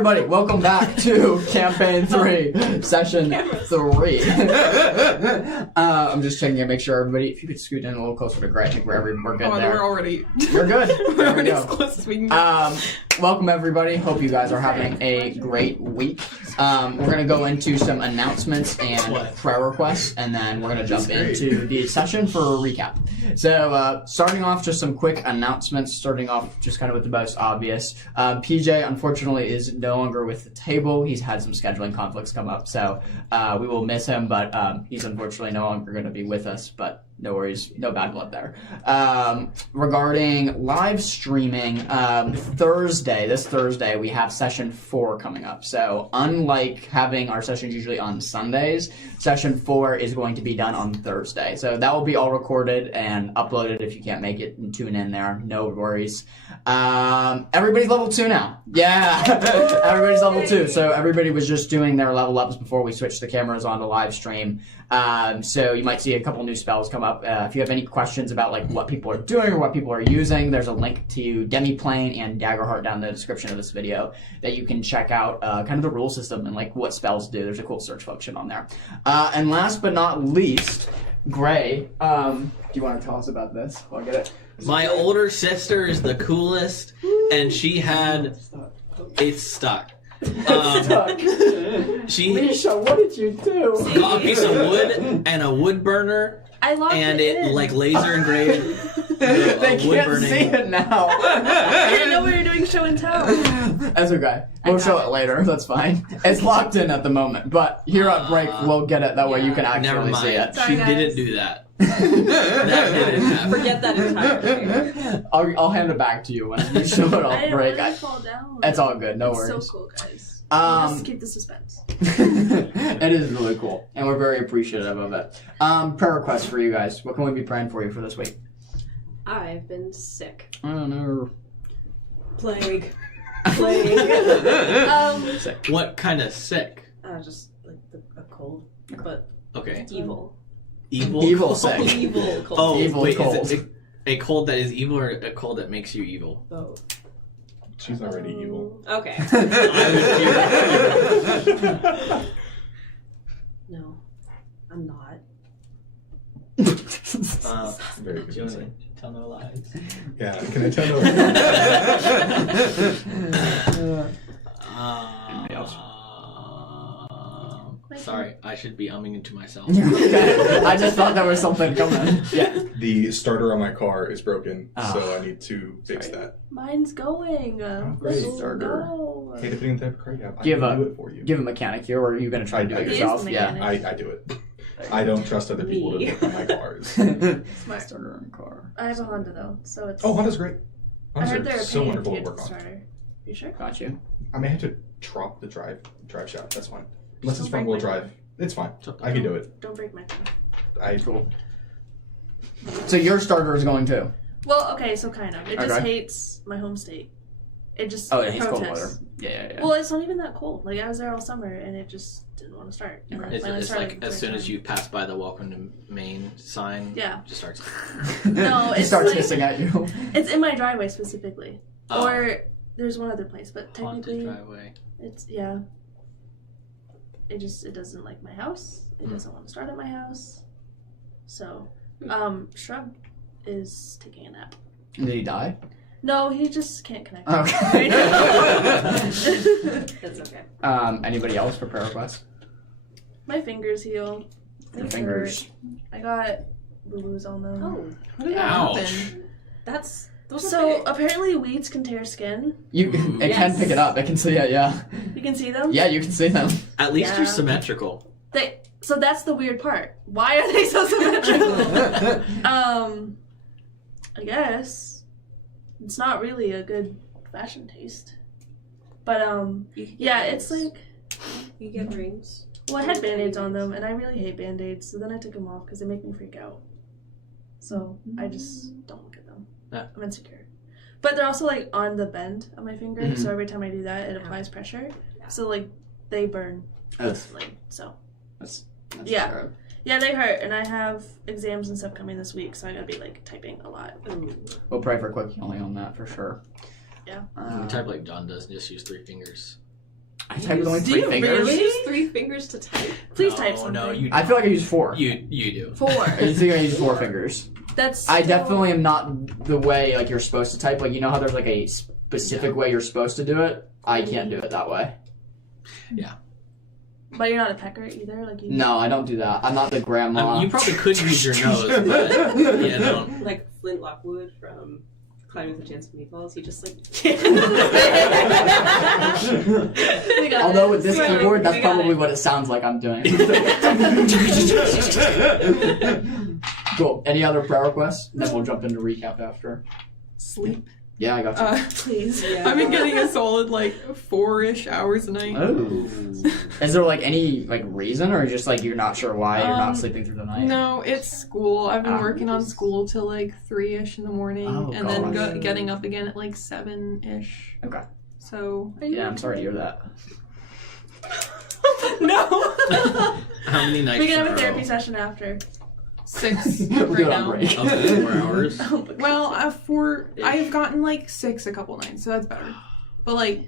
everybody, welcome back to Campaign 3, Session 3. I'm just checking to make sure everybody, if you could scoot in a little closer to Gray, I think we're good there. We're already... We're good. We're already as close as we can get. Welcome everybody, hope you guys are having a great week. We're going to go into some announcements and prayer requests, and then we're going to jump into the session for a recap. So, starting off, just some quick announcements, starting off just kind of with the most obvious. PJ, unfortunately, is no longer with the table. He's had some scheduling conflicts come up, so we will miss him, but he's unfortunately no longer going to be with us, but no worries, no bad blood there. Regarding live streaming, this Thursday, we have Session 4 coming up. So unlike having our sessions usually on Sundays, Session 4 is going to be done on Thursday. So that will be all recorded and uploaded if you can't make it and tune in there. No worries. Everybody's level 2 now. Yeah, everybody's level 2. So everybody was just doing their level ups before we switched the cameras on to live stream. So you might see a couple new spells come up. If you have any questions about like what people are doing or what people are using, there's a link to Demiplane and Daggerheart down in the description of this video that you can check out kind of the rule system and like what spells do. There's a cool search function on there. And last but not least, Gray, do you want to tell us about this? I'll get it. My older sister is the coolest, and she had... It's stuck. She Alicia, what did you do? got a piece of wood and a wood burner, and it like laser engraved. They can't see it now. I didn't know we were doing show and tell. That's okay. We'll show it later. That's fine. It's locked in at the moment, but here at break we'll get it. That way you can Never actually mind. see it. She didn't do that. That didn't happen. Forget that entirely. I'll hand it back to you when you show it off break. I fall down. It's all good. No worries. It's so cool, guys. Let's keep the suspense. It is really cool, and we're very appreciative of it. Prayer requests for you guys. What can we be praying for you for this week? I've been sick. Oh no. Plague. Sick. What kind of sick? Just like a cold, but Okay. evil. Evil. Evil sick. Evil cold. Oh, Evil wait, cold. is it a cold that is evil or a cold that makes you evil? Oh. She's already evil. Okay. I would do No, I'm not. Very Do you want confusing. to tell no lies? Yeah, can I tell Anybody else? Sorry, I should be umming into myself. Okay. I just thought there was something coming. Yeah. The starter on my car is broken, Oh. so I need to fix that. Mine's going. great. Let's Starter. go. Hey, depending on the type of car you have, I Give can a- do it for you. Give a mechanic here, or are you going to try to do it He is yourself? the Yeah. mechanic. I do it. I don't trust other people to work on my cars. Smart. Starter on car. I have a Honda though, so it's. Oh, Honda's great. I heard Hondas they're are a so pain to wonderful to get the work on. starter. You sure? Got you. I may have to drop the drive shaft. That's fine. Unless Don't it's front break wheel my drive. It's fine. It's okay. I can do it. Don't break my thing. Cool. So your starter is going too? Well, okay, so kind of. It just Okay. hates my home state. It just Oh, it hates cold protests. weather. Yeah. Well, it's not even that cold. Like I was there all summer, and it just didn't want to start. And then It's, finally it's started like as soon as you pass by the welcome to Maine sign, Yeah. it just starts. No, He it's starts like- hissing at you. It's in my driveway specifically, Oh, or there's one other place, but haunted technically, driveway. it's It doesn't like my house. It doesn't want to start at my house. So, Shrub is taking a nap. Did he die? No, he just can't connect. Okay. That's okay. Anybody else for prayer requests? My fingers heal. Your They fingers. hurt. I got boo-boos on them. Oh, How did that happen? those are So big. apparently weeds can tear skin. It can Yes. pick it up. It can see it. Yeah. You can see them. Yeah, you can see them. At least Yeah. you're symmetrical. So that's the weird part. Why are they so symmetrical? I guess it's not really a good fashion taste. But yeah, it's like, You get rings. well, I had band-aids on them, and I really hate band-aids. So then I took them off because they make me freak out. So I just don't look at them. Yeah. I'm insecure. But they're also like on the bend of my finger, Mhm. so every time I do that, it applies pressure. So like they burn. That's Like, so yeah. Yeah. Yeah, they hurt, and I have exams and stuff coming this week, so I gotta be like typing a lot. We'll pray for quick healing on that for sure. Yeah. You type like John does and just use 3 fingers. I type with only Do 3 you fingers. really? Use 3 fingers to type. Please type something. No, you. I feel like I use 4. You do. 4. I think I use 4 fingers. That's. I still- definitely am not the way like you're supposed to type. Like you know how there's like a specific way you're supposed to do it. I can't do it that way. But you're not a pecker either. Like you. No, I don't do that. I'm not the grandma. You probably could use your nose, but yeah, don't. Like Flint Lockwood from Climbing with a Chance of Meatballs. He just like. We got Although it. with this Right, keyboard, that's we got probably it. what it sounds like I'm doing. Cool. Any other prayer requests? And then we'll jump into recap after. Sleep. Yeah, I got you. Please. I've been getting a solid 4-ish hours a night. Oh. Is there any reason, or just you're not sure why you're not sleeping through the night? No, it's school. I've been Ah. working on school till 3-ish in the morning, Oh, and then gosh. getting up again at 7-ish. Okay. So Yeah, I'm sorry to hear that. no. How many nights? We can in have a row? therapy session after. 6 We'll do right it on now. break. Okay, 4 hours. Well, I've gotten 6 a couple nights, so that's better. But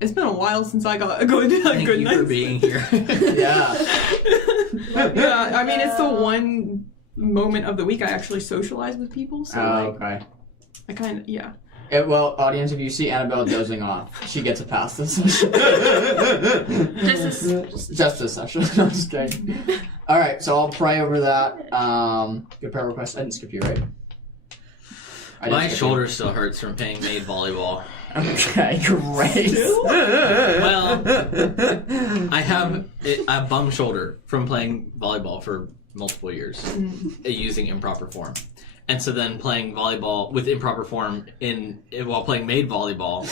it's been a while since I got good Thank good you nights. for being here. Yeah. Yeah, I mean it's the one moment of the week I actually socialize with people. So Okay. I kind of Well, audience, if you see Annabelle dozing off, she gets a pass this session. Just this session. I'm just kidding. All right, so I'll pray over that. Good prayer request. I didn't skip you, right? I didn't My skip you. shoulder still hurts from playing maid volleyball. Okay, great. Well, I have a bum shoulder from playing volleyball for multiple years using improper form. And so then playing volleyball with improper form while playing maid volleyball,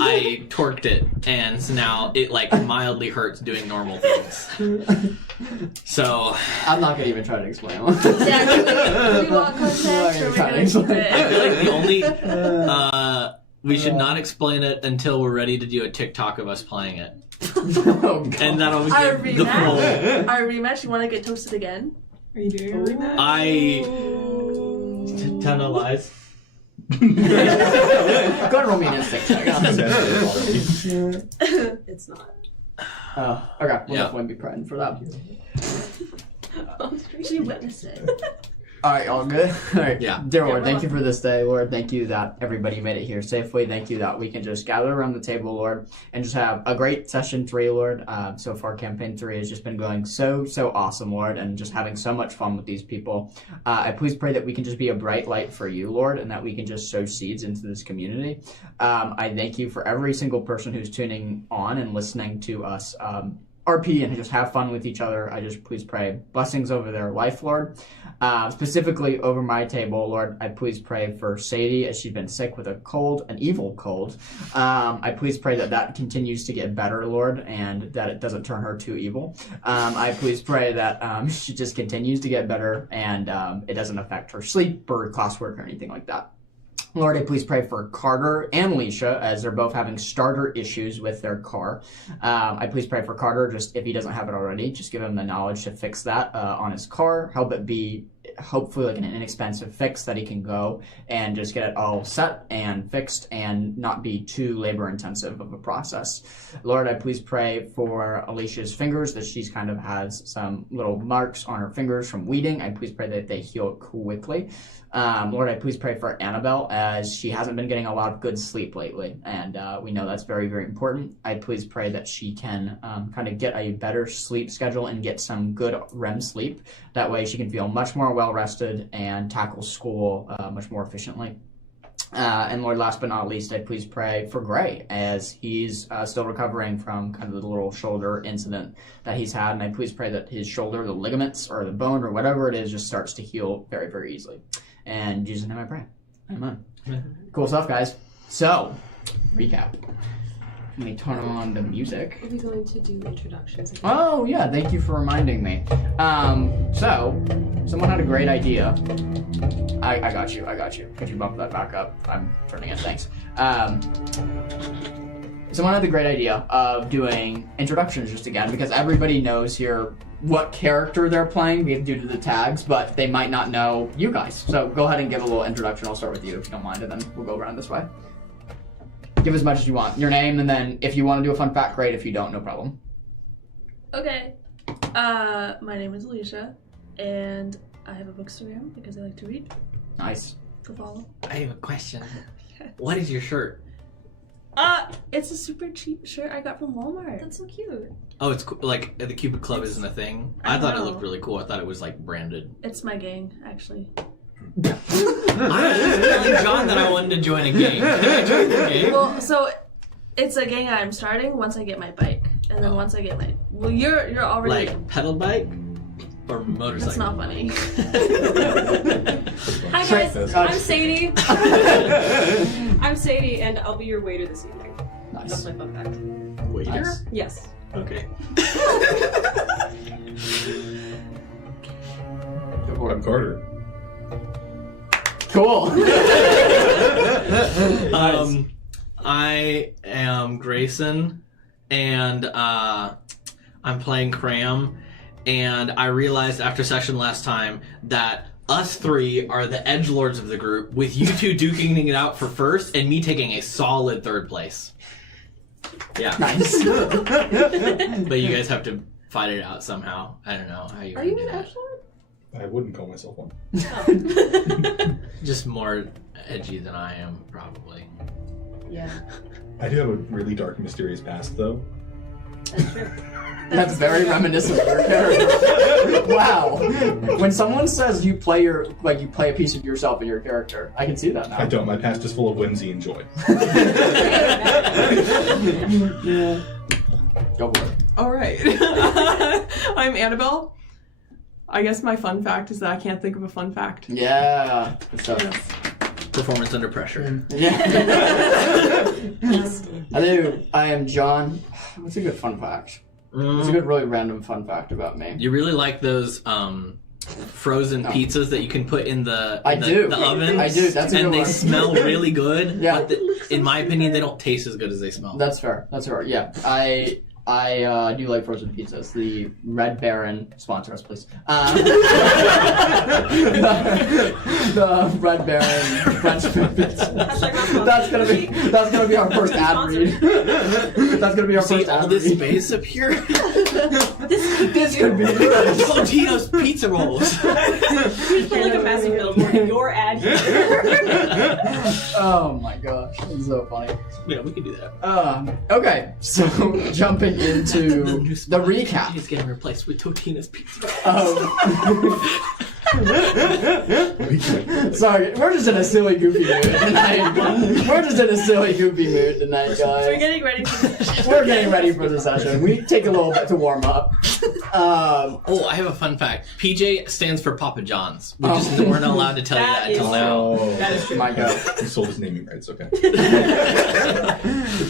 I torqued it, and so now it mildly hurts doing normal things. So I'm not gonna even try to explain. Yeah, do we want context or are we gonna keep I feel it? like the only we should not explain it until we're ready to do a TikTok of us playing it, Oh, God. and that'll Our give the full. rematch. Our rematch. You want to get toasted again? Are you doing a rematch? I tell no lies. Go ahead and roll me an instinct check. It's not. Oh, okay. We'll Yeah. definitely be praying for that. She witnessed it. All right, all good? All right. Yeah. Dear Yeah, Lord, we're thank on. you for this day, Lord. Thank you that everybody made it here safely. Thank you that we can just gather around the table, Lord, and just have a great session 3, Lord. So far, campaign 3 has just been going so awesome, Lord, and just having so much fun with these people. I please pray that we can just be a bright light for you, Lord, and that we can just sow seeds into this community. I thank you for every single person who's tuning on and listening to us RP and just have fun with each other. I just please pray blessings over their life, Lord. Specifically over my table, Lord, I please pray for Sadie as she's been sick with a cold, an evil cold. I please pray that continues to get better, Lord, and that it doesn't turn her too evil. I please pray that she just continues to get better and it doesn't affect her sleep or classwork or anything like that. Lord, I please pray for Carter and Alicia as they're both having starter issues with their car. I please pray for Carter, just if he doesn't have it already, just give him the knowledge to fix that on his car. Help it be hopefully an inexpensive fix that he can go and just get it all set and fixed and not be too labor intensive of a process. Lord, I please pray for Alicia's fingers, that she's kind of has some little marks on her fingers from weeding. I please pray that they heal quickly. Lord, I please pray for Annabelle as she hasn't been getting a lot of good sleep lately, and we know that's very, very important. I please pray that she can kind of get a better sleep schedule and get some good REM sleep. That way she can feel much more well-rested and tackle school much more efficiently. And Lord, last but not least, I please pray for Gray as he's still recovering from kind of the little shoulder incident that he's had. And I please pray that his shoulder, the ligaments or the bone or whatever it is, just starts to heal very, very easily. And in Jesus' name I pray. Amen. Cool stuff, guys. So, recap. Let me turn on the music. Are we going to do introductions again? Oh, yeah, thank you for reminding me. So, someone had a great idea. I got you. Could you bump that back up? I'm turning it, thanks. Someone had the great idea of doing introductions just again, because everybody knows here what character they're playing due to the tags, but they might not know you guys. So go ahead and give a little introduction. I'll start with you if you don't mind, and then we'll go around this way. Give Give as much as you want. Your name, and then if you want to do a fun fact, great. If you don't, no problem. Okay. My name is Alicia, and I have a bookstagram because I like to read. Nice. Go follow. I have a question. What is your shirt? It's a super cheap shirt I got from Walmart. That's so cute. Oh, it's like the Cupid Club isn't a thing. I thought it looked really cool. I thought it was like branded. It's my gang, actually. I was telling John that I wanted to join a gang. Can I join the gang? Well, so it's a gang I'm starting once I get my bike, and then once I get my. Well, you're already. Like pedal bike or motorcycle? That's not funny. Hi guys, I'm Sadie. I'm Sadie, and I'll be your waiter this evening. That's Nice. my fun fact. Waiter? Nice. Yes. Okay. I'm Carter. Cool. I am Grayson, and I'm playing Cram, and I realized after session last time that us three are the edgelords of the group, with you two duking it out for first, and me taking a solid third place. Yeah. Nice. But you guys have to fight it out somehow. I don't know how you Are wanna you do an that. Edgelord? I wouldn't call myself one. Just more edgy than I am, probably. Yeah, I do have a really dark and mysterious past, though. that's true. That's very reminiscent of your character. Wow. When someone says you play a piece of yourself in your character, I can see that now. I don't. My past is full of whimsy and joy. Yeah. Go for it. All right. I'm Annabelle. I guess my fun fact is that I can't think of a fun fact. Yeah. Good stuff. Performance under pressure. Yeah. Hello, I am John. What's a good fun fact? What's a good, really random fun fact about me? You really like those frozen pizzas that you can put in the oven? I do. That's a good and they one. smell really good. Yeah. But in my opinion, they don't taste as good as they smell. That's fair. That's fair. Yeah. I do like frozen pizzas. The Red Baron sponsor us, please. The Red Baron French pizza. That's gonna be our first ad read. That's gonna be our See first all ad this read. space up here? This could be good. Totino's pizza rolls. You put like a massive billboard. Your ad here. Oh my gosh, that's so funny. Yeah, we can do that. Okay, so jumping into the recap. He's getting replaced with Totino's pizza. Sorry, we're just in a silly, goofy mood tonight. Guys. We're getting ready for the session. We're getting ready for the session. We take a little bit to warm up. Oh, I have a fun fact. PJ stands for Papa John's. We just weren't allowed to tell you that until now. That is true. My God. He sold his naming rights, okay.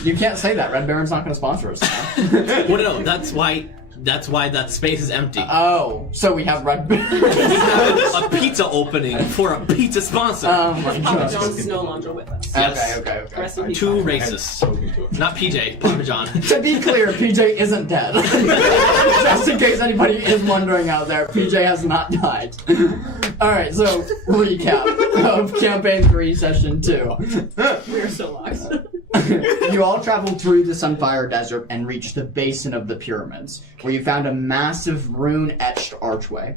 You can't say that. Red Baron's not going to sponsor us now. Well, no, that's why that space is empty. Oh, so we have Red Baron. A pizza opening for a pizza sponsor. Oh my Papa gosh. John's is no longer with us. Yes. Okay. Rest in peace. Too I've racist. spoken to him. Not PJ, Papa John. To be clear, PJ isn't dead. Just in case anybody is wondering out there, PJ has not died. Alright, so recap of Campaign 3, Session 2. We are so lost. You all traveled through the Sunfire Desert and reached the basin of the pyramids, where you found a massive rune-etched archway.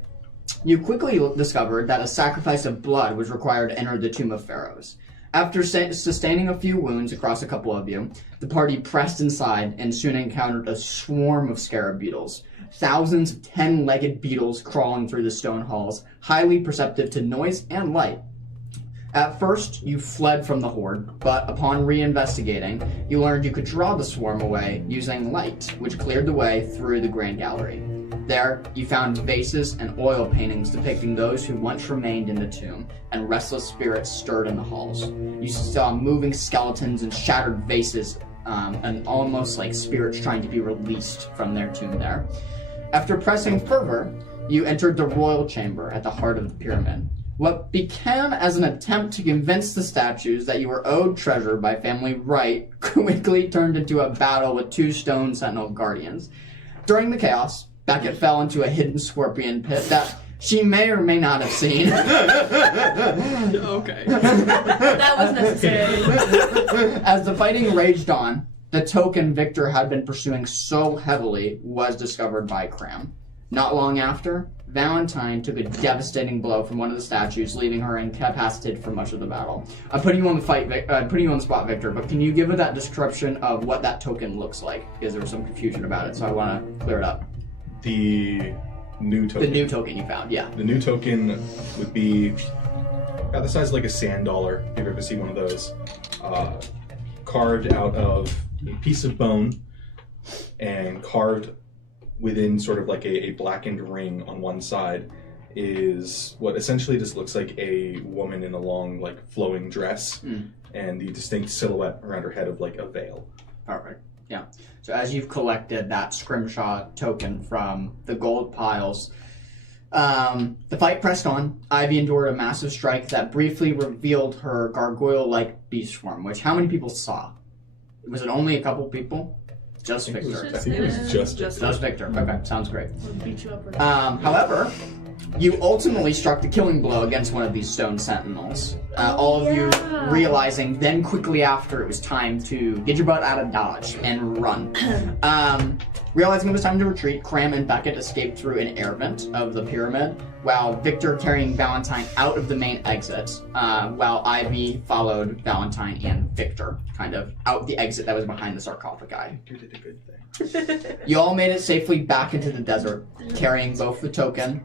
You quickly discovered that a sacrifice of blood was required to enter the Tomb of Pharaohs. After sustaining a few wounds across a couple of you, the party pressed inside and soon encountered a swarm of scarab beetles. Thousands of 10-legged beetles crawling through the stone halls, highly perceptive to noise and light. At first, you fled from the horde, but upon reinvestigating, you learned you could draw the swarm away using light, which cleared the way through the Grand Gallery. There, you found vases and oil paintings depicting those who once remained in the tomb, and restless spirits stirred in the halls. You saw moving skeletons and shattered vases, and almost like spirits trying to be released from their tomb there. After pressing further, you entered the royal chamber at the heart of the pyramid. What began as an attempt to convince the statues that you were owed treasure by family right quickly turned into a battle with two stone sentinel guardians. During the chaos, Beckett fell into a hidden scorpion pit that she may or may not have seen. Okay. That was necessary. As the fighting raged on, the token Victor had been pursuing so heavily was discovered by Cram. Not long after, Valentine took a devastating blow from one of the statues, leaving her incapacitated for much of the battle. I'm putting you on the spot, Victor, but can you give it that description of what that token looks like? Because there was some confusion about it, so I want to clear it up. The new token. The new token you found, yeah. The new token would be about the size of like a sand dollar, if you've ever seen one of those. Carved out of a piece of bone and carved within sort of like a blackened ring on one side is what essentially just looks like a woman in a long, like, flowing dress and the distinct silhouette around her head of like a veil. Perfect. Yeah. So as you've collected that scrimshaw token from the gold piles, the fight pressed on. Ivy endured a massive strike that briefly revealed her gargoyle-like beast form, which how many people saw? Was it only a couple people? Just Victor. I think it was just Victor. Okay, sounds great. We'll beat you up with However, you ultimately struck the killing blow against one of these stone sentinels. All of you realizing then quickly after it was time to get your butt out of Dodge and run. Realizing it was time to retreat, Cram and Beckett escaped through an air vent of the pyramid, while Victor carrying Valentine out of the main exit, while Ivy followed Valentine and Victor, kind of out the exit that was behind the sarcophagi. You did a good thing. You all made it safely back into the desert, carrying both the token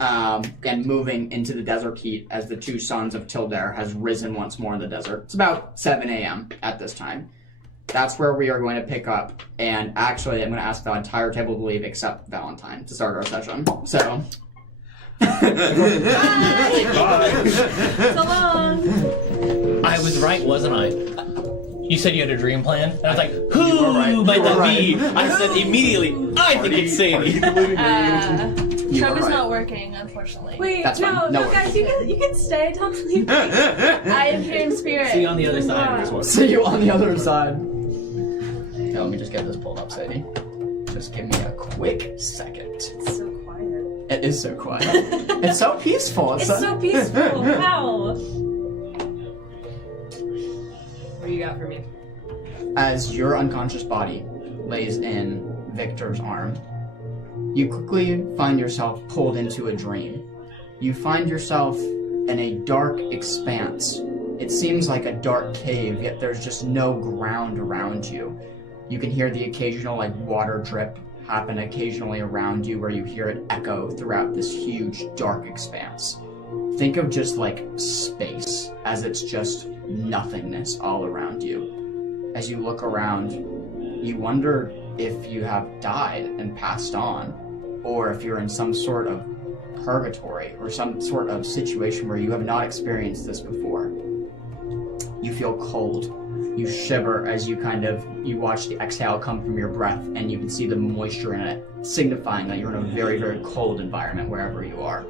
and moving into the desert heat as the two sons of Tildare has risen once more in the desert. It's about 7 a.m. at this time. That's where we are going to pick up, and actually I'm going to ask the entire table to leave except Valentine to start our session. So... Bye. So long. I was right, wasn't I? You said you had a dream plan, and I was like, were "Who right. might You were that be?" right. I said immediately, "I think it's Sadie." Trump is right. not working, unfortunately. Wait, That's no, fine. no, No guys, you can stay. Tom's leaving. I am here in spirit. See you on the other side. See you on the other side. Now, let me just get this pulled up, Sadie. Just give me a quick second. It's so quiet. It is so quiet. It's so peaceful. It's so peaceful. Wow. What do you got for me? As your unconscious body lays in Victor's arm, you quickly find yourself pulled into a dream. You find yourself in a dark expanse. It seems like a dark cave, yet there's just no ground around you. You can hear the occasional water drip happen occasionally around you, where you hear it echo throughout this huge dark expanse. Think of just space, as it's just nothingness all around you. As you look around, you wonder if you have died and passed on, or if you're in some sort of purgatory or some sort of situation where you have not experienced this before. You feel cold. You shiver as you watch the exhale come from your breath, and you can see the moisture in it, signifying that you're in a very, very cold environment wherever you are.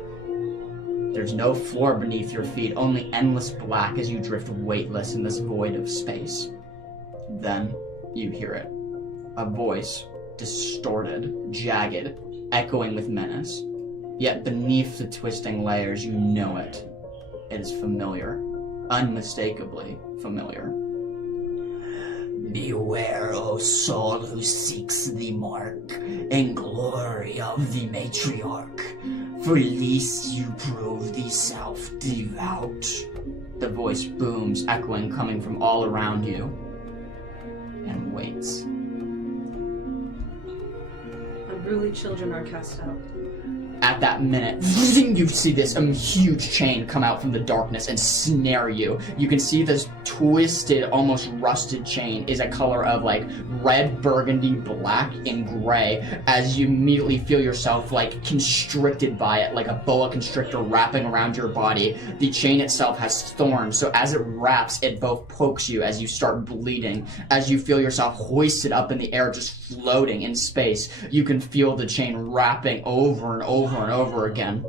There's no floor beneath your feet, only endless black as you drift weightless in this void of space. Then you hear it. A voice, distorted, jagged, echoing with menace. Yet beneath the twisting layers, you know it. It is familiar. Unmistakably familiar. Beware, O soul who seeks the mark and glory of the matriarch, for least you prove the self-devout. The voice booms, echoing, coming from all around you, and waits. Unruly children are cast out. At that minute, you see this huge chain come out from the darkness and snare you. You can see this twisted, almost rusted chain is a color of red, burgundy, black, and gray, as you immediately feel yourself constricted by it, like a boa constrictor wrapping around your body. The chain itself has thorns, so as it wraps, it both pokes you as you start bleeding. As you feel yourself hoisted up in the air, just floating in space, you can feel the chain wrapping over and over and over again.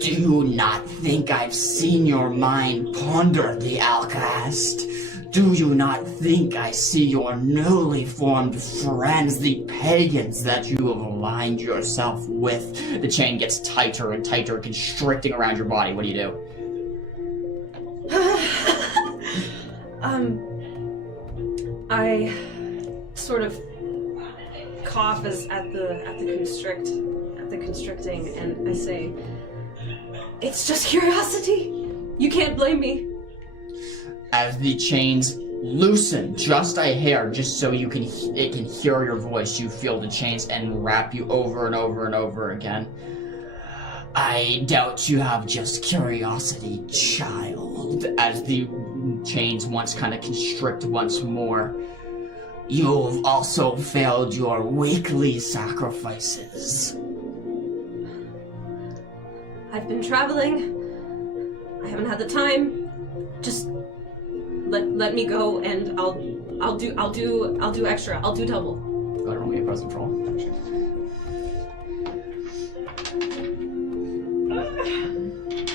Do not think I've seen your mind ponder the Alcast. Do you not think I see your newly formed friends, the pagans that you have aligned yourself with? The chain gets tighter and tighter, constricting around your body. What do you do? I sort of cough at the constricting, and I say, "It's just curiosity. You can't blame me." As the chains loosen just a hair, just so it can hear your voice, you feel the chains enwrap you over and over and over again. I doubt you have just curiosity, child. As the chains once kind of constrict once more, you've also failed your weekly sacrifices. I've been traveling. I haven't had the time. Just let me go, and I'll do extra. I'll do double. Go ahead and roll me a present roll.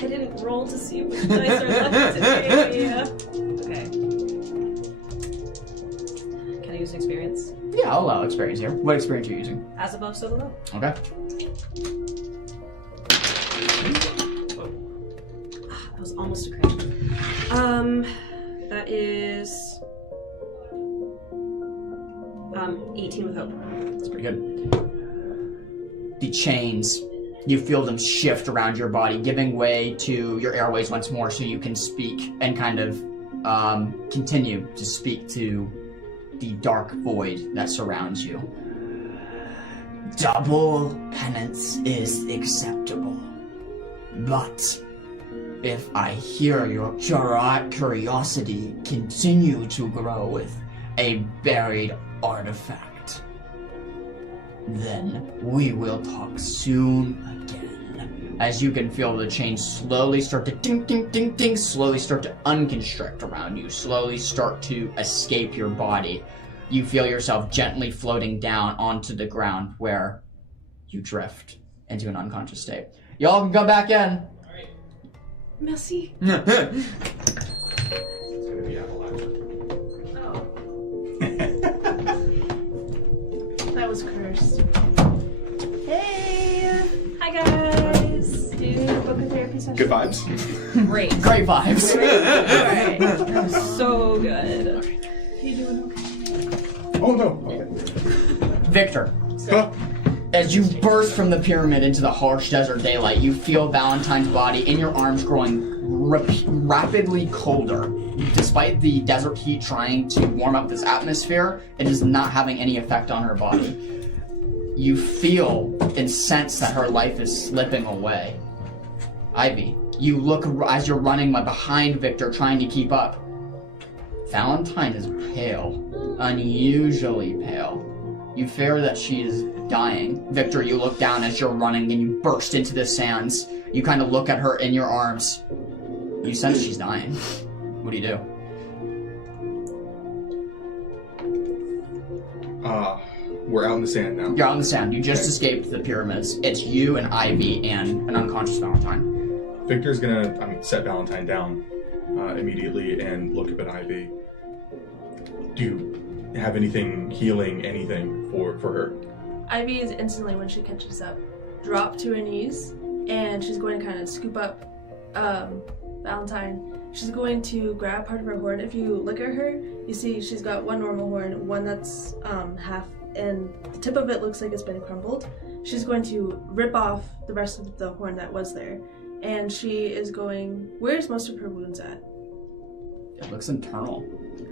I didn't roll to see which dice are left today. Okay. Can I use experience? Yeah, I'll allow experience here. What experience are you using? As above, so below. Okay. That was almost a crit. That is 18 with hope. That's pretty good. The chains, you feel them shift around your body, giving way to your airways once more so you can speak and kind of continue to speak to the dark void that surrounds you. Double penance is acceptable. But if I hear your curiosity continue to grow with a buried artifact, then we will talk soon again. As you can feel the chains slowly start to ding, ding, ding, ding, slowly start to unconstrict around you, slowly start to escape your body. You feel yourself gently floating down onto the ground where you drift into an unconscious state. Y'all can go back in. Merci. It's gonna be Avalanche. Oh. That was cursed. Hey! Hi guys! Do you need a book of therapy session? Good vibes. Great. Great vibes. Alright. So good. Are you doing okay? Oh no. Okay. Victor, Huh? as you burst from the pyramid into the harsh desert daylight, you feel Valentine's body in your arms growing rapidly colder. Despite the desert heat trying to warm up this atmosphere, it is not having any effect on her body. You feel and sense that her life is slipping away. Ivy, you look as you're running behind Victor, trying to keep up. Valentine is pale, unusually pale. You fear that she is dying. Victor, you look down as you're running and you burst into the sands. You kind of look at her in your arms. You sense she's dying. What do you do? We're out in the sand now. You're out in the sand. You just Okay. escaped the pyramids. It's you and Ivy and an unconscious Valentine. Victor's gonna, set Valentine down immediately and look up at Ivy. Do you have anything healing, anything for her? Ivy is instantly, when she catches up, drop to her knees, and she's going to kind of scoop up Valentine. She's going to grab part of her horn. If you look at her, you see she's got one normal horn, one that's half, and the tip of it looks like it's been crumbled. She's going to rip off the rest of the horn that was there, and she is going... Where's most of her wounds at? It looks internal.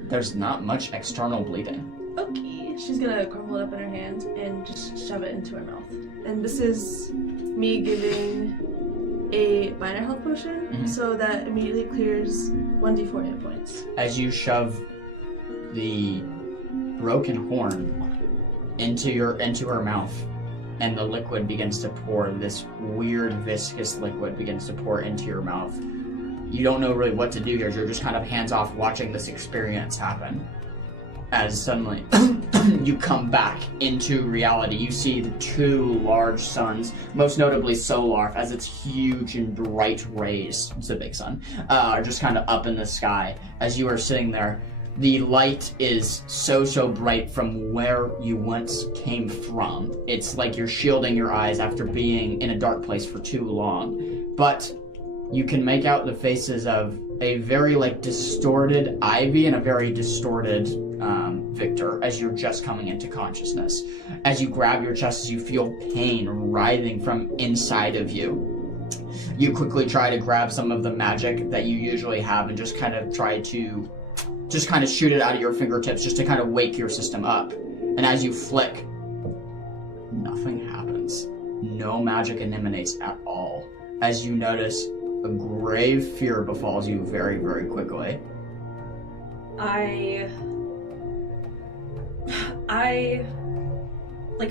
There's not much external bleeding. Okay. She's gonna crumple it up in her hand and just shove it into her mouth. And this is me giving a minor health potion, so that immediately clears 1d4 hit points. As you shove the broken horn into her mouth, and the liquid begins to pour, this weird viscous liquid begins to pour into your mouth. You don't know really what to do here. You're just kind of hands off watching this experience happen. As suddenly you come back into reality. You see the two large suns, most notably Solar, as its huge and bright rays, it's a big sun, are just kind of up in the sky. As you are sitting there, The light is so bright from where you once came from. It's like you're shielding your eyes after being in a dark place for too long. But you can make out the faces of a very distorted Ivy and a very distorted Victor as you're just coming into consciousness. As you grab your chest, as you feel pain writhing from inside of you, you quickly try to grab some of the magic that you usually have and just kind of try to shoot it out of your fingertips just to kind of wake your system up. And as you flick, nothing happens. No magic emanates at all. As you notice, a grave fear befalls you very, very quickly. I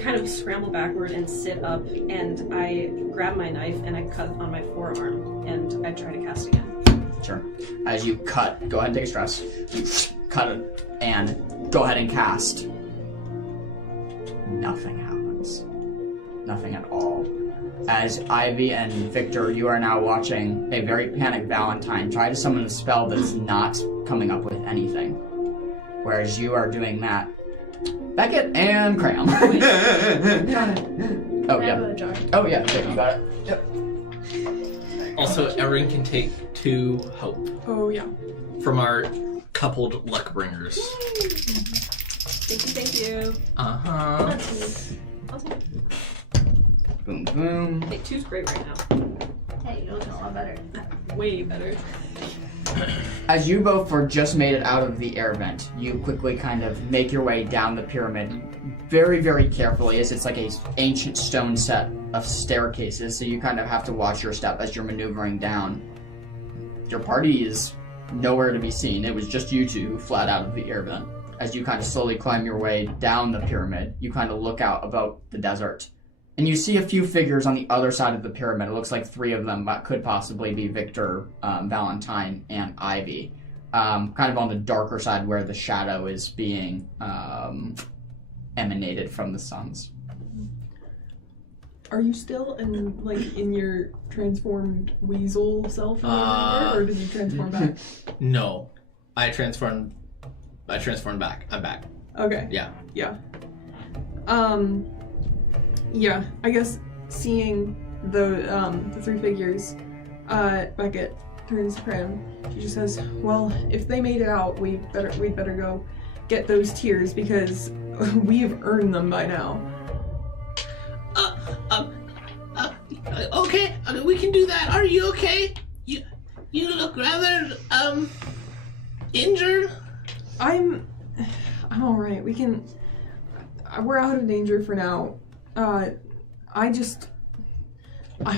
kind of scramble backward and sit up, and I grab my knife and I cut on my forearm, and I try to cast again. Sure. As you cut, go ahead and take a stress. You cut it and go ahead and cast. Nothing happens. Nothing at all. As Ivy and Victor, you are now watching a very panicked Valentine try to summon a spell that is not coming up with anything. Whereas you are doing that. Beckett and Cram. Got it. Oh, I have yeah. a jar. Oh, yeah, there, you got it. Yep. Also, everyone can take 2 hope Oh, yeah. from our coupled luck bringers. Thank you. Uh-huh. That's me. I'll take it. Boom, boom. Hey, 2's great right now. Hey, you're looking a lot better. Way better. As you both were just made it out of the air vent, you quickly kind of make your way down the pyramid very, very carefully, as it's like a ancient stone set of staircases, so you kind of have to watch your step as you're maneuvering down. Your party is nowhere to be seen. It was just you two who fled out of the air vent. As you kind of slowly climb your way down the pyramid, you kind of look out about the desert. And you see a few figures on the other side of the pyramid. It looks like 3 of them, but could possibly be Victor, Valentine, and Ivy. Kind of on the darker side where the shadow is being emanated from the suns. Are you still in your transformed weasel self, or did you transform back? No. I transformed back. I'm back. Okay. Yeah. Yeah. Yeah, I guess seeing the 3 figures, Beckett turns to Prim. She just says, "Well, if they made it out, we'd better go get those tears because we've earned them by now." Okay, we can do that. Are you okay? You look rather injured. I'm all right. We're out of danger for now. I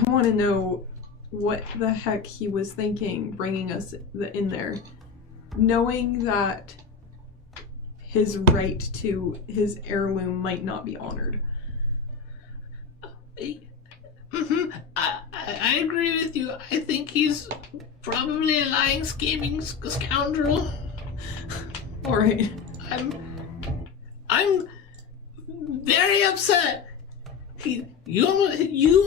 want to know what the heck he was thinking bringing us in there, knowing that his right to his heirloom might not be honored. I agree with you. I think he's probably a lying, scheming scoundrel. All right. I'm very upset. You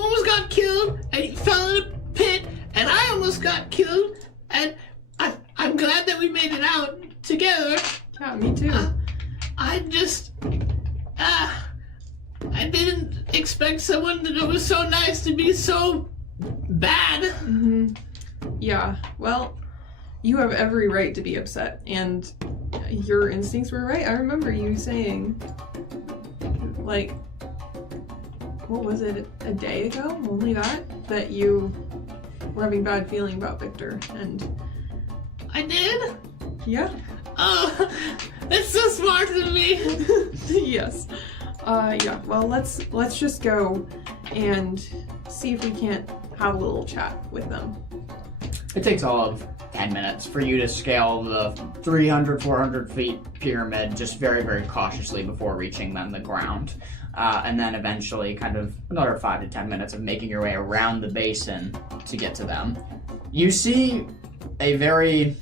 almost got killed, and you fell in a pit, and I almost got killed, and I'm glad that we made it out together. Yeah, me too. I didn't expect someone that was so nice to be so bad. Mm-hmm. Yeah, well, you have every right to be upset, and your instincts were right. I remember you saying, what was it, a day ago? Only that you were having bad feeling about Victor, and... I did? Yeah. Oh, that's so smart of me. Yes. Yeah, well, let's just go and see if we can't have a little chat with them. It takes all of 10 minutes for you to scale the 300, 400 feet pyramid just very, very cautiously before reaching then the ground. And then eventually kind of another 5 to 10 minutes of making your way around the basin to get to them. You see a very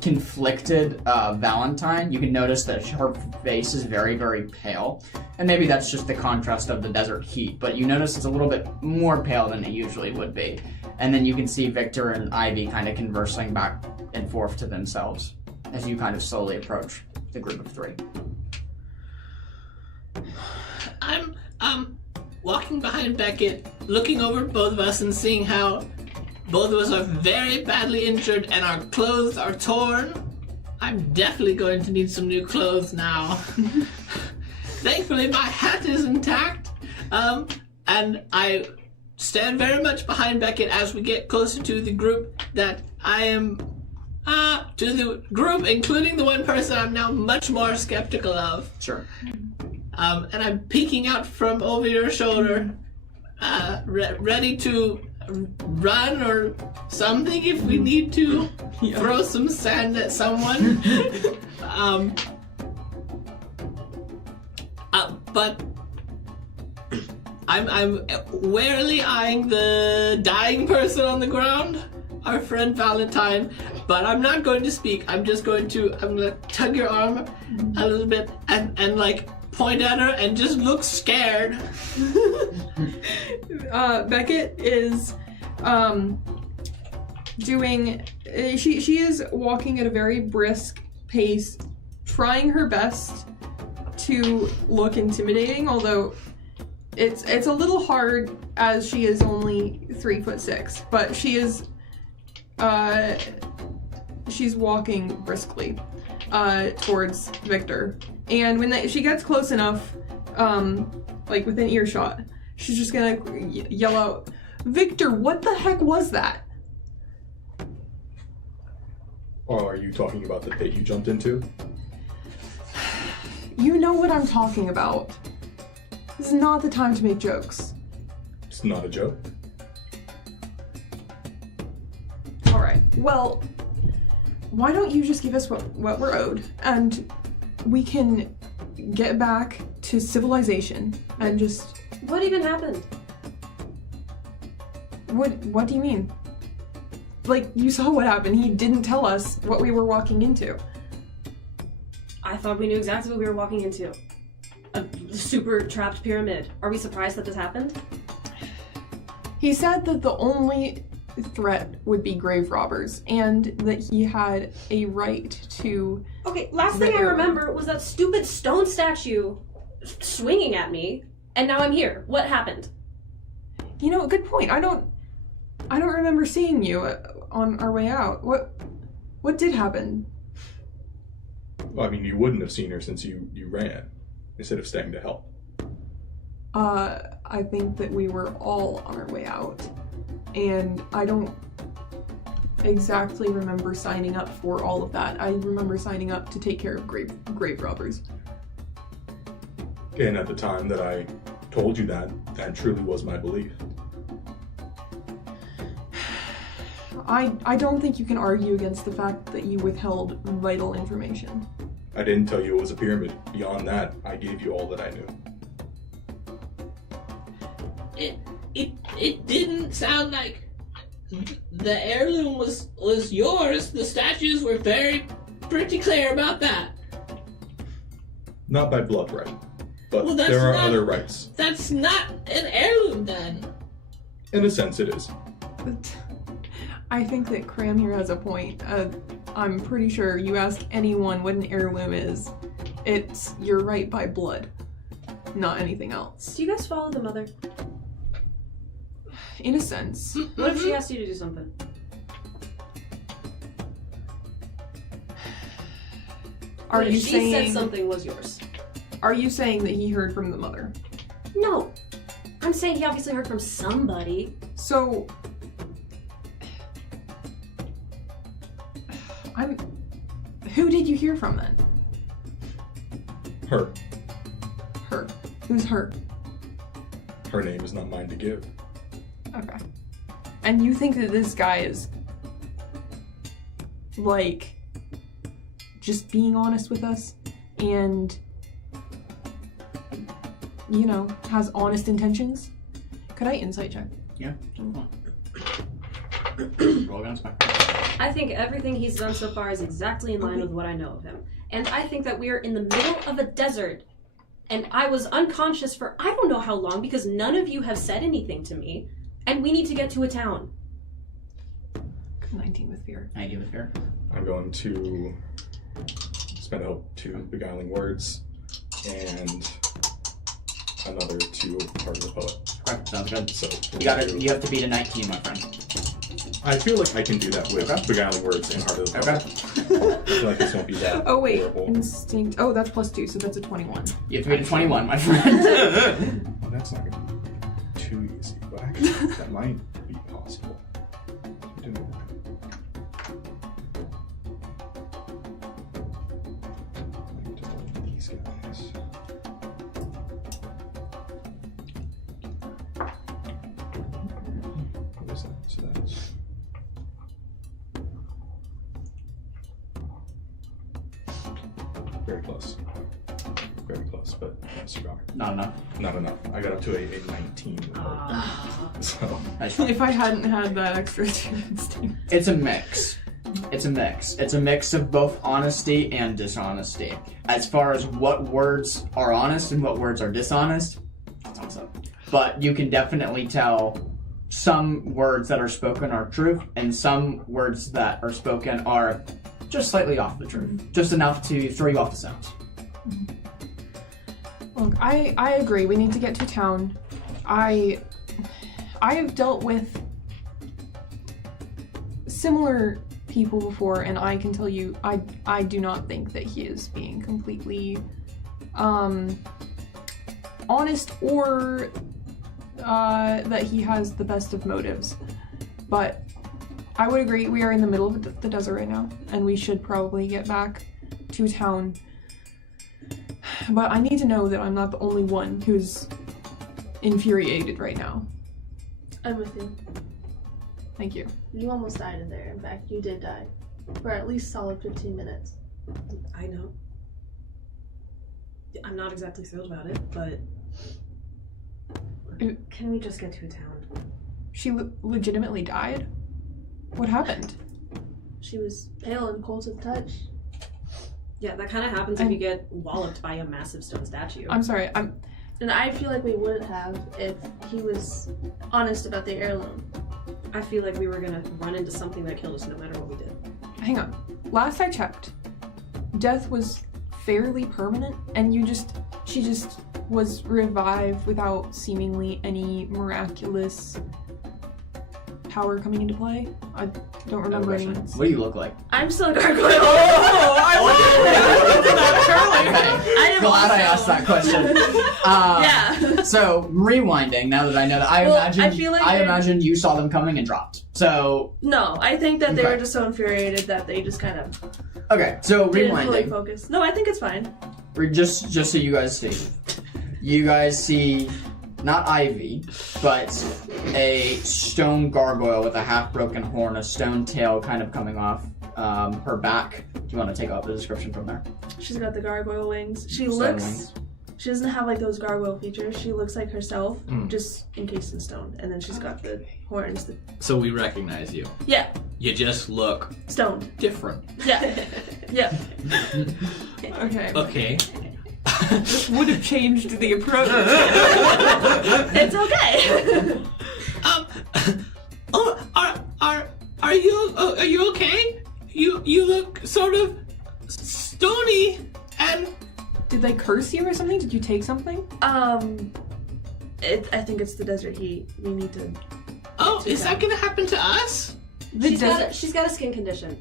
conflicted Valentine. You can notice that her face is very, very pale. And maybe that's just the contrast of the desert heat, but you notice it's a little bit more pale than it usually would be. And then you can see Victor and Ivy kind of conversing back and forth to themselves. as you kind of slowly approach the group of 3. I'm walking behind Beckett, looking over both of us and seeing how both of us are very badly injured and our clothes are torn. I'm definitely going to need some new clothes now. Thankfully, my hat is intact. And I stand very much behind Beckett as we get closer to the group that I am, to the group, including the one person I'm now much more skeptical of. Sure. And I'm peeking out from over your shoulder, ready to run or something if we need to. Throw some sand at someone. But I'm warily eyeing the dying person on the ground, our friend Valentine, but I'm not going to speak. I'm going to tug your arm a little bit and like point at her and just look scared. Beckett is doing. She is walking at a very brisk pace, trying her best to look intimidating, although it's a little hard as she is only 3'6", but she is she's walking briskly towards Victor, and when she gets close enough, like within earshot, she's just gonna yell out, "Victor, what the heck was that?" Or are you talking about the pit you jumped into? You know what I'm talking about. This is not the time to make jokes. It's not a joke. Alright, well, why don't you just give us what we're owed, and we can get back to civilization and just... What even happened? What do you mean? Like, you saw what happened. He didn't tell us what we were walking into. I thought we knew exactly what we were walking into. A super trapped pyramid. Are we surprised that this happened? He said that the only threat would be grave robbers, and that he had a right to... Okay, last thing I remember was that stupid stone statue swinging at me, and now I'm here. What happened? You know, good point. I don't remember seeing you on our way out. What did happen? Well, I mean, you wouldn't have seen her since you ran instead of staying to help. I think that we were all on our way out, and I don't exactly remember signing up for all of that. I remember signing up to take care of grave robbers. And at the time that I told you that truly was my belief. I don't think you can argue against the fact that you withheld vital information. I didn't tell you it was a pyramid. Beyond that, I gave you all that I knew. It didn't sound like the heirloom was yours. The statues were pretty clear about that. Not by blood right, but Well, there are other rights. That's not an heirloom then. In a sense, it is. I think that Cram here has a point. I'm pretty sure you ask anyone what an heirloom is, it's your right by blood, not anything else. Do you guys follow the mother? In a sense. What if she asked you to do something? Are What if you she saying said something was yours? Are you saying that he heard from the mother? No. I'm saying he obviously heard from somebody. So who did you hear from then? Her. Her. Who's her? Her name is not mine to give. Okay. And you think that this guy is, like, just being honest with us and, you know, has honest intentions? Could I insight check? Yeah. Roll against back. I think everything he's done so far is exactly in line with what I know of him. And I think that we are in the middle of a desert. And I was unconscious for I don't know how long because none of you have said anything to me. And we need to get to a town. 19 with fear. 19 with fear. I'm going to spend out 2 beguiling words, and another 2 part of the poet. Okay, sounds good. So You have to beat a 19, my friend. I feel like I can do that with beguiling words and heart of the poet. I feel like this won't be that Oh wait, horrible. instinct. Oh, that's +2, so that's a 21. You have to beat a 21, my friend. Well, that's not going to be too easy, but actually, that might be possible. I'm doing that. I'm doing these guys. What is that? So that's... Very close. Very close, but a cigar. Not enough. Not enough. I got up to a 19. So Nice try. If I hadn't had that extra 2 instinct. It's a mix. It's a mix. It's a mix of both honesty and dishonesty. As far as what words are honest and what words are dishonest, it's what's up. But you can definitely tell some words that are spoken are truth, and some words that are spoken are just slightly off the truth. Just enough to throw you off the scent. Look, I agree. We need to get to town. I have dealt with similar people before, and I can tell you, I do not think that he is being completely honest or that he has the best of motives. But I would agree, we are in the middle of the desert right now, and we should probably get back to town. But I need to know that I'm not the only one who's infuriated right now. I'm with you. Thank you. You almost died in there. In fact, you did die. For at least solid 15 minutes. I know. I'm not exactly thrilled about it, but can we just get to a town? She legitimately died? What happened? She was pale and cold to the touch. Yeah, that kind of happens if you get walloped by a massive stone statue. I'm sorry, And I feel like we wouldn't have if he was honest about the heirloom. I feel like we were gonna run into something that killed us no matter what we did. hang on. Last I checked, death was fairly permanent, and she just was revived without seemingly any miraculous power coming into play. I don't remember any. What do you look like? I'm still a gargoyle. I am Glad also. I asked that question. Yeah. So rewinding, now that I know that, I imagine you saw them coming and dropped. So No, I think that they Okay. were just so infuriated that they just kind of okay, so didn't fully rewinding. focus. No, I think it's fine. Just so you guys see not Ivy, but a stone gargoyle with a half-broken horn, a stone tail kind of coming off her back. Do you want to take off the description from there? She's got the gargoyle wings. She Stone looks. wings. She doesn't have like those gargoyle features. She looks like herself, just encased in stone. And then she's got the horns. So we recognize you. Yeah, You just look stoned. different. Yeah, yeah. Okay. Okay. This would have changed the approach. It's okay. Are you okay? You look sort of stony and Did they curse you or something? Did you take something? I think it's the desert heat. We need to. is that gonna happen to us? She's got a skin condition.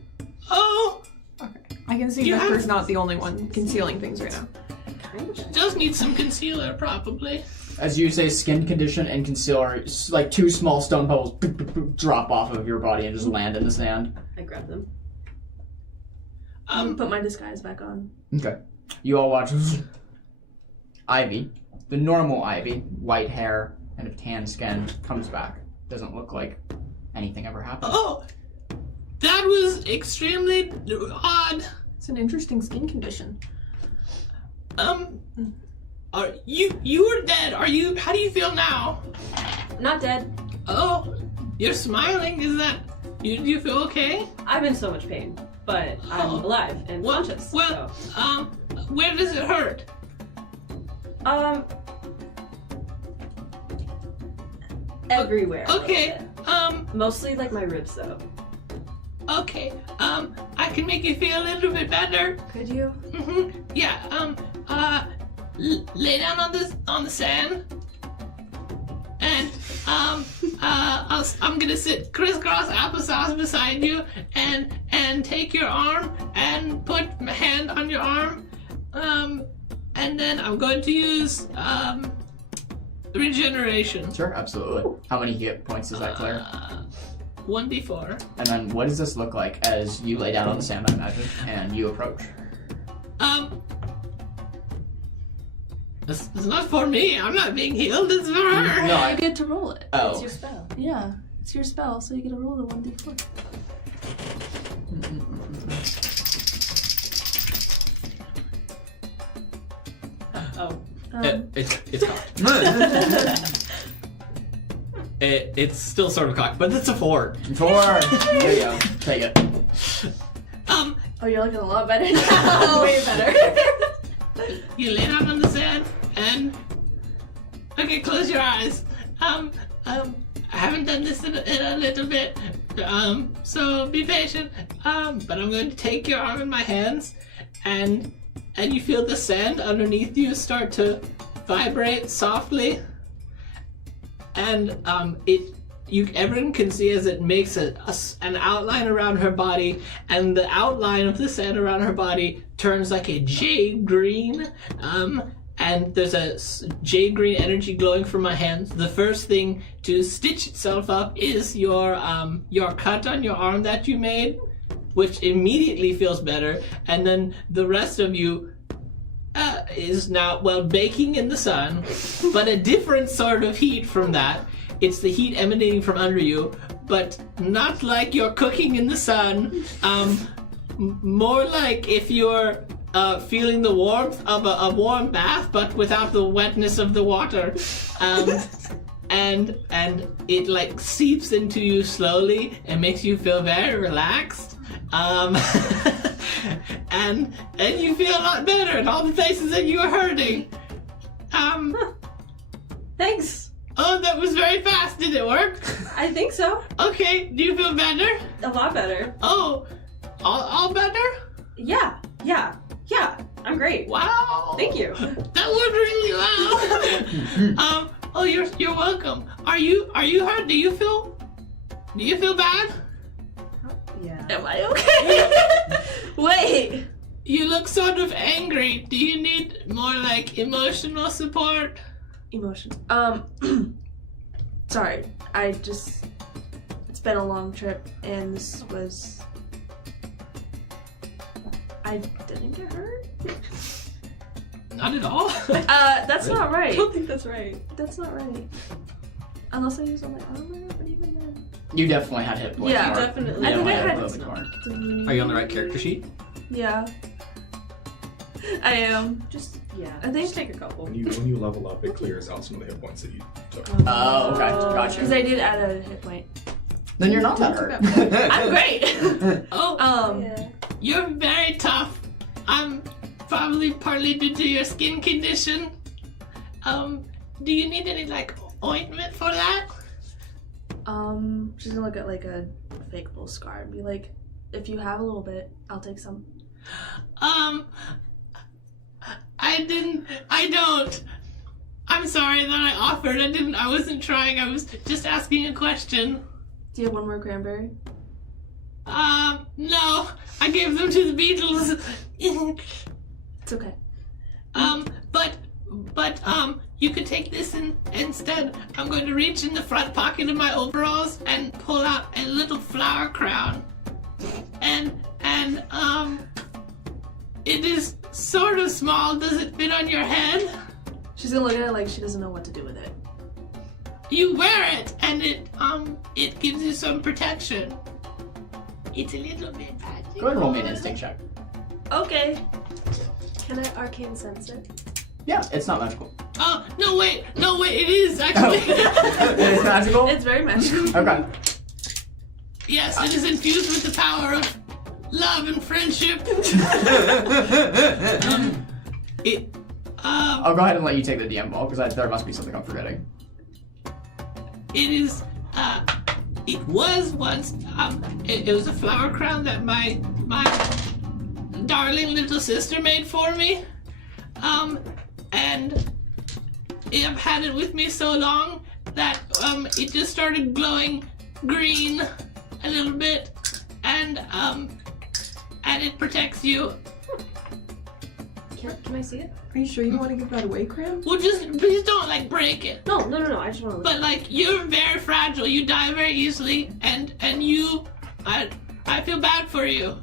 Oh, Okay. I can see You have- Vesper's not the only one concealing things right now. does need some concealer probably. As you say, skin condition and concealer, like two small stone pebbles drop off of your body and just land in the sand. I grabbed them. Put my disguise back on. Okay. You all watch Ivy, the normal Ivy, white hair and a tan skin, comes back. Doesn't look like anything ever happened. Oh, that was extremely odd. It's an interesting skin condition. Are you were dead? How do you feel now? Not dead. Oh, you're smiling. Is that do you feel okay? I'm in so much pain, but I'm alive and conscious. Well, where does it hurt? So. Everywhere. a little Okay. bit. Mostly like my ribs though. Okay, I can make you feel a little bit better. Could you? Yeah, lay down on the sand. And, I'm gonna sit crisscross applesauce beside you and take your arm and put my hand on your arm. And then I'm going to use, regeneration. Sure, absolutely. How many hit points does that clear? 1d4. And then what does this look like as you lay down on the sand, I imagine, and you approach? This is not for me. I'm not being healed. It's for her. No, You get to roll it. Oh. It's your spell. Yeah, it's your spell, so you get to roll the 1d4. Oh. It's cocked. It's still sort of cocked, but it's a 4. 4! There you go. Take it. Oh, you're looking a lot better now. Way better. You lay down on the sand and okay, close your eyes. I haven't done this in a little bit, so be patient. But I'm going to take your arm in my hands, and you feel the sand underneath you start to vibrate softly, and everyone can see as it makes an outline around her body, and the outline of the sand around her body turns like a jade green, and there's a jade green energy glowing from my hands. The first thing to stitch itself up is your cut on your arm that you made, which immediately feels better, and then the rest of you is now, well, baking in the sun, but a different sort of heat from that. It's the heat emanating from under you, but not like you're cooking in the sun. More like if you're feeling the warmth of a warm bath, but without the wetness of the water. And it like seeps into you slowly and makes you feel very relaxed. And you feel a lot better in all the places that you were hurting. Thanks. Oh, that was very fast. Did it work? I think so. Okay, do you feel better? A lot better. Oh, all better? Yeah. I'm great. Wow. Thank you. That went really well. Oh, you're welcome. Are you hurt? Do you feel bad? Yeah. Am I okay? Wait. You look sort of angry. Do you need more like emotional support? Emotions. Sorry. It's been a long trip, and this was... I didn't get hurt? Not at all. That's not I right. don't think that's right. That's not right. Unless I use all my armor, but even then... You definitely had hit points. Yeah, more. definitely. You I think I definitely had- a little bit more. Are you on the right character sheet? Yeah. I am. Just, yeah. I think- Just take a couple. When you level up, it clears out some of the hit points that you took. Oh, okay. Gotcha. Because I did add a hit point. Then you're not that hurt. I'm great. Oh, Yeah. you're very tough. Probably partly due to your skin condition. Do you need any like ointment for that? She's gonna look at like a fake little scar and be like, if you have a little bit, I'll take some. I don't. I'm sorry that I offered. I wasn't trying. I was just asking a question. Do you have one more cranberry? No. I gave them to the Beatles. It's okay. But you could take this instead. I'm going to reach in the front pocket of my overalls and pull out a little flower crown. And it is sort of small. Does it fit on your head? She's gonna look at it like she doesn't know what to do with it. You wear it, and it gives you some protection. It's a little bit magical. Go ahead and roll me an instinct check. Okay. Can I arcane sense it? Yeah, it's not magical. Oh, no wait, it is actually. It is magical? It's very magical. Okay. Yes, it is infused with the power of love and friendship. I'll go ahead and let you take the DM ball, because there must be something I'm forgetting. It is, it was once. It was a flower crown that my darling little sister made for me. And I've had it with me so long that it just started glowing green a little bit, and it protects you. Can I see it? Are you sure you want to give that away, Cram? Well, just please don't like break it. No. I just want to. But like you're very fragile. You die very easily, and you, I feel bad for you.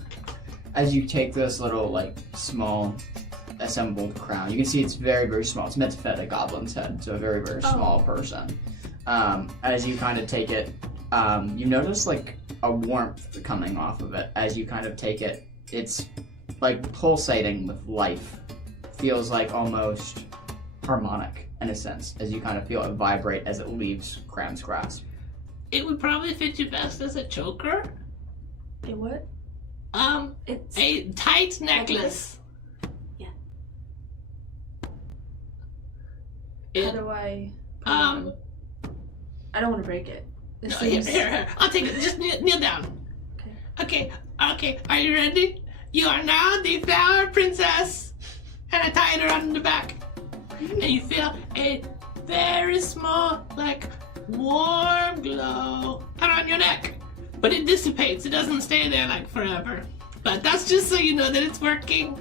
As you take this little, like, small assembled crown, you can see it's very, very small. It's meant to fit a goblin's head, so a very, very small person. As you kind of take it, you notice, like, a warmth coming off of it. As you kind of take it, it's, like, pulsating with life. Feels like almost harmonic, in a sense, as you kind of feel it vibrate as it leaves Cram's grasp. It would probably fit you best as a choker. A what? It's A tight necklace. Yeah. How do I? Um, I don't want to break it. This no, here, seems. here, I'll take it. Just kneel down. Okay. Are you ready? You are now the flower princess. And I tie it around the back. And you feel a very small, like, warm glow around your neck. But it dissipates. It doesn't stay there, like, forever. But that's just so you know that it's working.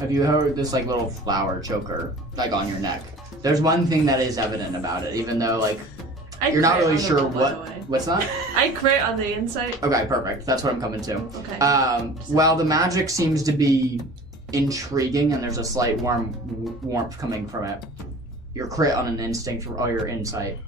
Have you heard this, like, little flower choker, like, on your neck? There's one thing that is evident about it, even though, like, you're not really sure what's that? I crit on the inside. Okay, perfect. That's what I'm coming to. Okay. While the magic seems to be intriguing and there's a slight warmth coming from it, your crit on an instinct for all your insight,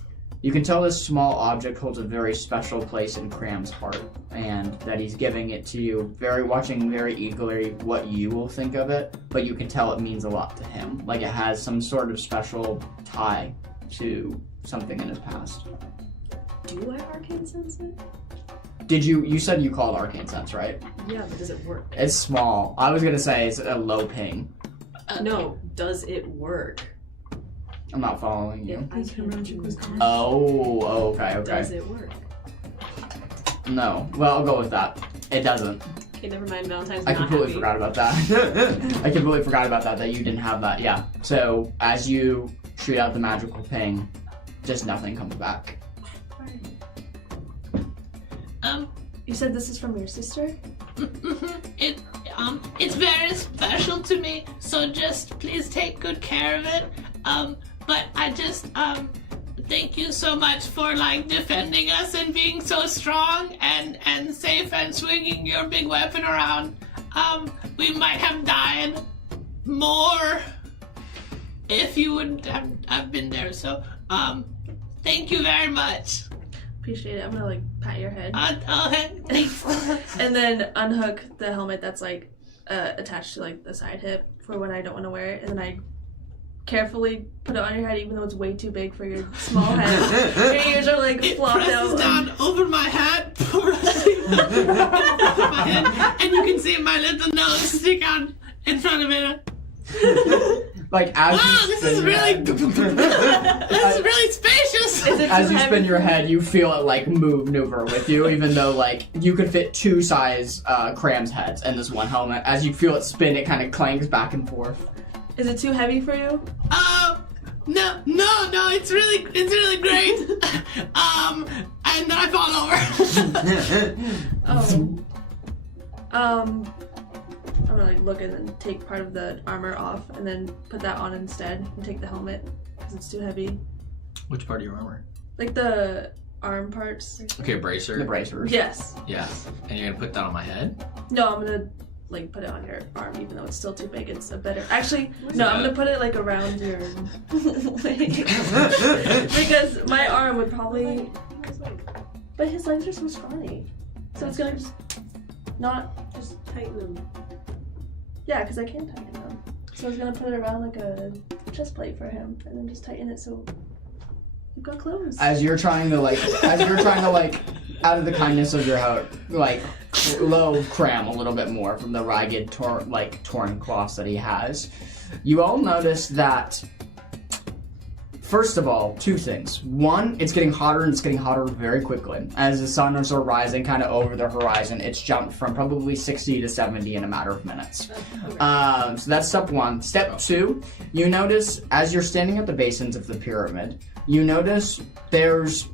you can tell this small object holds a very special place in Cram's heart, and that he's giving it to you, watching very eagerly what you will think of it, but you can tell it means a lot to him. Like it has some sort of special tie to something in his past. Do I arcane sense it? You said you called Arcane Sense, right? Yeah, but does it work? It's small. I was gonna say it's a low ping. No, does it work? I'm not following you. I can't magic was gone. Oh, okay. Does it work? No. Well, I'll go with that. It doesn't. Okay, never mind. Valentine's I not completely happy. forgot about that. I completely forgot about that you didn't have that. Yeah. So, as you shoot out the magical ping, just nothing comes back. You said this is from your sister? It's very special to me, so just please take good care of it. But I just, thank you so much for, like, defending us and being so strong and safe and swinging your big weapon around. We might have died more if you wouldn't have been there, so, thank you very much. Appreciate it. I'm gonna, like, pat your head. Thanks. And then unhook the helmet that's, like, attached to, like, the side hip for when I don't want to wear it. And then I carefully put it on your head even though it's way too big for your small head. Your ears are, like, It flopped presses out. down over my hat, pressing my head, and you can see my little nose stick out in front of it. Like as Wow, you this spin is your really, head, this is really spacious. Is it as too you spin heavy? your head, you feel it like maneuver with you, even though like you could fit two size Cram's heads in this one helmet. As you feel it spin, it kind of clangs back and forth. Is it too heavy for you? No, it's really great. And then I fall over. I'm gonna like look and then take part of the armor off and then put that on instead and take the helmet because it's too heavy. Which part of your armor? Like the arm parts. Okay, bracer. The bracers. Yes. Yeah, and you're gonna put that on my head? No, I'm gonna like put it on your arm even though it's still too big. It's a better. Actually, no, I'm gonna put it like around your leg because my arm would probably. But his legs are so scrawny, so it's gonna just not just Tighten them. Yeah, because I can tighten them. So I was gonna put it around like a chest plate for him, and then just tighten it so you've got clothes. As you're trying to out of the kindness of your heart, like low Cram a little bit more from the ragged torn cloths that he has. You all notice that First of all, two things. One, it's getting hotter and it's getting hotter very quickly. As the sun is rising kind of over the horizon, it's jumped from probably 60 to 70 in a matter of minutes. So that's step one. Step two, you notice as you're standing at the basins of the pyramid, you notice there's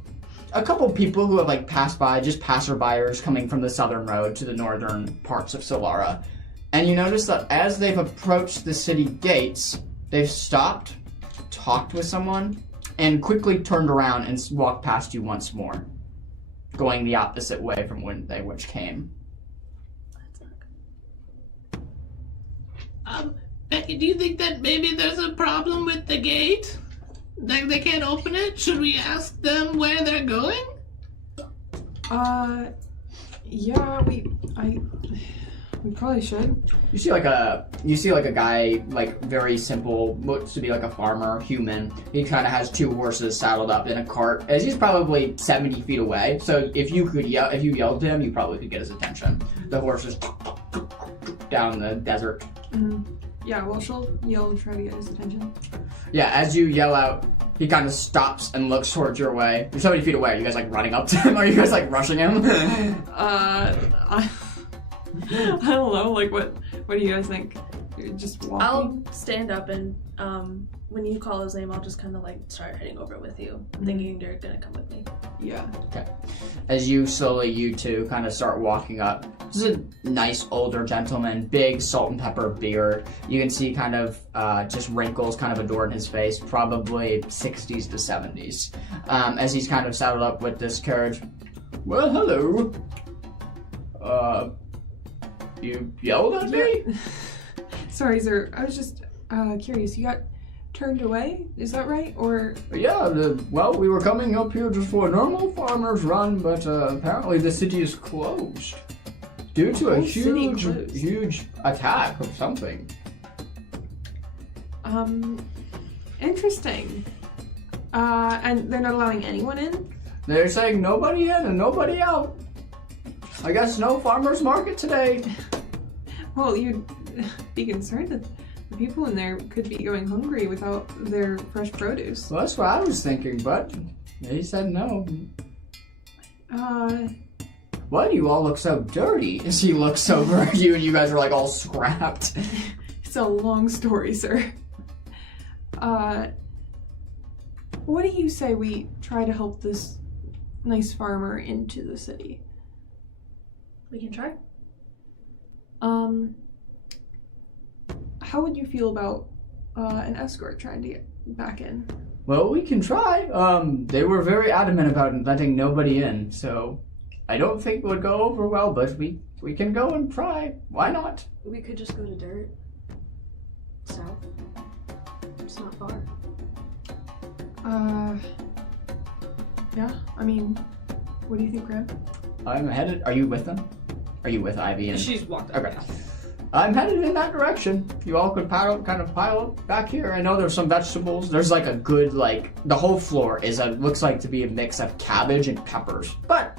a couple people who have like passed by, just passerbyers coming from the southern road to the northern parts of Solara. And you notice that as they've approached the city gates, they've stopped, talked with someone, and quickly turned around and walked past you once more, going the opposite way from when they which came. Becky, do you think that maybe there's a problem with the gate? Like they can't open it? Should we ask them where they're going? Yeah, we probably should. You see like a guy, like very simple, looks to be like a farmer, human. He kind of has two horses saddled up in a cart, as he's probably 70 feet away. So if you yelled to him, you probably could get his attention. The horses down the desert. Mm-hmm. Yeah, well, she'll yell and try to get his attention. Yeah, as you yell out, he kind of stops and looks towards your way. You're 70 feet away. Are you guys like running up to him? Are you guys like rushing him? I don't know. Like, what do you guys think? You're just walking? I'll stand up and when you call his name, I'll just kind of like start heading over with you, thinking you're gonna come with me. Yeah. Okay. As you two kind of start walking up, this is a nice older gentleman, big salt and pepper beard. You can see kind of just wrinkles kind of adorn his face, probably 60s to 70s. As he's kind of saddled up with this carriage. Well, hello. You yelled at me? Sorry, sir. I was just curious. You got turned away? Is that right? Or Yeah, well, we were coming up here just for a normal farmer's run, but apparently the city is closed due to a huge attack of something. Interesting. And they're not allowing anyone in? They're saying nobody in and nobody out. I guess no farmer's market today. Well, you'd be concerned that the people in there could be going hungry without their fresh produce. Well, that's what I was thinking, but he said no. Why do you all look so dirty? As he looks over at you and you guys are like all scrapped. It's a long story, sir. What do you say we try to help this nice farmer into the city? We can try. How would you feel about an escort trying to get back in? Well, we can try. They were very adamant about letting nobody in, so I don't think it would go over well, but we can go and try. Why not? We could just go to Dirt. South. It's not far. Yeah, I mean, what do you think, Graham? I'm headed. Are you with them? Are you with Ivy? And... She's walked up. Okay. I'm headed in that direction. You all could pile up back here. I know there's some vegetables. There's like a good, the whole floor looks like to be a mix of cabbage and peppers. But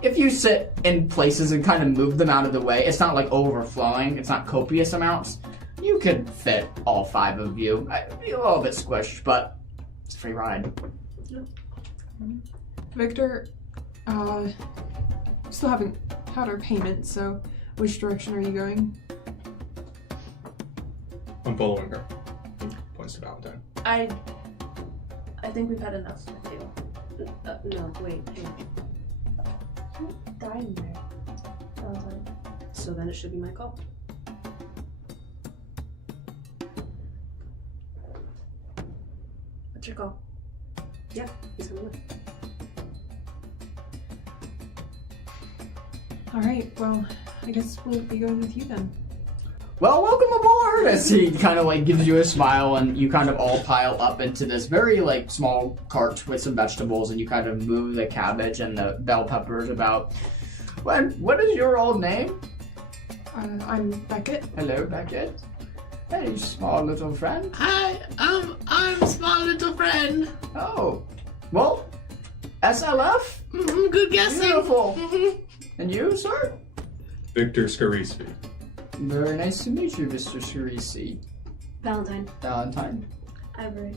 if you sit in places and kind of move them out of the way, it's not like overflowing. It's not copious amounts. You could fit all 5 of you. I'd be a little bit squished, but it's a free ride. Victor, still haven't had our payment, so which direction are you going? I'm following her. Points to Valentine. I think we've had enough with you. No, wait. Hang on. Who died in there? Valentine. So then it should be my call. What's your call? Yeah, he's coming with. Alright, well, I guess we'll be going with you then. Well, welcome aboard! As he kind of gives you a smile and you kind of all pile up into this very small cart with some vegetables and you kind of move the cabbage and the bell peppers about. What is your old name? I'm Beckett. Hello, Beckett. Hey, small little friend. Hi, I'm small little friend. Oh, well, SLF? Mm-hmm, good guessing. Beautiful. Mm-hmm. And you, sir? Victor Scarisby. Very nice to meet you, Mr. Shirisi. Valentine. Valentine. Ivory.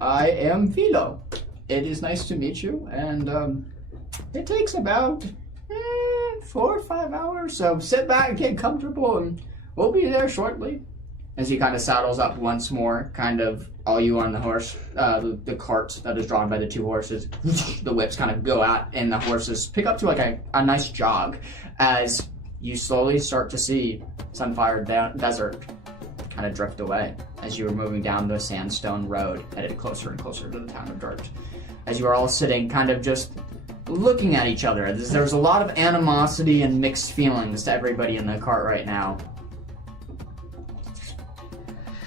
I am Philo. It is nice to meet you, and it takes about 4 or 5 hours, so sit back, get comfortable, and we'll be there shortly. As he kind of saddles up once more, kind of all you on the horse, the cart that is drawn by the 2 horses, the whips kind of go out, and the horses pick up to like a nice jog as you slowly start to see Sunfire Desert kind of drift away as you are moving down the sandstone road, headed closer and closer to the town of Dirt. As you are all sitting kind of just looking at each other. There's a lot of animosity and mixed feelings to everybody in the cart right now.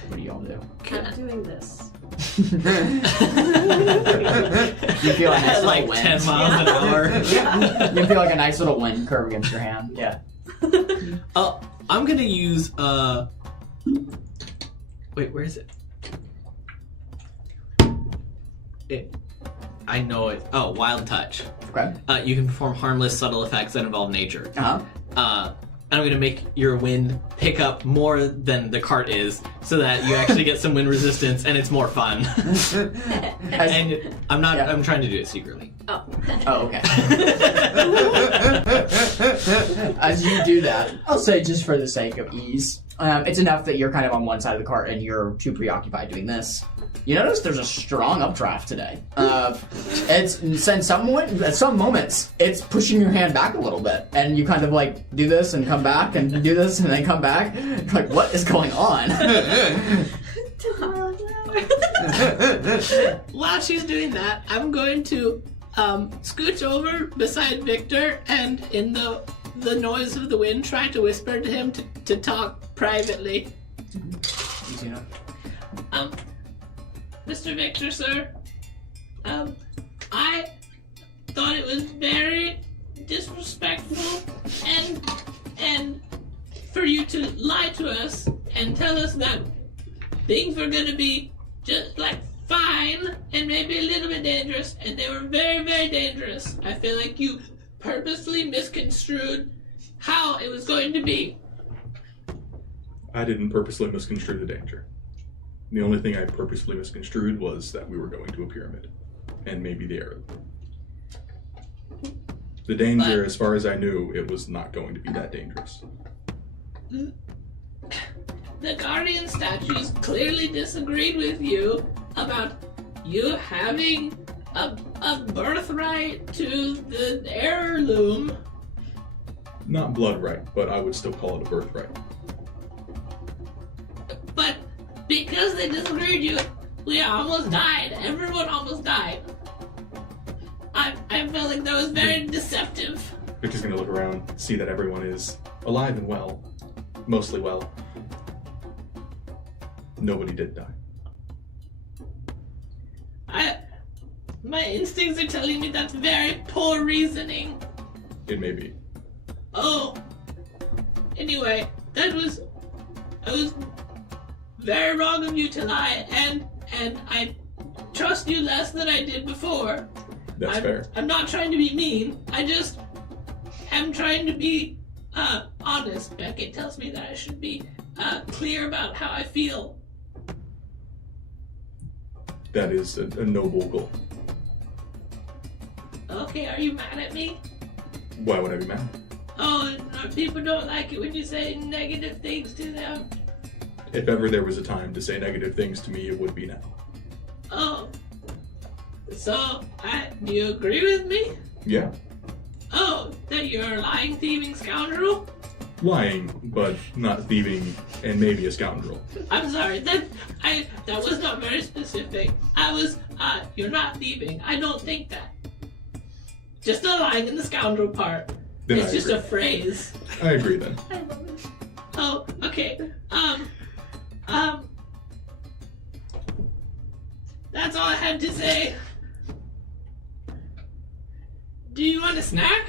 What do y'all do? I'm doing this. You feel a nice like little wind. 10 miles an hour. You feel like a nice little wind curve against your hand. Yeah. I'm gonna use wait, where is it? I know it. Oh, Wild Touch. Okay. You can perform harmless, subtle effects that involve nature. Uh-huh. And I'm gonna make your wind pick up more than the cart is, so that you actually get some wind resistance, and it's more fun. And I'm not. Yeah. I'm trying to do it secretly. Oh. Oh, okay. As you do that, I'll say just for the sake of ease, it's enough that you're kind of on one side of the cart and you're too preoccupied doing this. You notice there's a strong updraft today. It's at some moments it's pushing your hand back a little bit, and you kind of like do this and come back and do this and then come back. Like, what is going on? While she's doing that, I'm going to scooch over beside Victor and in the noise of the wind try to whisper to him to talk privately. Easy enough. Mr. Victor, sir, I thought it was very disrespectful and for you to lie to us and tell us that things were gonna be just like fine and maybe a little bit dangerous, and they were very, very dangerous. I feel like you purposely misconstrued how it was going to be. I didn't purposely misconstrue the danger. The only thing I purposefully misconstrued was that we were going to a pyramid, and maybe the arrow. The danger, as far as I knew, it was not going to be that dangerous. The Guardian statues clearly disagreed with you about you having a birthright to the heirloom. Not blood right, but I would still call it a birthright. But because they disagreed with you, we almost died. Everyone almost died. I felt like that was very deceptive. Victor's gonna look around, see that everyone is alive and well. Mostly well. Nobody did die. My instincts are telling me that's very poor reasoning. It may be. Oh. Anyway, it was very wrong of you to lie, and I trust you less than I did before. That's fair. I'm not trying to be mean. I just am trying to be honest. Beckett tells me that I should be clear about how I feel. That is a noble goal. Okay, are you mad at me? Why would I be mad? Oh, no, people don't like it when you say negative things to them. If ever there was a time to say negative things to me, it would be now. Oh. So, do you agree with me? Yeah. Oh, that you're a lying, thieving scoundrel? Lying, but not thieving, and maybe a scoundrel. I'm sorry, that was not very specific. You're not thieving. I don't think that. Just the lying and the scoundrel part. Then It's I just agree. a phrase. I agree then. I love it. Oh, okay. That's all I had to say. Do you want a snack?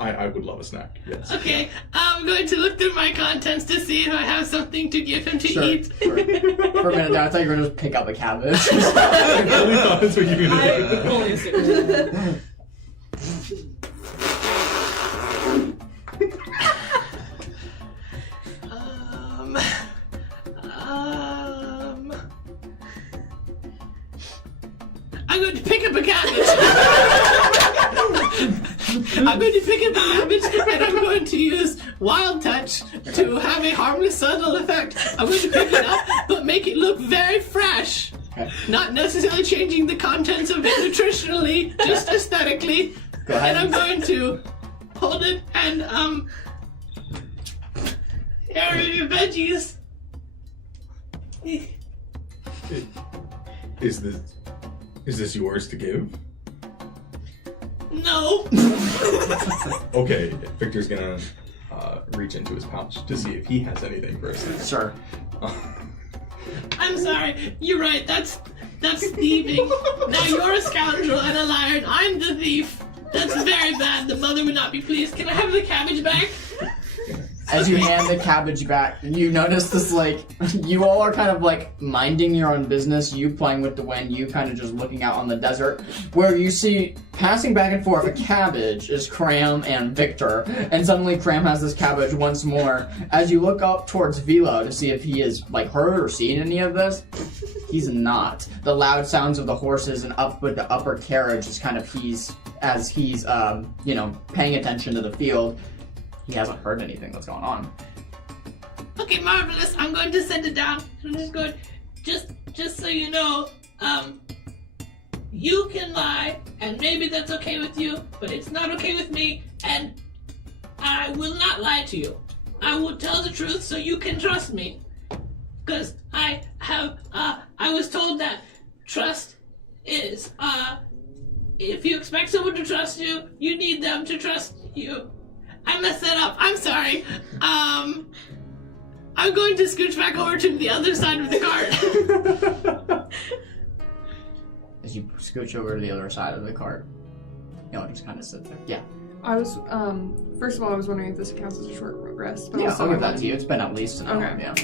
I would love a snack, yes. Okay, I'm going to look through my contents to see if I have something to give him to Sure, eat. sure. For a minute there, I thought you were going to pick up a cabbage. I really thought that's what you were I going to do. only assumed. I'm going to pick up a cabbage. I'm going to pick up a cabbage, and I'm going to use Wild Touch to have a harmless, subtle effect. I'm going to pick it up, but make it look very fresh. Okay. Not necessarily changing the contents of it nutritionally, just aesthetically. Go ahead. And I'm going to hold it and, here are your veggies. Is this yours to give? No. Okay, Victor's gonna reach into his pouch to see if he has anything for us. Sure. I'm sorry. You're right. That's thieving. Now you're a scoundrel and a liar, and I'm the thief. That's very bad. The mother would not be pleased. Can I have the cabbage back? As you hand the cabbage back, you notice this, like, you all are kind of, like, minding your own business, you playing with the wind, you kind of just looking out on the desert, where you see, passing back and forth, a cabbage is Cram and Victor, and suddenly Cram has this cabbage once more. As you look up towards Velo to see if he is, like, heard or seen any of this, he's not. The loud sounds of the horses and up with the upper carriage is kind of he's paying attention to the field. He hasn't heard anything that's going on. Okay, marvelous. I'm going to send it down. I'm just going, just so you know, you can lie, and maybe that's okay with you, but it's not okay with me, and I will not lie to you. I will tell the truth so you can trust me. Because I was told that trust is, if you expect someone to trust you, you need them to trust you. I messed that up. I'm sorry. I'm going to scooch back over to the other side of the cart. As you scooch over to the other side of the cart, just kind of sit there. Yeah. I was, first of all, I was wondering if this counts as a short rest. But Yeah, also I'll give I that wanted- to you. It's been at least an hour. Okay. Yeah.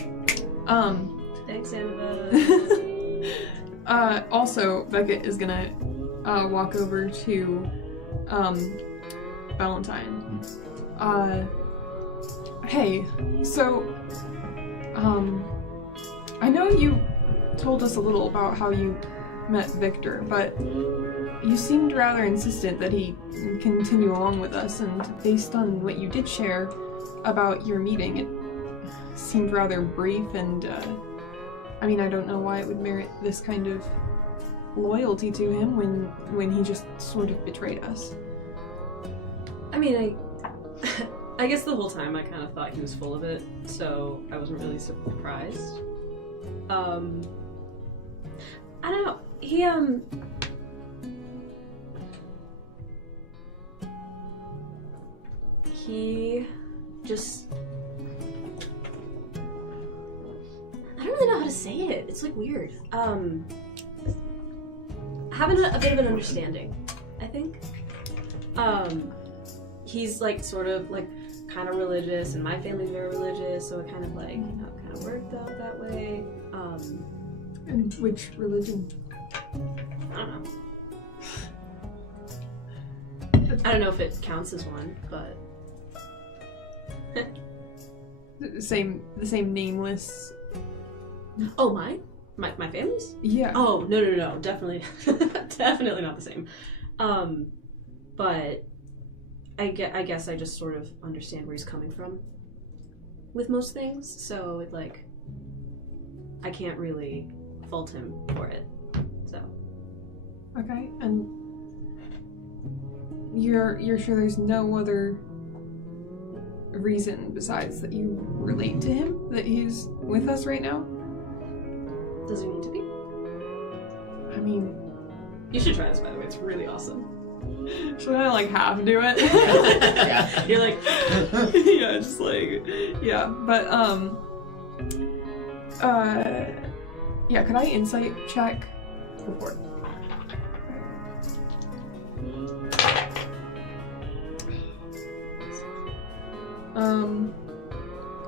Thanks, Annabelle. Also, Beckett is gonna walk over to Valentine. Hey, so I know you told us a little about how you met Victor, but you seemed rather insistent that he continue along with us, and based on what you did share about your meeting, it seemed rather brief, and I don't know why it would merit this kind of loyalty to him when he just sort of betrayed us. I guess the whole time I kind of thought he was full of it, so I wasn't really surprised. I don't know. He just... I don't really know how to say it. It's like weird. Having a bit of an understanding, I think. He's like sort of like kind of religious, and my family's very religious, so it kind of like kind of worked out that way. And which religion? I don't know. I don't know if it counts as one, but The same nameless. oh, mine? My family's? Yeah. Oh, no, definitely, definitely not the same. But I guess I just sort of understand where he's coming from with most things, so it like I can't really fault him for it. So Okay, and you're sure there's no other reason besides that you relate to him, that he's with us right now? does it need to be? You should try this, by the way. It's really awesome. Should I like half do it? Yeah. You're like, yeah, just like, yeah, but yeah, could I insight check? Go for it.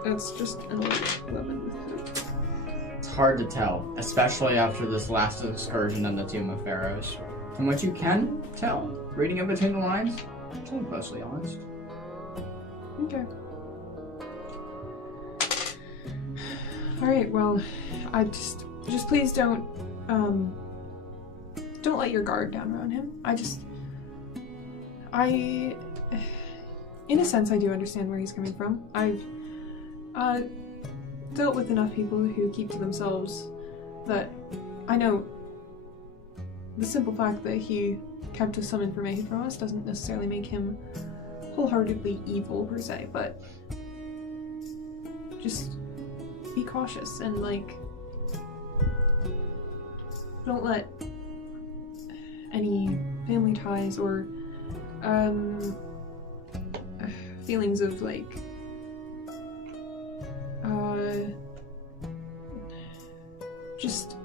That's just an 11. It's hard to tell, especially after this last excursion in the Tomb of Pharaohs. From what you can tell, reading in between the lines, it's mostly honest. Okay. Alright, well, I just please don't, don't let your guard down around him. In a sense, I do understand where he's coming from. I've dealt with enough people who keep to themselves that I know the simple fact that he kept some information from us doesn't necessarily make him wholeheartedly evil per se, but just be cautious and like don't let any family ties or feelings of like just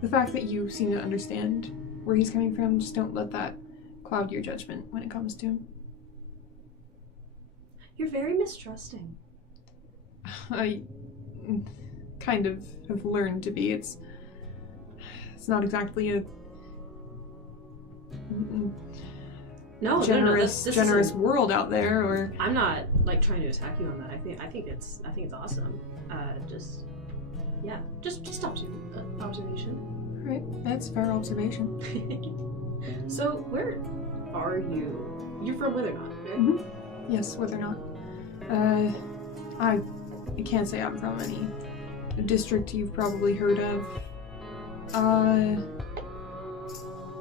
the fact that you seem to understand where he's coming from, just don't let that cloud your judgment when it comes to him. You're very mistrusting. I kind of have learned to be. It's not exactly a generous this world out there, or I'm not like trying to attack you on that. I think it's awesome. Just observation. right? That's a fair observation. So where are you? You're from Withernot, right? Mm-hmm. Yes, whether or not. I can't say I'm from any district you've probably heard of.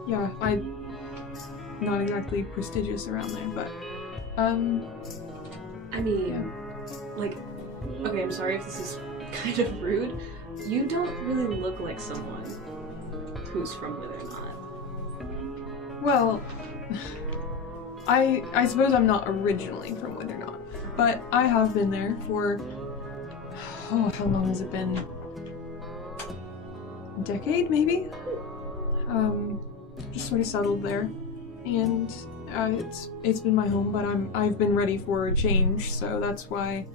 Yeah, I'm not exactly prestigious around there, but I mean, like, okay, I'm sorry if this is kind of rude. You don't really look like someone who's from Withernot. well, I suppose I'm not originally from Withernot, but I have been there for how long has it been? A decade, maybe? Just sort of settled there, and it's been my home, but I've been ready for a change, so that's why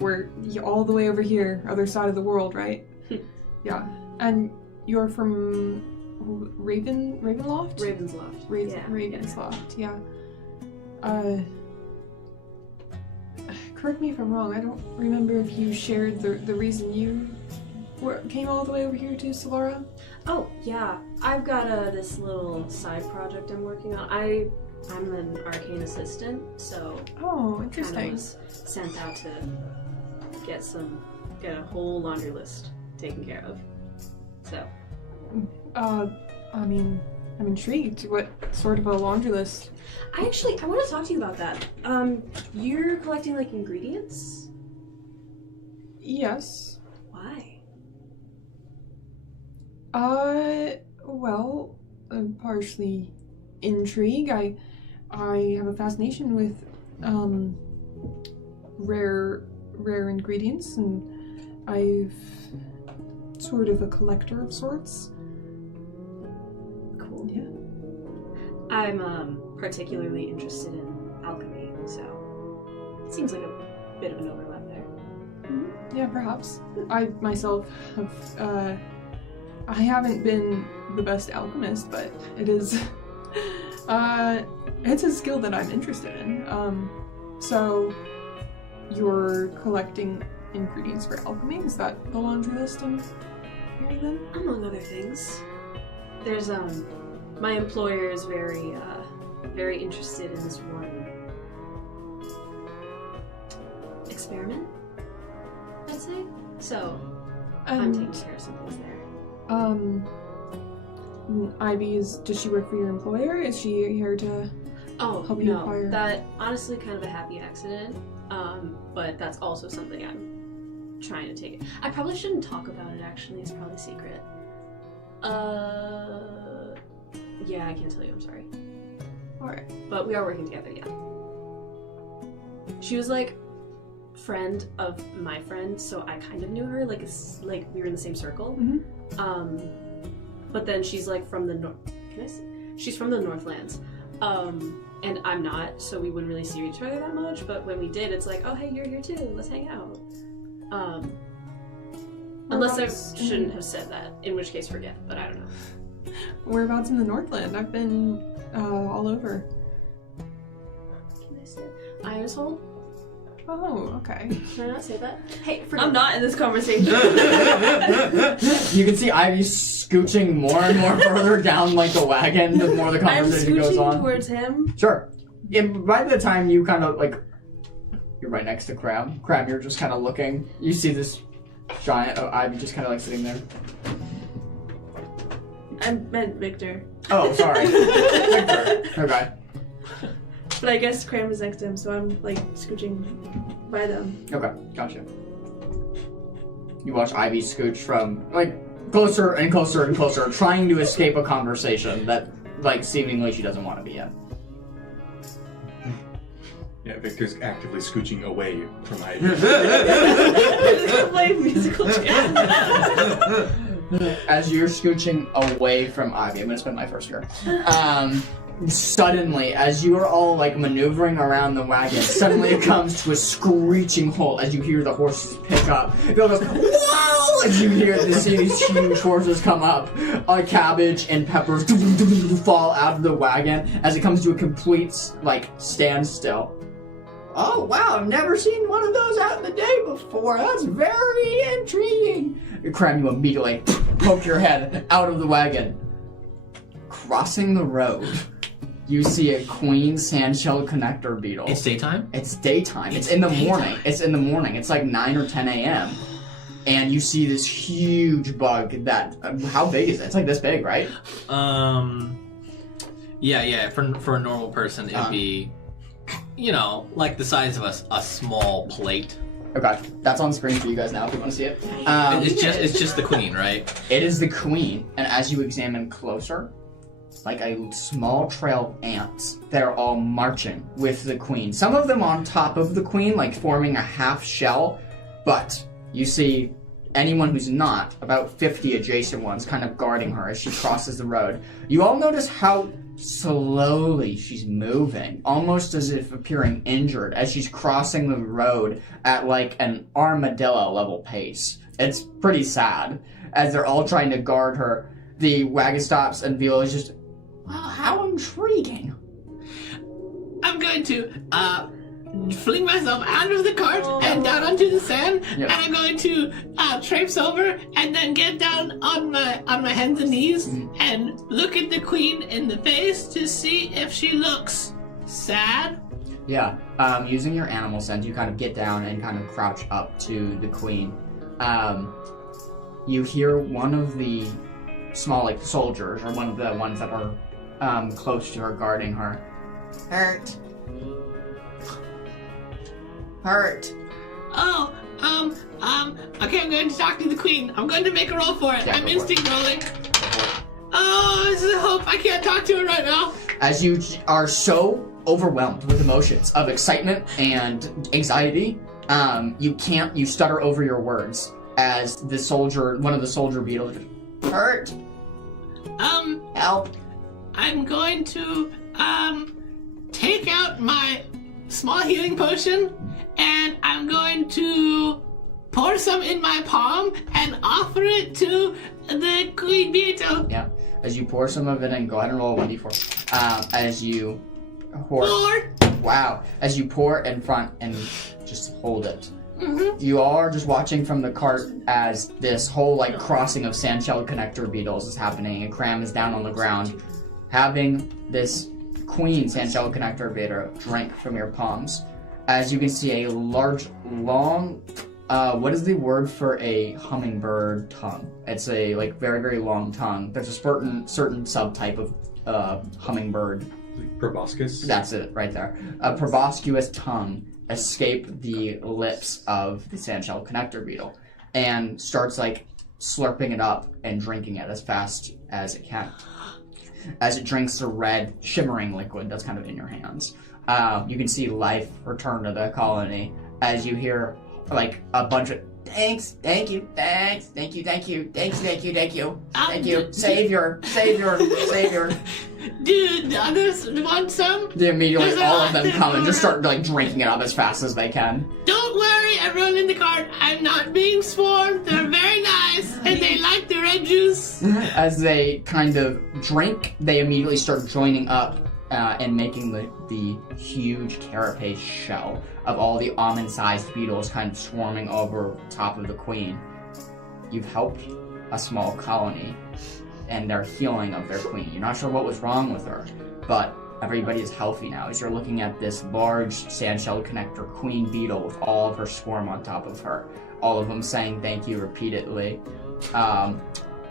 we're all the way over here, other side of the world, right? Yeah, and you're from Ravenloft? Ravensloft. Ravensloft, yeah. Correct me if I'm wrong, I don't remember if you shared the reason you came all the way over here to Solara? Oh, yeah. I've got this little side project I'm working on. I'm an arcane assistant, so Oh, kind interesting. of was sent out to get a whole laundry list taken care of. So, I mean, I'm intrigued. What sort of a laundry list? I want to talk to you about that. You're collecting like ingredients? Yes. Why? Well, partially intrigue. I have a fascination with, rare ingredients, and I've sort of a collector of sorts. Cool. Yeah. I'm particularly interested in alchemy, so it seems like a bit of an overlap there. Yeah, perhaps. I myself have, I haven't been the best alchemist, but it is, it's a skill that I'm interested in. So you're collecting ingredients for alchemy? Is that the laundry list I'm hearing then? Among other things. There's my employer is very interested in this one experiment, I'd say. So I'm taking care of some things there. Ivy, does she work for your employer? Is she here to help you acquire? That honestly kind of a happy accident. But that's also something I'm trying to take. I probably shouldn't talk about it actually, it's probably secret. Yeah, I can't tell you, I'm sorry. Alright. But we are working together, yeah. She was like friend of my friend, so I kind of knew her, like we were in the same circle. Mm-hmm. But then she's like from the she's from the Northlands. And I'm not, so we wouldn't really see each other that much, but when we did, it's like, oh hey, you're here too, let's hang out. Unless I shouldn't have said that, in which case forget, but I don't know. Whereabouts in the Northland? I've been all over. Can I say Iron's Hold? Oh, okay. Can I not say that? Hey, I'm not in this conversation. You can see Ivy scooching more and more further down like the wagon the more the I'm conversation goes scooching on. towards him. Sure. By the time you kind of like, you're right next to Crab. Crab, you're just kind of looking. You see this giant Ivy just kind of like sitting there. I meant Victor. Oh, sorry. Victor. Okay. But I guess Cram is next to him, so I'm like scooching by them. Okay, gotcha. You watch Ivy scooch from like closer and closer and closer, trying to escape a conversation that like seemingly she doesn't want to be in. Yeah, Victor's actively scooching away from Ivy. Play musical chairs. As you're scooching away from Ivy, I'm gonna spend my first turn. Suddenly, as you are all like maneuvering around the wagon, suddenly it comes to a screeching halt as you hear the horses pick up. Bill goes, "Whoa!" As you see these huge horses come up, cabbage and peppers fall out of the wagon as it comes to a complete like standstill. Oh wow, I've never seen one of those out in the day before. That's very intriguing. Cram, you immediately poke your head out of the wagon. Crossing the road, you see a queen sandshell connector beetle. It's daytime? It's daytime. It's in the morning. It's in the morning. It's like 9 or 10 a.m. And you see this huge bug that, how big is it? It's like this big, right? Yeah. For a normal person, it'd be, like the size of a small plate. Okay, that's on screen for you guys now if you want to see it. It's just the queen, right? It is the queen, and as you examine closer, like a small trail of ants, they're all marching with the queen. Some of them on top of the queen, like forming a half shell, but you see anyone who's not, about 50 adjacent ones kind of guarding her as she crosses the road. You all notice how slowly she's moving, almost as if appearing injured as she's crossing the road at like an armadillo level pace. It's pretty sad as they're all trying to guard her. The wagon stops and Viola is just, wow, how intriguing. I'm going to fling myself out of the cart and down onto the sand, Yep. and I'm going to traipse over and then get down on my hands and knees and look at the queen in the face to see if she looks sad. Yeah, using your animal sense, you kind of get down and kind of crouch up to the queen. You hear one of the small, like, soldiers, or one of the ones that are close to her, guarding her. Hurt. Oh, okay, I'm going to talk to the queen. I'm going to make a roll for it. Yeah, I'm go for instinct rolling. Oh, this is hope. I can't talk to her right now. As you are so overwhelmed with emotions of excitement and anxiety, you stutter over your words as one of the soldier beetles, hurt. Help. I'm going to, take out my small healing potion, and I'm going to pour some in my palm and offer it to the queen beetle. Yeah. As you pour some of it in, go ahead and roll a 1d4. As you pour. 4. Wow. As you pour in front and just hold it. Mm-hmm. You all are just watching from the cart as this whole like crossing of sandshell connector beetles is happening, and Cram is down on the ground having this queen sandshell connector beetle drink from your palms. As you can see a large, long, what is the word for a hummingbird tongue? It's a like very, very long tongue. There's a certain subtype of hummingbird. Proboscis? That's it, right there. A proboscis tongue escape the lips of the sandshell connector beetle and starts like slurping it up and drinking it as fast as it can. As it drinks the red shimmering liquid that's kind of in your hands, you can see life return to the colony as you hear like a bunch of thanks, thank you, thanks, thank you, thank you, thanks, thank you, thank you, thank you, savior. Do the others want some? Immediately all of them come and just start like drinking it up as fast as they can. Don't worry, everyone in the cart. I'm not being swarmed. They're very nice, and they like the red juice. As they kind of drink, they immediately start joining up and making the huge carapace shell of all the almond-sized beetles kind of swarming over top of the queen. You've helped a small colony and their healing of their queen. You're not sure what was wrong with her, but everybody is healthy now as you're looking at this large sand-shelled connector queen beetle with all of her swarm on top of her. All of them saying thank you repeatedly.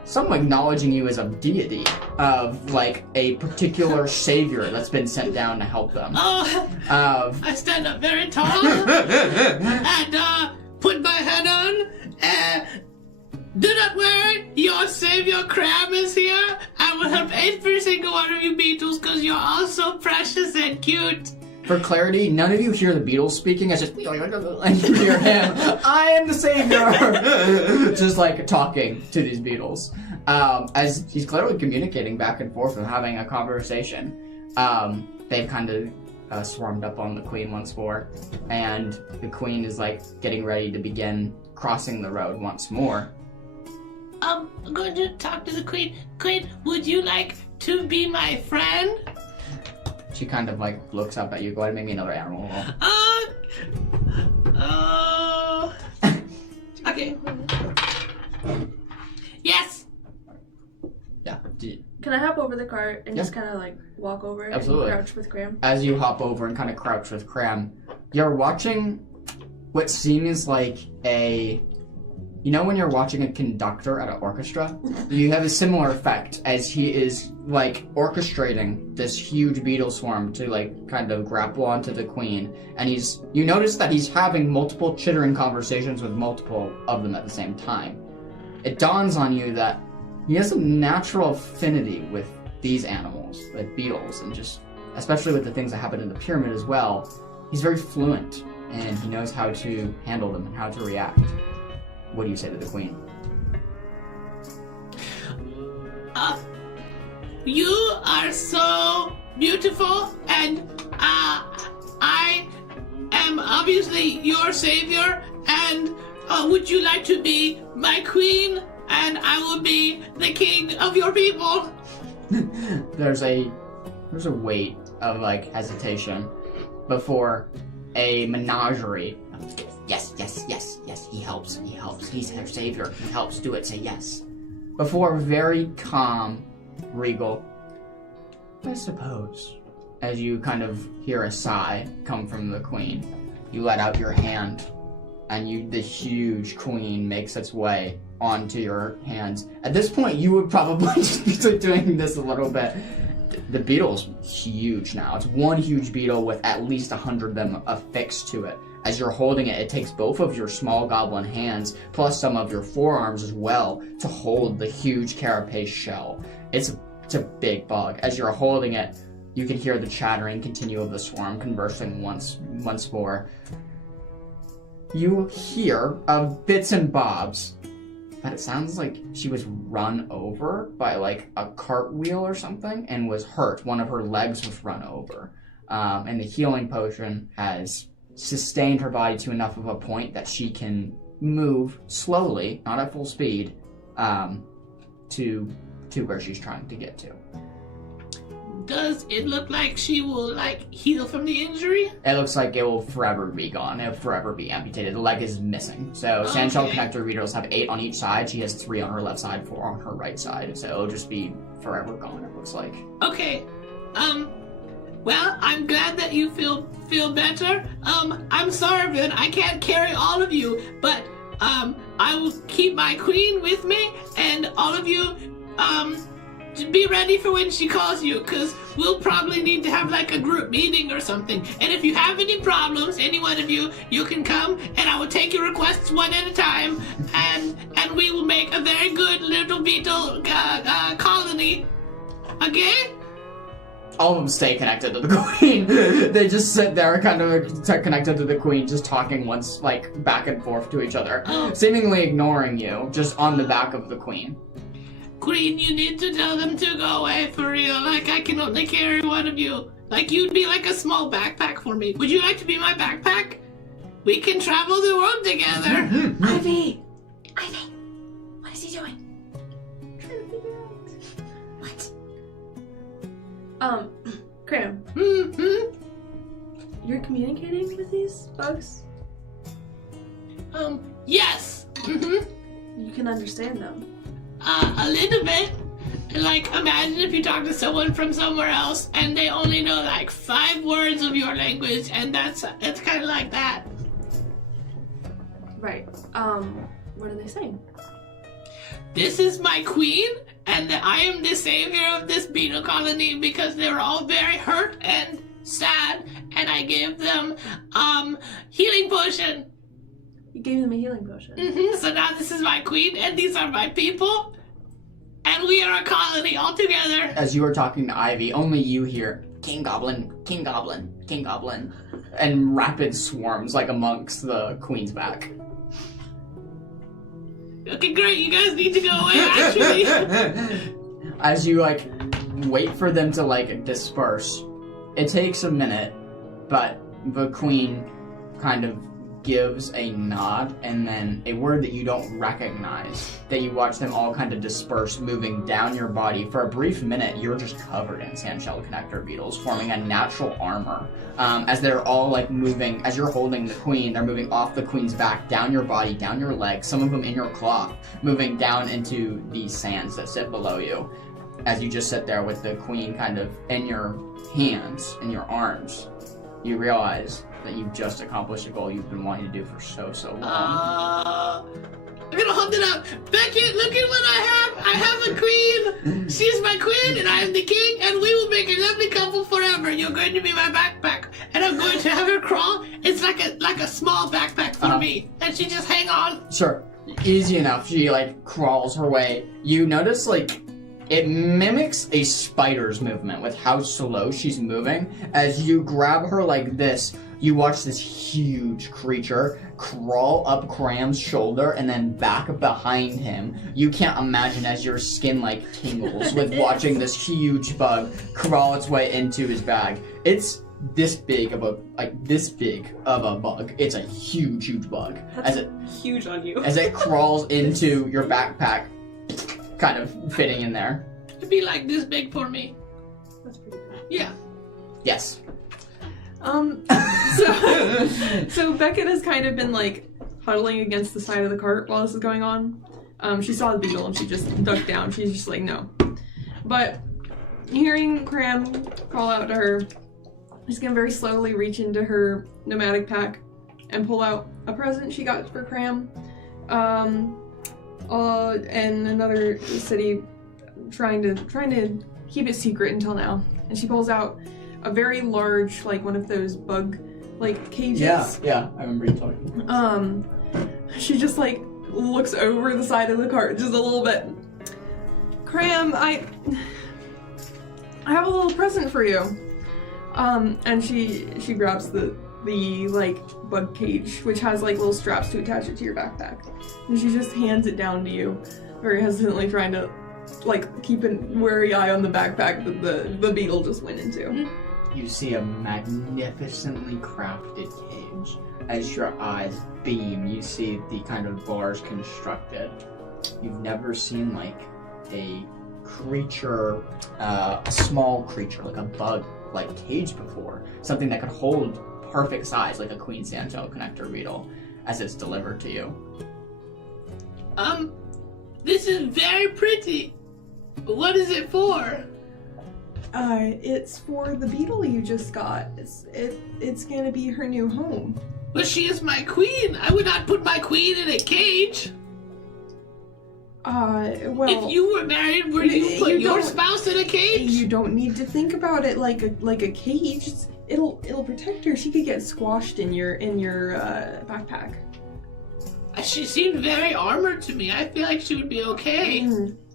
Some acknowledging you as a deity of like a particular savior that's been sent down to help them. I stand up very tall and put my head on. Do not worry, your savior Crab is here. I will help every single one of you beetles because you're all so precious and cute. For clarity, none of you hear the beetles speaking. It's just and you hear him. I am the savior, just like talking to these beetles, as he's clearly communicating back and forth and having a conversation. They've kind of swarmed up on the queen once more, and the queen is like getting ready to begin crossing the road once more. I'm going to talk to the queen. Queen, would you like to be my friend? She kind of like looks up at you. Go ahead and make me another animal roll. Okay. Yes. Yeah. Can I hop over the cart and Yeah. just kind of like walk over Absolutely. and crouch with Graham? As you hop over and kind of crouch with Cram, you're watching what seems like you know when you're watching a conductor at an orchestra? You have a similar effect as he is like orchestrating this huge beetle swarm to like kind of grapple onto the queen, and you notice that he's having multiple chittering conversations with multiple of them at the same time. It dawns on you that he has a natural affinity with these animals, like beetles, and just especially with the things that happen in the pyramid as well. He's very fluent, and he knows how to handle them and how to react. What do you say to the queen? You are so beautiful, and I am obviously your savior, and would you like to be my queen, and I will be the king of your people? There's a wait of like hesitation before a menagerie. Yes, he helps, he's her savior, he helps, do it, say yes. Before very calm, regal, I suppose, as you kind of hear a sigh come from the queen, you let out your hand, and the huge queen makes its way onto your hands. At this point, you would probably just be doing this a little bit. The beetle's huge now. It's one huge beetle with at least 100 of them affixed to it. As you're holding it, it takes both of your small goblin hands, plus some of your forearms as well, to hold the huge carapace shell. It's a big bug. As you're holding it, you can hear the chattering continue of the swarm conversing once more. You hear of bits and bobs, but it sounds like she was run over by like a cartwheel or something and was hurt. One of her legs was run over. And the healing potion has sustained her body to enough of a point that she can move slowly, not at full speed, to where she's trying to get to. Does it look like she will heal from the injury? It looks like it will forever be gone. It will forever be amputated. The leg is missing. So Sandshell Connector beetles have 8 on each side. She has 3 on her left side, 4 on her right side. So it'll just be forever gone, it looks like. Okay. Well, I'm glad that you feel better. I'm Sarvin. I can't carry all of you, but I will keep my queen with me, and all of you be ready for when she calls you, because we'll probably need to have like a group meeting or something. And if you have any problems, any one of you can come, and I will take your requests one at a time, and we will make a very good little beetle colony. Okay? All of them stay connected to the queen. They just sit there kind of connected to the queen, just talking once, like, back and forth to each other, seemingly ignoring you, just on the back of the queen. Queen, you need to tell them to go away for real. Like, I can only carry one of you. Like, you'd be like a small backpack for me. Would you like to be my backpack? We can travel the world together. Ivy, what is he doing? Trying to figure out. What? Cram, Mm-hmm. you're communicating with these bugs? Yes. Mm-hmm. You can understand them. A little bit. Like, imagine if you talk to someone from somewhere else and they only know like 5 words of your language, and it's kind of like that. Right. What are they saying? This is my queen, and that I am the savior of this beetle colony because they were all very hurt and sad, and I gave them healing potion. You gave them a healing potion. Mm-hmm. So now this is my queen, and these are my people, and we are a colony all together. As you are talking to Ivy, only you hear King Goblin, King Goblin, King Goblin, and rapid swarms like amongst the queen's back. Okay, great. You guys need to go away, actually. As you like wait for them to like disperse, it takes a minute, but the queen kind of gives a nod and then a word that you don't recognize, that you watch them all kind of disperse, moving down your body. For a brief minute, you're just covered in sandshell connector beetles, forming a natural armor. As they're all like moving, as you're holding the queen, they're moving off the queen's back, down your body, down your legs, some of them in your cloth, moving down into the sands that sit below you. As you just sit there with the queen kind of in your hands, in your arms, you realize that you've just accomplished a goal you've been wanting to do for so long. I'm gonna hold it up. Beckett, look at what I have. I have a queen. She's my queen, and I am the king, and we will make a lovely couple forever. You're going to be my backpack, and I'm going to have her crawl. It's like a small backpack for me, and she just hang on. Sure, easy enough. She like crawls her way. You notice like it mimics a spider's movement with how slow she's moving. As you grab her like this, you watch this huge creature crawl up Cram's shoulder and then back behind him. You can't imagine as your skin like tingles with watching this huge bug crawl its way into his bag. It's this big of a bug. It's a huge bug. That's huge on you. As it crawls into your backpack, kind of fitting in there. It'd be like this big for me. That's pretty good. Yeah. Yes. So Beckett has kind of been like huddling against the side of the cart while this is going on. She saw the beetle and she just ducked down. She's just like, no. But hearing Cram call out to her, she's gonna very slowly reach into her nomadic pack and pull out a present she got for Cram. And another city trying to keep it secret until now. And she pulls out a very large, like one of those bug like cages. Yeah, I remember you talking. She just like looks over the side of the cart just a little bit. Cram, I have a little present for you. And she grabs the like bug cage, which has like little straps to attach it to your backpack. And she just hands it down to you, very hesitantly trying to like keep a wary eye on the backpack that the beetle just went into. You see a magnificently crafted cage. As your eyes beam, you see the kind of bars constructed. You've never seen like a creature, a small creature, like a bug-like cage before. Something that could hold perfect size, like a queen sandshell connector beetle, as it's delivered to you. This is very pretty. What is it for? It's for the beetle you just got. It's gonna be her new home. But she is my queen. I would not put my queen in a cage. Well, if you were married, would you put your spouse in a cage? You don't need to think about it like a cage. It'll protect her. She could get squashed in your backpack. She seemed very armored to me. I feel like she would be okay.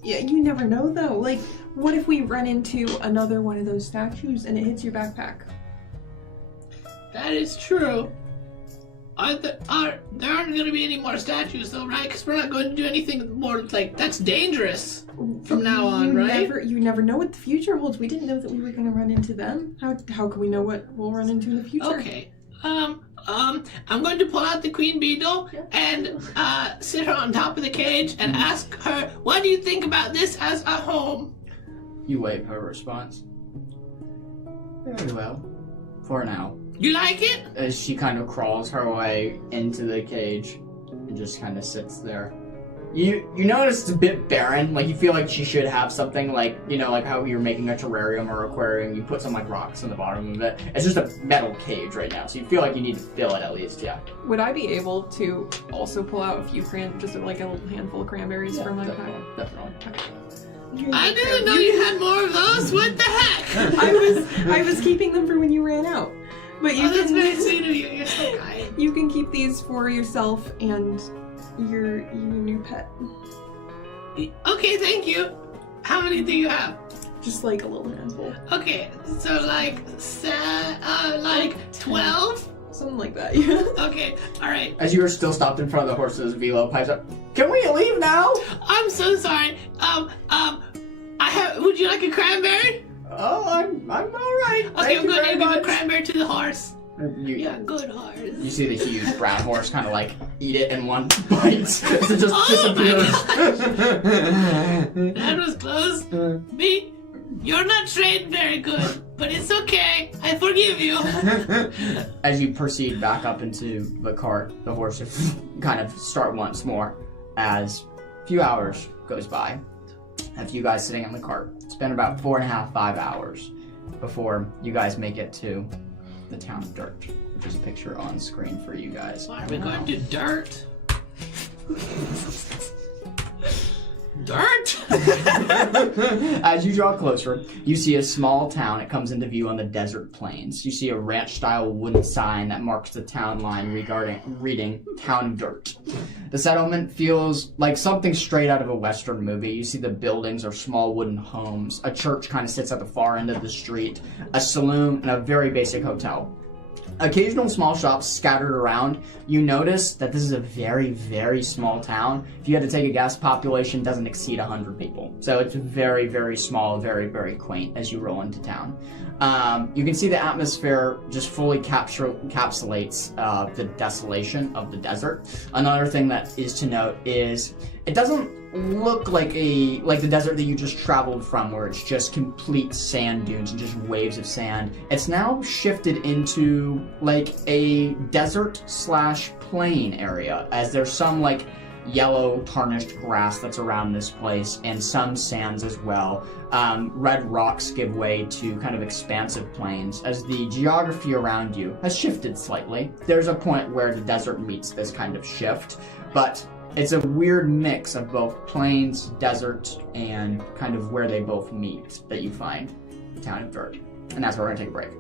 Yeah, you never know though. Like, what if we run into another one of those statues and it hits your backpack? That is true. There aren't going to be any more statues though, right? Because we're not going to do anything more like that's dangerous from now on, right? You never know what the future holds. We didn't know that we were going to run into them. How can we know what we'll run into in the future? Okay. I'm going to pull out the queen beetle and sit her on top of the cage and ask her, what do you think about this as a home? You wait for a response. Very well. For now. You like it? As she kind of crawls her way into the cage and just kind of sits there. You notice it's a bit barren. Like, you feel like she should have something, like, you know, like how you're making a terrarium or aquarium. You put some, like, rocks in the bottom of it. It's just a metal cage right now, so you feel like you need to fill it at least, yeah. Would I be able to also pull out a few just like a little handful of cranberries from my pack? Definitely. I didn't know you had more of those. What the heck? I was keeping them for when you ran out. But you That's can very sweet of you. You're so kind. you can keep these for yourself and your new pet. Okay, thank you. How many do you have? Just like a little handful. Okay, so like 12? Something like that, yeah. Okay, alright. As you are still stopped in front of the horses, Velo pipes up. Can we leave now? I'm so sorry. Would you like a cranberry? Oh, I'm all right. Okay, Thank I'm you going very to give a much. cranberry to the horse. You, Yeah, good horse. you see the huge brown horse kind of like eat it in one bite. It just Oh my disappears. That was close. Me, you're not trained very good, but it's okay. I forgive you. As you proceed back up into the cart, the horses kind of start once more. As a few hours goes by, have you guys sitting in the cart. It's been about 4.5, 5 hours before you guys make it to the town of Dirt, which is a picture on screen for you guys. Why are we going to dirt? Dirt? As you draw closer, you see a small town. It comes into view on the desert plains. You see a ranch-style wooden sign that marks the town line reading Town of Dirt. The settlement feels like something straight out of a Western movie. You see the buildings are small wooden homes. A church kind of sits at the far end of the street. A saloon and a very basic hotel. Occasional small shops scattered around. You notice that this is a very, very small town. If you had to take a guess, population doesn't exceed 100 people. So it's very, very small, very, very quaint as you roll into town. You can see the atmosphere just fully encapsulates the desolation of the desert. Another thing that is to note is it doesn't look like the desert that you just traveled from, where it's just complete sand dunes and just waves of sand. It's now shifted into like a desert/plain area, as there's some like yellow tarnished grass that's around this place and some sands as well. Red rocks give way to kind of expansive plains as the geography around you has shifted slightly. There's a point where the desert meets this kind of shift, but it's a weird mix of both plains, desert, and kind of where they both meet that you find the Town of Dirt. And that's where we're gonna take a break.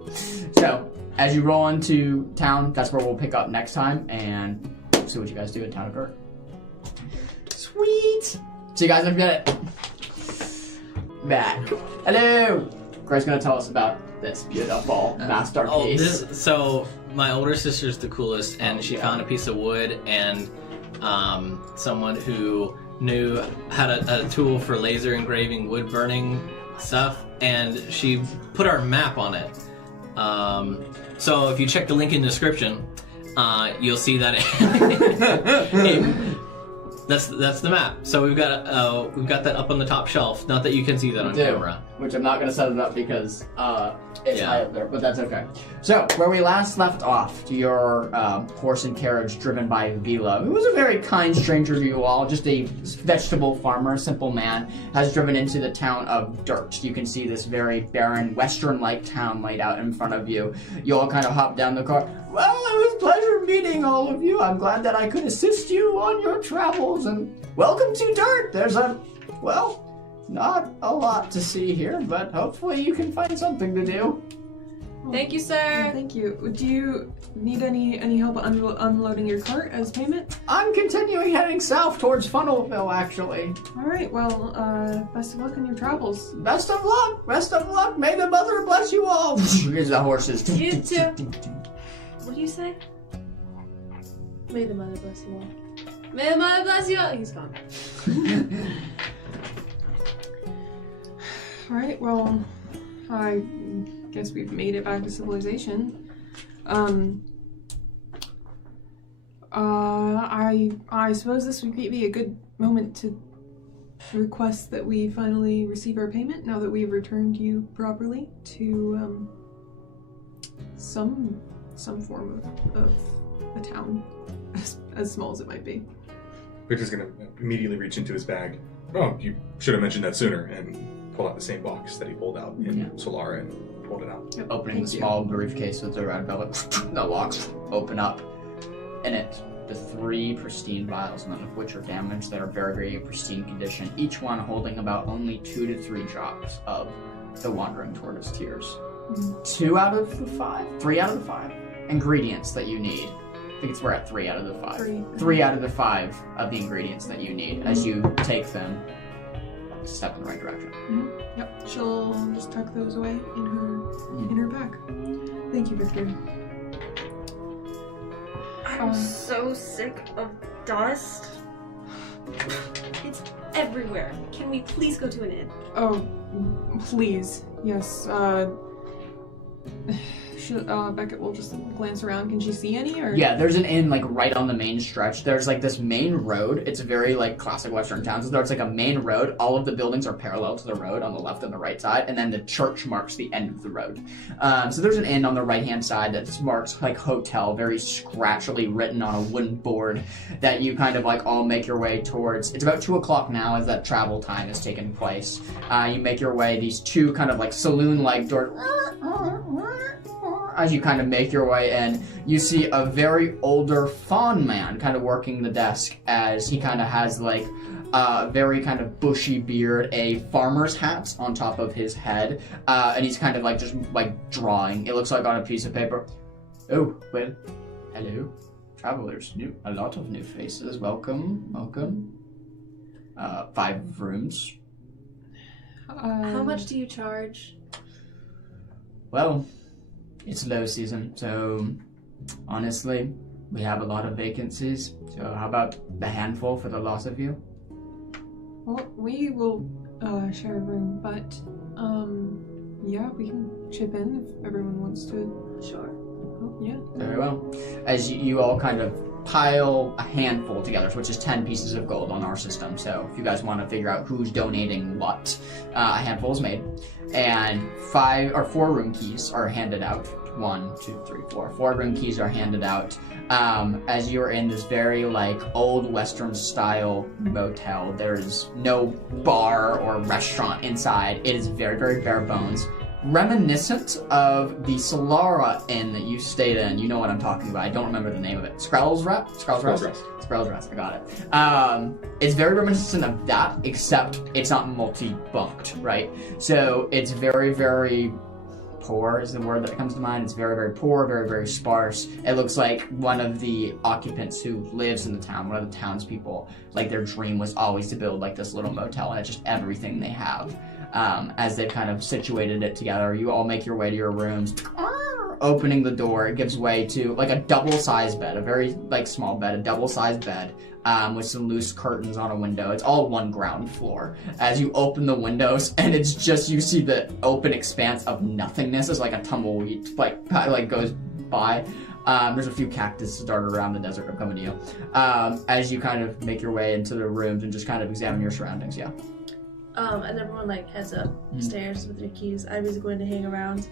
So, as you roll into town, that's where we'll pick up next time and see what you guys do at Town of Dirt. Sweet! See you guys in a minute. Back. Hello! Greg's gonna tell us about this beautiful masterpiece. So, my older sister's the coolest, and she found a piece of wood and someone who had a tool for laser engraving wood burning stuff, and she put our map on it. So if you check the link in the description, you'll see that that's the map. So we've got that up on the top shelf. Not that you can see that on camera. Which I'm not going to set it up because it's high up there, but that's okay. So, where we last left off, to your horse and carriage driven by Velo, who was a very kind stranger to you all, just a vegetable farmer, a simple man, has driven into the town of Dirt. You can see this very barren, western-like town laid out in front of you. You all kind of hop down the car. Well, it was a pleasure meeting all of you. I'm glad that I could assist you on your travels, and welcome to Dirt. There's not a lot to see here, but hopefully you can find something to do. Thank you, sir. Thank you. Do you need any help unloading your cart as payment? I'm continuing heading south towards Funnelville, actually. All right. Well, best of luck on your travels. Best of luck. Best of luck. May the mother bless you all. Here's the horses. You too. What do you say? May the mother bless you all. May the mother bless you all. He's gone. All right. Well, I guess we've made it back to civilization. I suppose this would be a good moment to request that we finally receive our payment now that we've returned you properly to some form of a town, as small as it might be. Victor's gonna immediately reach into his bag. Oh, you should have mentioned that sooner, and pull out the same box that he pulled out in Solara and pulled it out. Opening the small briefcase with the red velvet, the locks open up, and it's the 3 pristine vials, none of which are damaged. They are very, very pristine condition. Each one holding about only 2 to 3 drops of the Wandering Tortoise Tears. 3 out of the 5 ingredients that you need. I think we're at 3 out of the 5. 3 out of the 5 of the ingredients that you need. As you take them, step in the right direction. Yep, she'll just tuck those away in her pack. Thank you, Victor. I'm so sick of dust. It's everywhere. Can we please go to an inn? Oh, please. Yes, Beckett will just glance around. Can she see any? Or Yeah, there's an inn like right on the main stretch. There's like this main road. It's a very like classic Western town. So there's like a main road. All of the buildings are parallel to the road on the left and the right side, and then the church marks the end of the road. So there's an inn on the right hand side that marks like hotel, very scratchily written on a wooden board that you kind of like all make your way towards. It's about 2 o'clock now as that travel time has taken place. You make your way these 2 kind of like saloon-like doors. As you kind of make your way in, you see a very older fawn man kind of working the desk as he kind of has like a very kind of bushy beard, a farmer's hat on top of his head, and he's kind of like just like drawing. It looks like on a piece of paper. Oh, well, hello, travelers. A lot of new faces. Welcome. 5 rooms. How much do you charge? Well, it's low season, so honestly, we have a lot of vacancies. So how about the handful for the lots of you? Well, we will share a room, but yeah, we can chip in if everyone wants to. Sure. Oh, yeah. Very well. As you all kind of pile a handful together, which is 10 pieces of gold on our system. So if you guys want to figure out who's donating what, a handful is made. And 4 room keys are handed out. 1, 2, 3, 4. 4 room keys are handed out. As you're in this very like old Western style motel, there's no bar or restaurant inside. It is very, very bare bones. Reminiscent of the Solara Inn that you stayed in. You know what I'm talking about. I don't remember the name of it. Skrull's Rest, I got it. It's very reminiscent of that, except it's not multi-bunked, right? So it's very, very poor is the word that comes to mind. It's very, very poor, very, very sparse. It looks like one of the occupants who lives in the town, one of the townspeople, like their dream was always to build like this little motel, and it's just everything they have. As they've kind of situated it together, you all make your way to your rooms. Opening the door, it gives way to like a double-sized bed, a very like small bed, a double-sized bed with some loose curtains on a window. It's all one ground floor. As you open the windows, and it's just you see the open expanse of nothingness as like a tumbleweed like goes by. There's a few cactus darted around the desert. I'm coming to you. As you kind of make your way into the rooms and just kind of examine your surroundings. Yeah. As everyone like heads up stairs with their keys, Ivy's going to hang around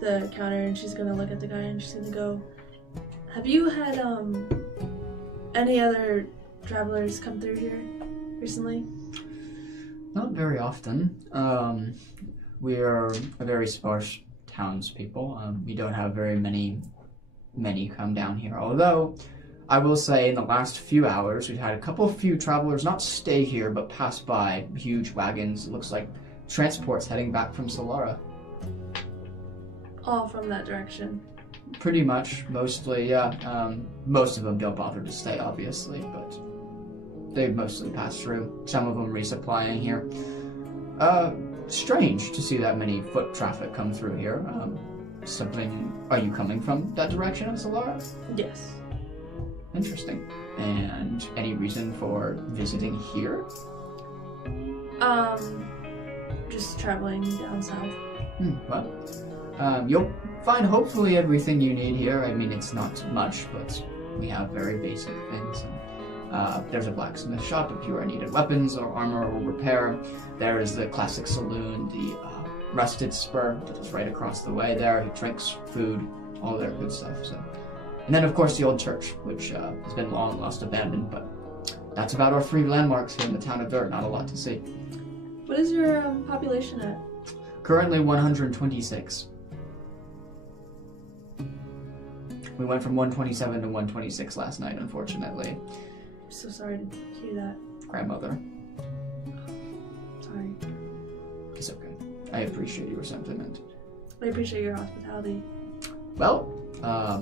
the counter and she's gonna look at the guy and she's gonna go, have you had any other travelers come through here recently? Not very often. We are a very sparse townspeople. We don't have very many come down here. Although, I will say in the last few hours, we've had a few travelers not stay here, but pass by huge wagons. It looks like transports heading back from Solara. All from that direction. Pretty much, mostly, yeah. Most of them don't bother to stay, obviously, but they mostly pass through. Some of them resupplying here. Strange to see that many foot traffic come through here. Are you coming from that direction of Solara? Yes. Interesting. And any reason for visiting here? Just traveling down south. Well, you'll find hopefully everything you need here. I mean, it's not much, but we have very basic things. There's a blacksmith shop if you are needed weapons or armor or repair. There is the classic saloon, the Rusted Spur, that is right across the way there. Drinks, food, all their good stuff. So, and then of course the old church, which has been long lost abandoned, but that's about our 3 landmarks here in the town of Dirt. Not a lot to see. What is your population at? Currently 126. We went from 127 to 126 last night, unfortunately. I'm so sorry to hear that. Grandmother. Sorry. It's okay. I appreciate your sentiment. I appreciate your hospitality. Well,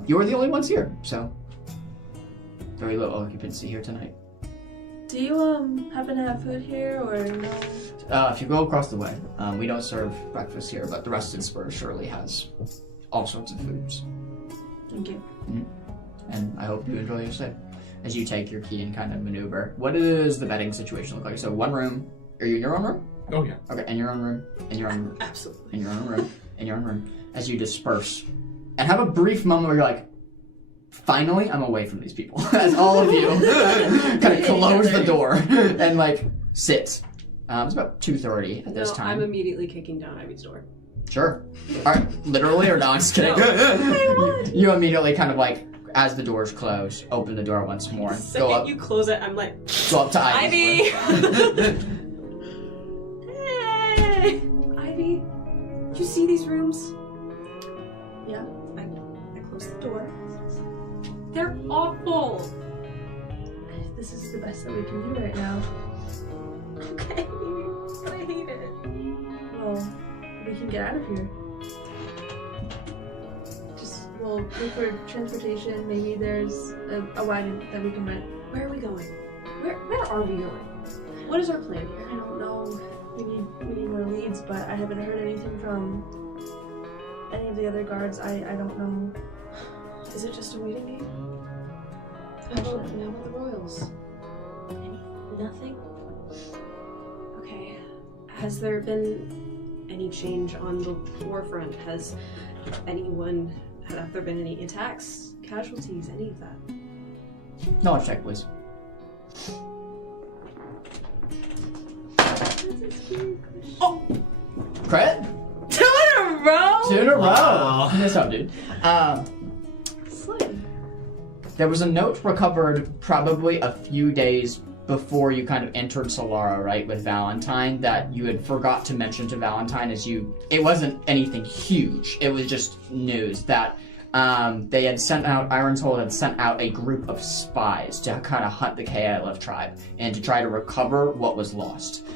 you were the only ones here, so very low occupancy here tonight. Do you happen to have food here or no? If you go across the way, we don't serve breakfast here, but the rest of the spur surely has all sorts of foods. Thank you. And I hope you enjoy your stay. As you take your key and kind of maneuver, what does the bedding situation look like? So one room. Are you in your own room? Oh yeah. Okay, in your own room. In your own room. Absolutely. In your own room. In your own room. As you disperse. And have a brief moment where you're like, finally, I'm away from these people. As all of you kind of close the door and like sit. It's about 2:30 at this time. I'm immediately kicking down Ivy's door. Sure. All right, literally or not? I'm just kidding. You immediately kind of like, as the doors close, open the door once more. The second Go up. you close it, I'm like, Go up to Ivy's Ivy! room. Hey! Ivy, you see these rooms? Yeah. I close the door. They're awful! This is the best that we can do right now. Okay, but I hate it. Well, we can get out of here. Just, we'll look for transportation. Maybe there's a wagon that we can rent. Where are we going? Where are we going? What is our plan I here? don't know. We need more leads, but I haven't heard anything from any of the other guards. I don't know. Is it just a waiting game? How about the Royals? Nothing? Okay. Has there been any change on the forefront? Have there been any attacks, casualties, any of that? Knowledge check, please. Oh! Credit? 2 in a row? 2 in a row! Wow. Yes, up, dude. Slim. There was a note recovered probably a few days before you kind of entered Solara, right, with Valentine, that you had forgot to mention to Valentine it wasn't anything huge. It was just news that they had sent out, Ironsoul had sent out a group of spies to kind of hunt the Kaelif tribe and to try to recover what was lost.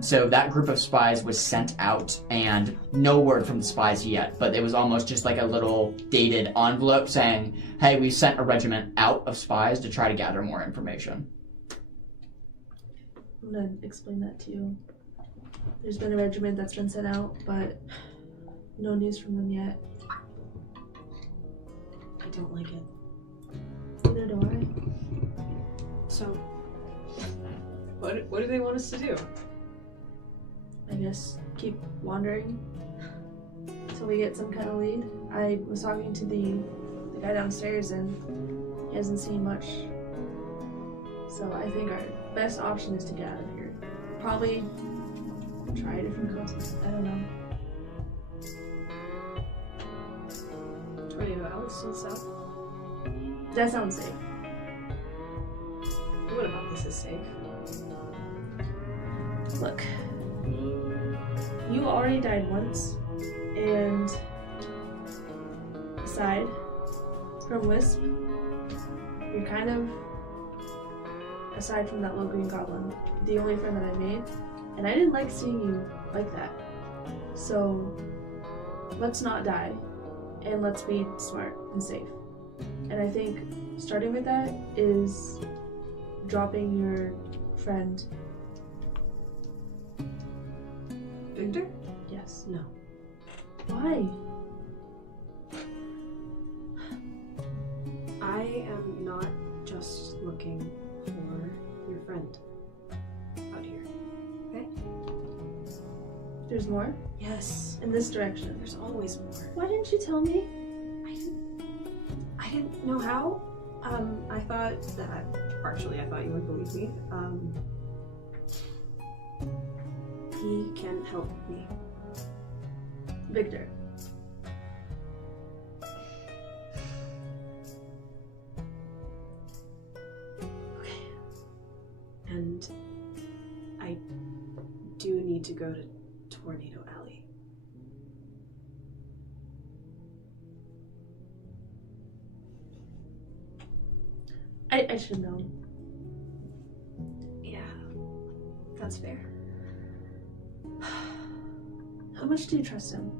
So that group of spies was sent out, and no word from the spies yet, but it was almost just like a little dated envelope saying, hey, we sent a regiment out of spies to try to gather more information. I'm gonna explain that to you. There's been a regiment that's been sent out, but no news from them yet. I don't like it. Neither do I. So, what do they want us to do? I guess keep wandering until we get some kind of lead. I was talking to the guy downstairs and he hasn't seen much. So I think our best option is to get out of here. Probably try a different coast. I don't know. Tornado Alley still south? That sounds safe. What about this is safe? Look, you already died once, and aside from Wisp, you're kind of, aside from that little green goblin, the only friend that I made, and I didn't like seeing you like that. So let's not die, and let's be smart and safe. And I think starting with that is dropping your friend. Victor? Yes. No. Why? I am not just looking for your friend out here. Okay? There's more? Yes. In this direction. There's always more. Why didn't you tell me? I didn't know how. I thought that partially I thought you would believe me. He can help me. Victor. go to Tornado Alley. I should have known. Yeah, that's fair. How much do you trust him?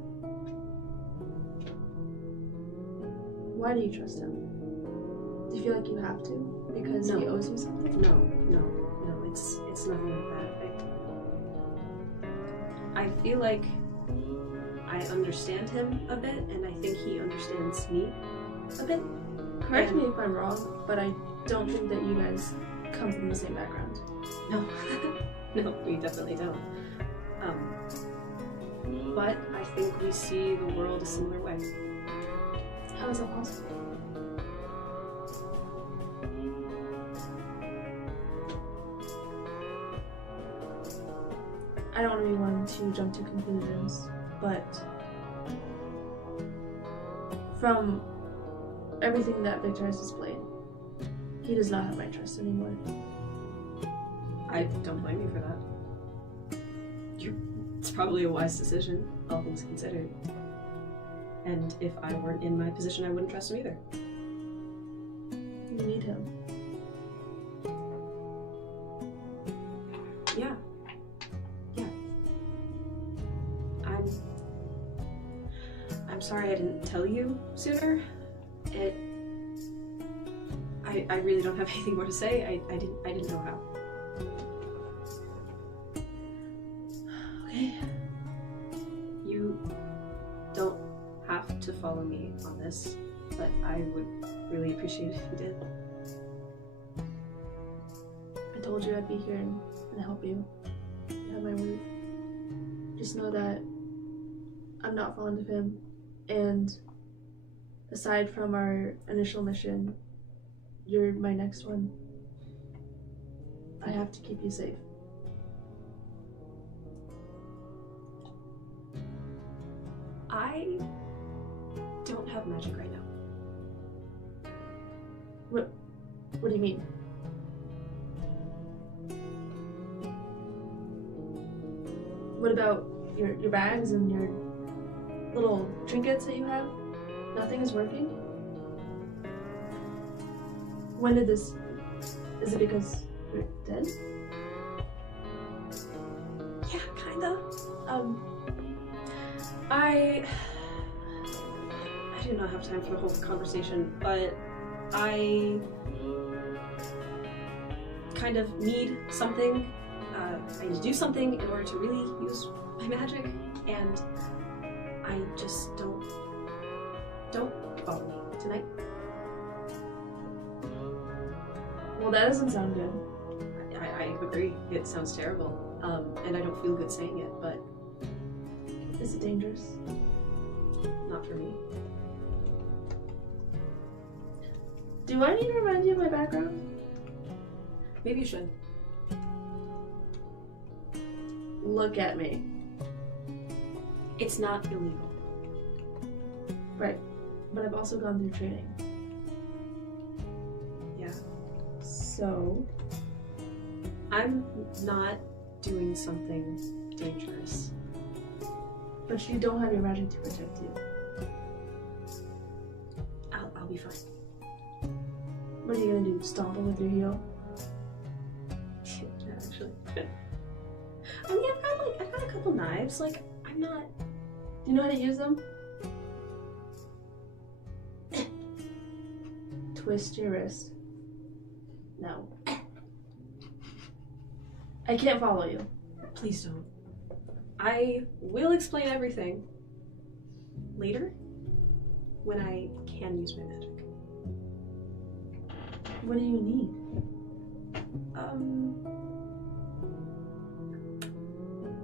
Why do you trust him? Do you feel like you have to? Because he No. owes you something? No, it's nothing like that. I feel like I understand him a bit, and I think he understands me a bit. Correct me if I'm wrong, but I don't think that you guys come from the same background. No, no, we definitely don't. But I think we see the world a similar way. How is that possible? I don't want to be one to jump to conclusions, but from everything that Victor has displayed, he does not have my trust anymore. I don't blame you for that. It's probably a wise decision, all things considered. And if I weren't in my position, I wouldn't trust him either. You need him. Yeah. I'm sorry I didn't tell you sooner. I really don't have anything more to say. I didn't know how. Okay. You don't have to follow me on this, but I would really appreciate it if you did. I told you I'd be here and help you. You have my word. Just know that I'm not fond of him, and aside from our initial mission, you're my next one. I have to keep you safe. I don't have magic right now. What do you mean? What about your bags and your little trinkets that you have? Nothing is working? When did this... Is it because you're dead? Yeah, kinda. I do not have time for the whole conversation, but I kind of need something. I need to do something in order to really use my magic, and I just don't follow me tonight. Well, that doesn't sound good. I agree. It sounds terrible, and I don't feel good saying it, but Is it dangerous? not for me. Do I need to remind you of my background? Maybe you should. Look at me. It's not illegal. Right. But I've also gone through training. Yeah. So... I'm not doing something dangerous. But you don't have your magic to protect you. I'll be fine. What are you gonna do? Stomp him with your heel? Yeah, actually. I mean, I've got a couple knives. Like, I'm not. Do you know how to use them? Twist your wrist. No. I can't follow you. Please don't. I will explain everything later when I can use my magic. What do you need?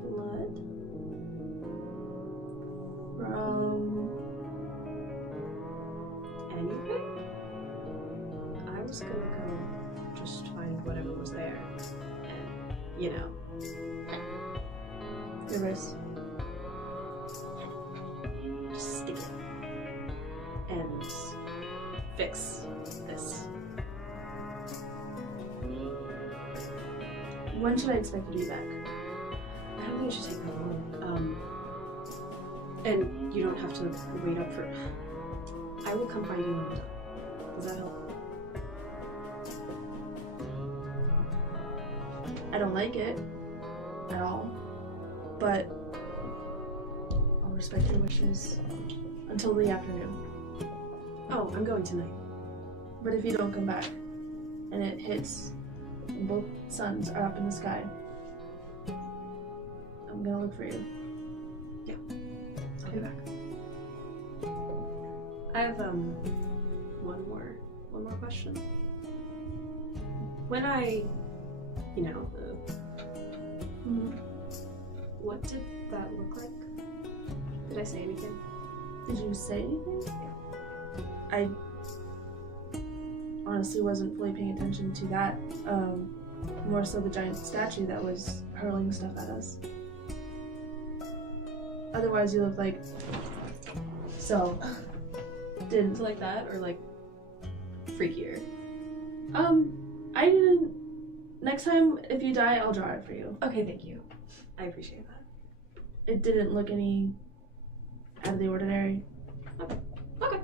Blood. From... Anything? I was gonna go just find whatever was there. And, you know. your wrist. Just stick it. And fix this. When should I expect you to be back? I don't think you should take that home. And you don't have to wait up for... I will come find you when I'm done. Does that help? I don't like it at all, but I'll respect your wishes until the afternoon. Oh, I'm going tonight. But if you don't come back, and it hits, and both suns are up in the sky, I'm gonna look for you. I'll be back. I have one more question. When I, what did that look like? Did I say anything? Did you say anything? I honestly wasn't fully paying attention to that. More so the giant statue that was hurling stuff at us. Otherwise, you look like... So, didn't... Like that, or like freakier? I didn't... Next time, if you die, I'll draw it for you. Okay, thank you. I appreciate that. It didn't look any out of the ordinary. Okay.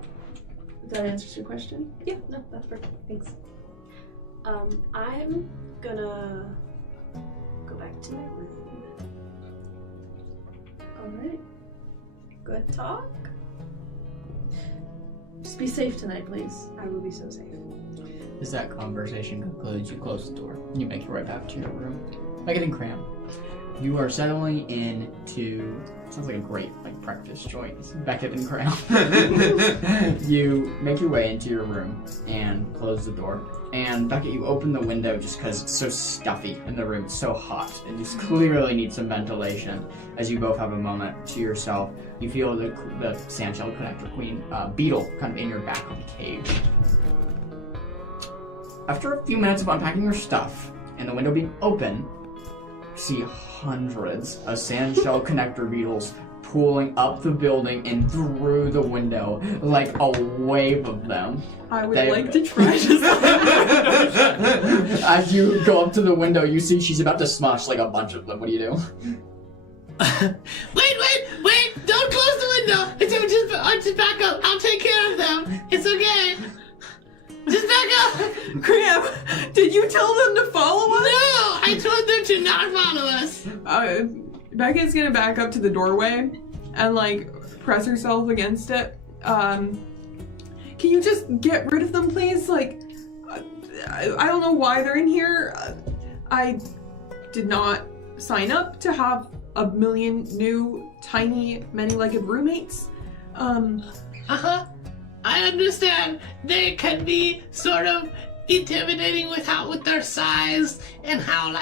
If that answers your question. Yeah, no, that's perfect. Thanks. I'm gonna go back to my room. Alright. Good talk. Just be safe tonight, please. I will be so safe. As that conversation concludes, you close the door. You make your way back to your room. Beckett and Cram, you are settling into... Sounds like a great breakfast joint. Beckett and Cram. You make your way into your room and close the door. And Beckett, you open the window just because it's so stuffy in the room. It's so hot. And you clearly need some ventilation. As you both have a moment to yourself, you feel the sandshell connector queen beetle kind of in your back of the cage. After a few minutes of unpacking your stuff and the window being open, you see hundreds of sandshell connector beetles pulling up the building and through the window, like a wave of them. I would like to try this. As you go up to the window, you see she's about to smush like a bunch of them. What do you do? Wait! Don't close the window! Just back up. I'll take care of them. It's okay. Just back up! Cram, did you tell them to follow us? No! I told them to not follow us. Becca's gonna back up to the doorway and press herself against it. Can you just get rid of them, please? I don't know why they're in here. I did not sign up to have a million new, tiny, many-legged roommates. I understand they can be sort of intimidating with their size and how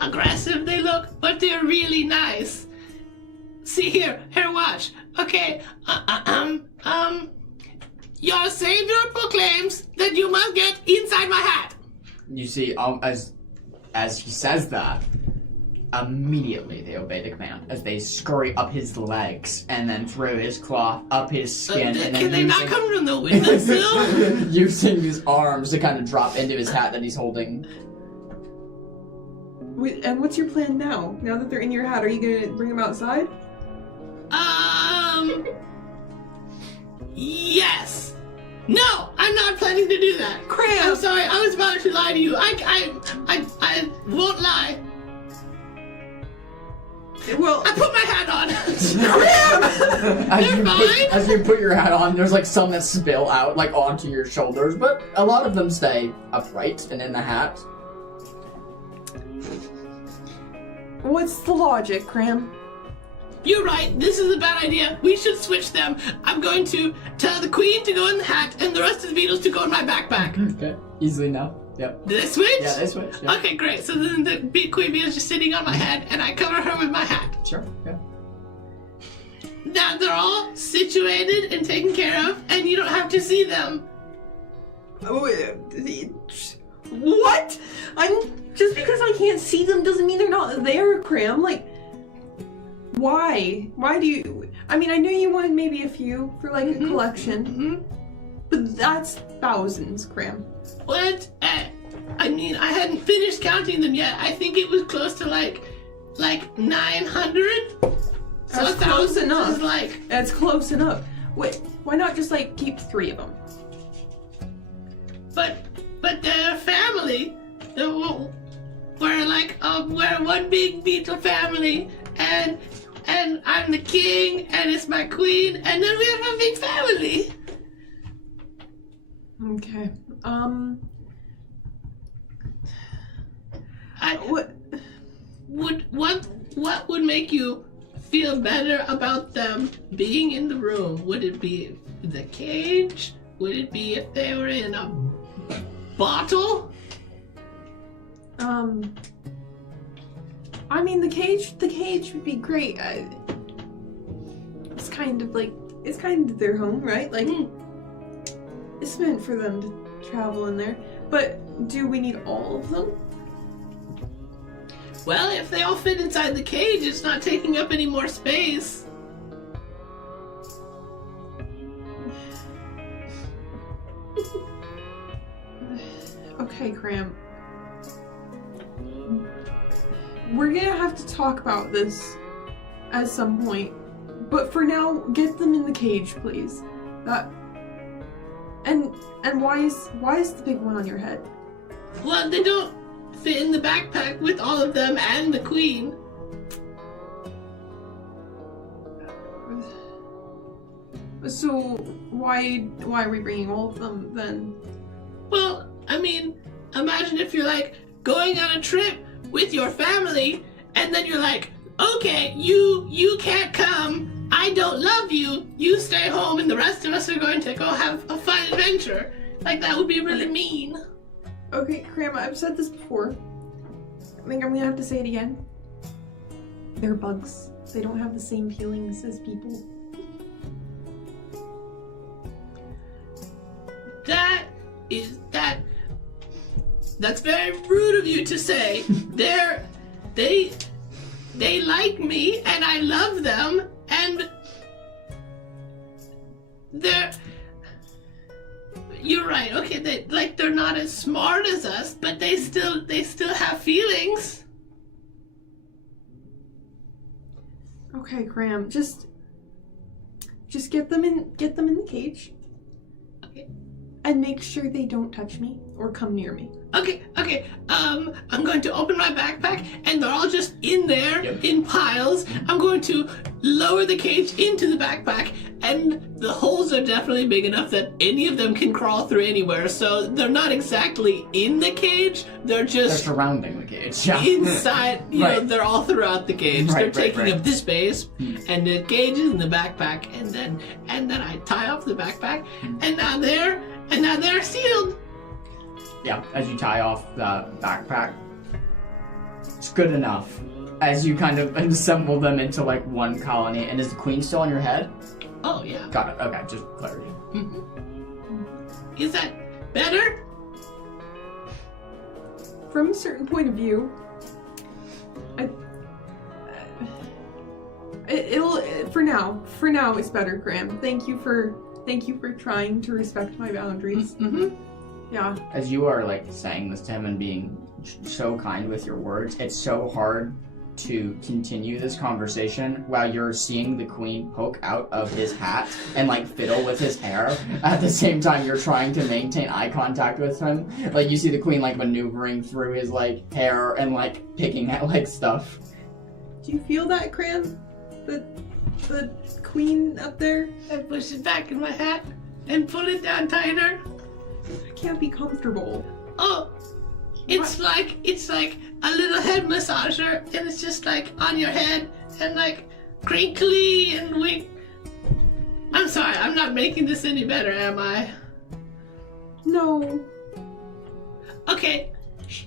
aggressive they look, but they're really nice. See here, watch. Okay, your savior proclaims that you must get inside my hat. You see, as he says that, immediately they obey the command as they scurry up his legs and then through his cloth up his skin. And then can they not come from the windowsill? Using his arms to kind of drop into his hat that he's holding. And what's your plan now? Now that they're in your hat, are you gonna bring them outside? Yes. No, I'm not planning to do that. Cram! I'm sorry, I was about to lie to you. I won't lie. Well, I put my hat on. As you put your hat on, there's some that spill out onto your shoulders, but a lot of them stay upright and in the hat. What's the logic, Cram? You're right, this is a bad idea. We should switch them. I'm going to tell the queen to go in the hat and the rest of the beetles to go in my backpack. Okay, easily enough. Yep. Did they switch? Yeah, they switch. Yep. Okay, great. So then the queen bee is just sitting on my head and I cover her with my hat. Sure, yeah. Now they're all situated and taken care of and you don't have to see them. What? Just because I can't see them doesn't mean they're not there, Cram. Why? Why do you... I mean, I know you wanted maybe a few for a collection, but that's thousands, Cram. What? I mean, I hadn't finished counting them yet. I think it was close to like 900. So That's close 1,000 enough. is like. That's close enough. Wait, why not just like keep 3 of them? But they're family. We're one big beetle family, and I'm the king, and it's my queen, and then we have a big family. Okay. What would make you feel better about them being in the room? Would it be the cage? Would it be if they were in a bottle? I mean, the cage would be great. It's kind of their home, right? Like, it's meant for them to travel in there. But do we need all of them? Well, if they all fit inside the cage, it's not taking up any more space. Okay, Cram. We're gonna have to talk about this at some point. But for now, get them in the cage, please. And why is the big one on your head? Well, they don't fit in the backpack with all of them and the queen. So why are we bringing all of them then? Well, I mean, imagine if you're like going on a trip with your family, and then you're like, okay, you can't come. I don't love you. You stay home, and the rest of us are going to go have a fun adventure. Like, that would be really mean. Okay, Cram, I've said this before. I think I'm gonna have to say it again. They're bugs. They don't have the same feelings as people. That's very rude of you to say. They like me, and I love them, and you're right. Okay, they're not as smart as us, but they still have feelings. Okay, Cram, just get them in the cage. Okay. And make sure they don't touch me or come near me. Okay. I'm going to open my backpack, and they're all just in there, in piles. I'm going to lower the cage into the backpack, and the holes are definitely big enough that any of them can crawl through anywhere. So they're not exactly in the cage. They're surrounding the cage. Yeah. Inside. You know, they're all throughout the cage. Right, they're taking right. up this space, and the cage is in the backpack, and then I tie off the backpack, and now they're sealed. Yeah, as you tie off the backpack, it's good enough. As you kind of assemble them into like one colony, and is the queen still on your head? Oh yeah. Got it. Okay, just clarity. Mm-hmm. Is that better? From a certain point of view, it'll for now it's better, Graham. Thank you for trying to respect my boundaries. Mm-hmm. Yeah. As you are like saying this to him and being so kind with your words, it's so hard to continue this conversation while you're seeing the queen poke out of his hat and like fiddle with his hair. At the same time, you're trying to maintain eye contact with him. Like you see the queen like maneuvering through his like hair and like picking at like stuff. Do you feel that, Cram? The queen up there? I push it back in my hat and pull it down tighter. I can't be comfortable. Oh, it's like a little head massager, and it's just like on your head and like crinkly and weak. I'm sorry, I'm not making this any better, am I? No. Okay. Shh,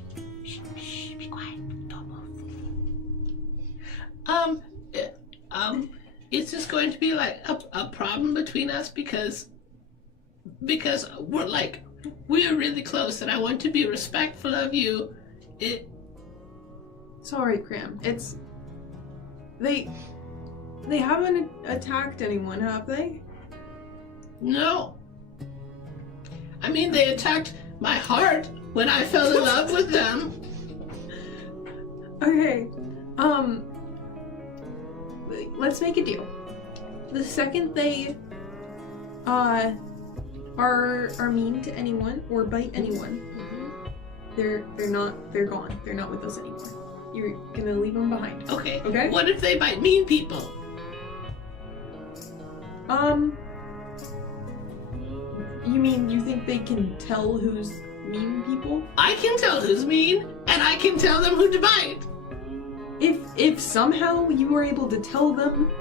be quiet. Don't move. It's just going to be like a problem between us because we're really close, and I want to be respectful of you. It's alright, Cram. They haven't attacked anyone, have they? No. I mean, they attacked my heart when I fell in love with them. Okay. Let's make a deal. The second they are mean to anyone or bite anyone, they're gone. They're not with us anymore. You're gonna leave them behind. Okay. Okay? What if they bite mean people? You mean you think they can tell who's mean people? I can tell who's mean, and I can tell them who to bite. If somehow you were able to tell them,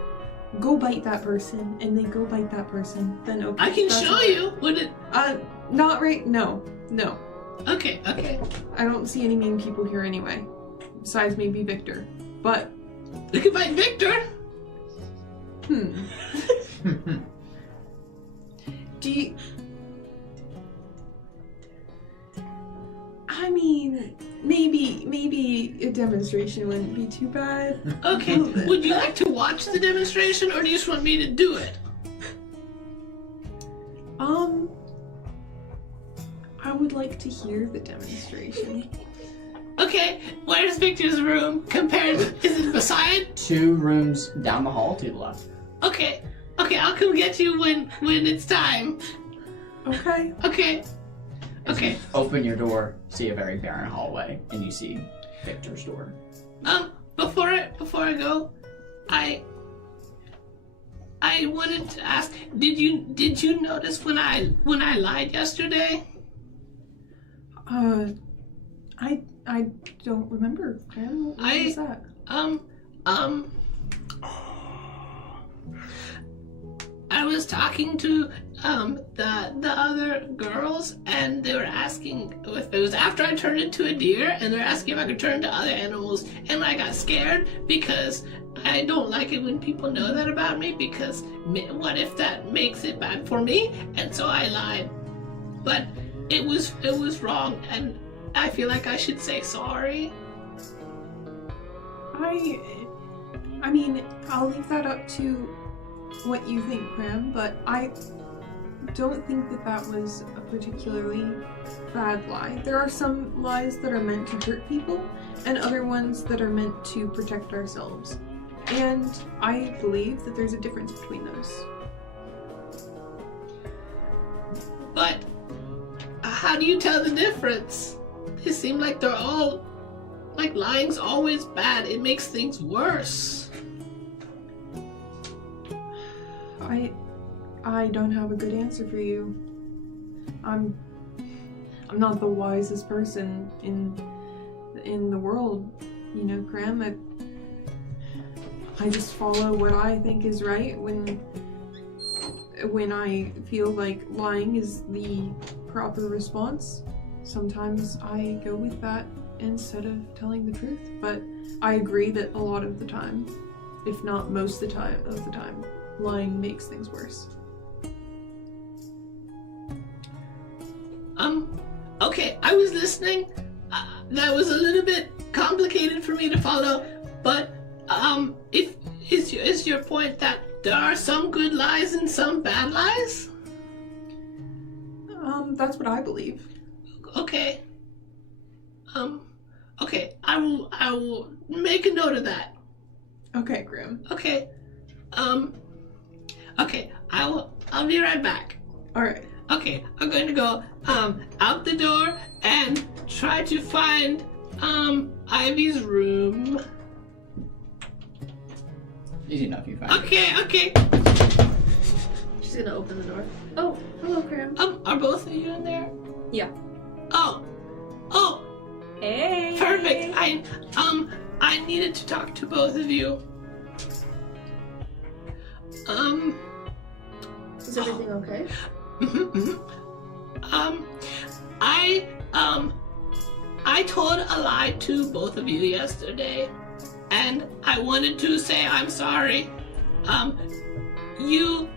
go bite that person, and they go bite that person, then okay. I can that's show okay. you. Would it? Not right. No. Okay. I don't see any mean people here anyway. Besides maybe Victor. But We could bite Victor. Do you... I mean, maybe a demonstration wouldn't be too bad. Okay. A little bit. Would you like to watch the demonstration, or do you just want me to do it? I would like to hear the demonstration. Okay. Where's Victor's room compared? Is it beside? 2 rooms down the hall to the left. Okay. I'll come get you when it's time. Okay. Okay. Open your door, see a very barren hallway, and you see Victor's door. Before I go, I wanted to ask, did you notice when I lied yesterday? I don't remember. Graham, what was that? I was talking to the other girls, and they were asking if it was after I turned into a deer, and they're asking if I could turn into other animals, and I got scared because I don't like it when people know that about me, because what if that makes it bad for me? And so I lied, but it was wrong, and I feel like I should say sorry. I mean, I'll leave that up to what you think, Graham, but I don't think that was a particularly bad lie. There are some lies that are meant to hurt people, and other ones that are meant to protect ourselves. And I believe that there's a difference between those. But how do you tell the difference? They seem like they're all like lying's always bad. It makes things worse. I don't have a good answer for you. I'm not the wisest person in the world, you know, Graham. I just follow what I think is right when I feel like lying is the proper response. Sometimes I go with that instead of telling the truth, but I agree that a lot of the time, if not most of the time, lying makes things worse. Okay, I was listening. That was a little bit complicated for me to follow, but is your point that there are some good lies and some bad lies? That's what I believe. Okay. Okay, I will make a note of that. Okay, Graham. Okay. Okay, I'll be right back. Alright. Okay, I'm going to go out the door and try to find Ivy's room. Easy enough, you find. Okay. She's gonna open the door. Oh, hello, Graham. Are both of you in there? Yeah. Oh. Hey. Perfect. I needed to talk to both of you. Is everything okay? I told a lie to both of you yesterday, and I wanted to say I'm sorry. You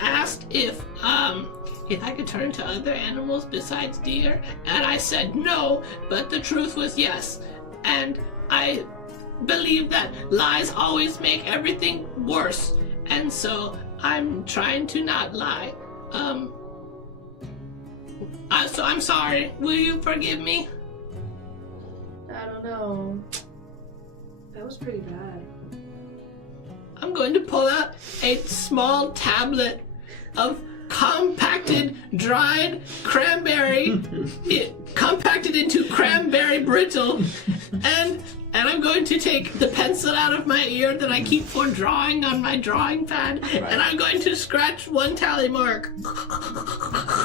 asked if I could turn to other animals besides deer, and I said no, but the truth was yes. And I believe that lies always make everything worse, and so I'm trying to not lie. So I'm sorry. Will you forgive me? I don't know. That was pretty bad. I'm going to pull out a small tablet of compacted, dried cranberry, compacted into cranberry brittle, and I'm going to take the pencil out of my ear that I keep for drawing on my drawing pad, and I'm going to scratch one tally mark.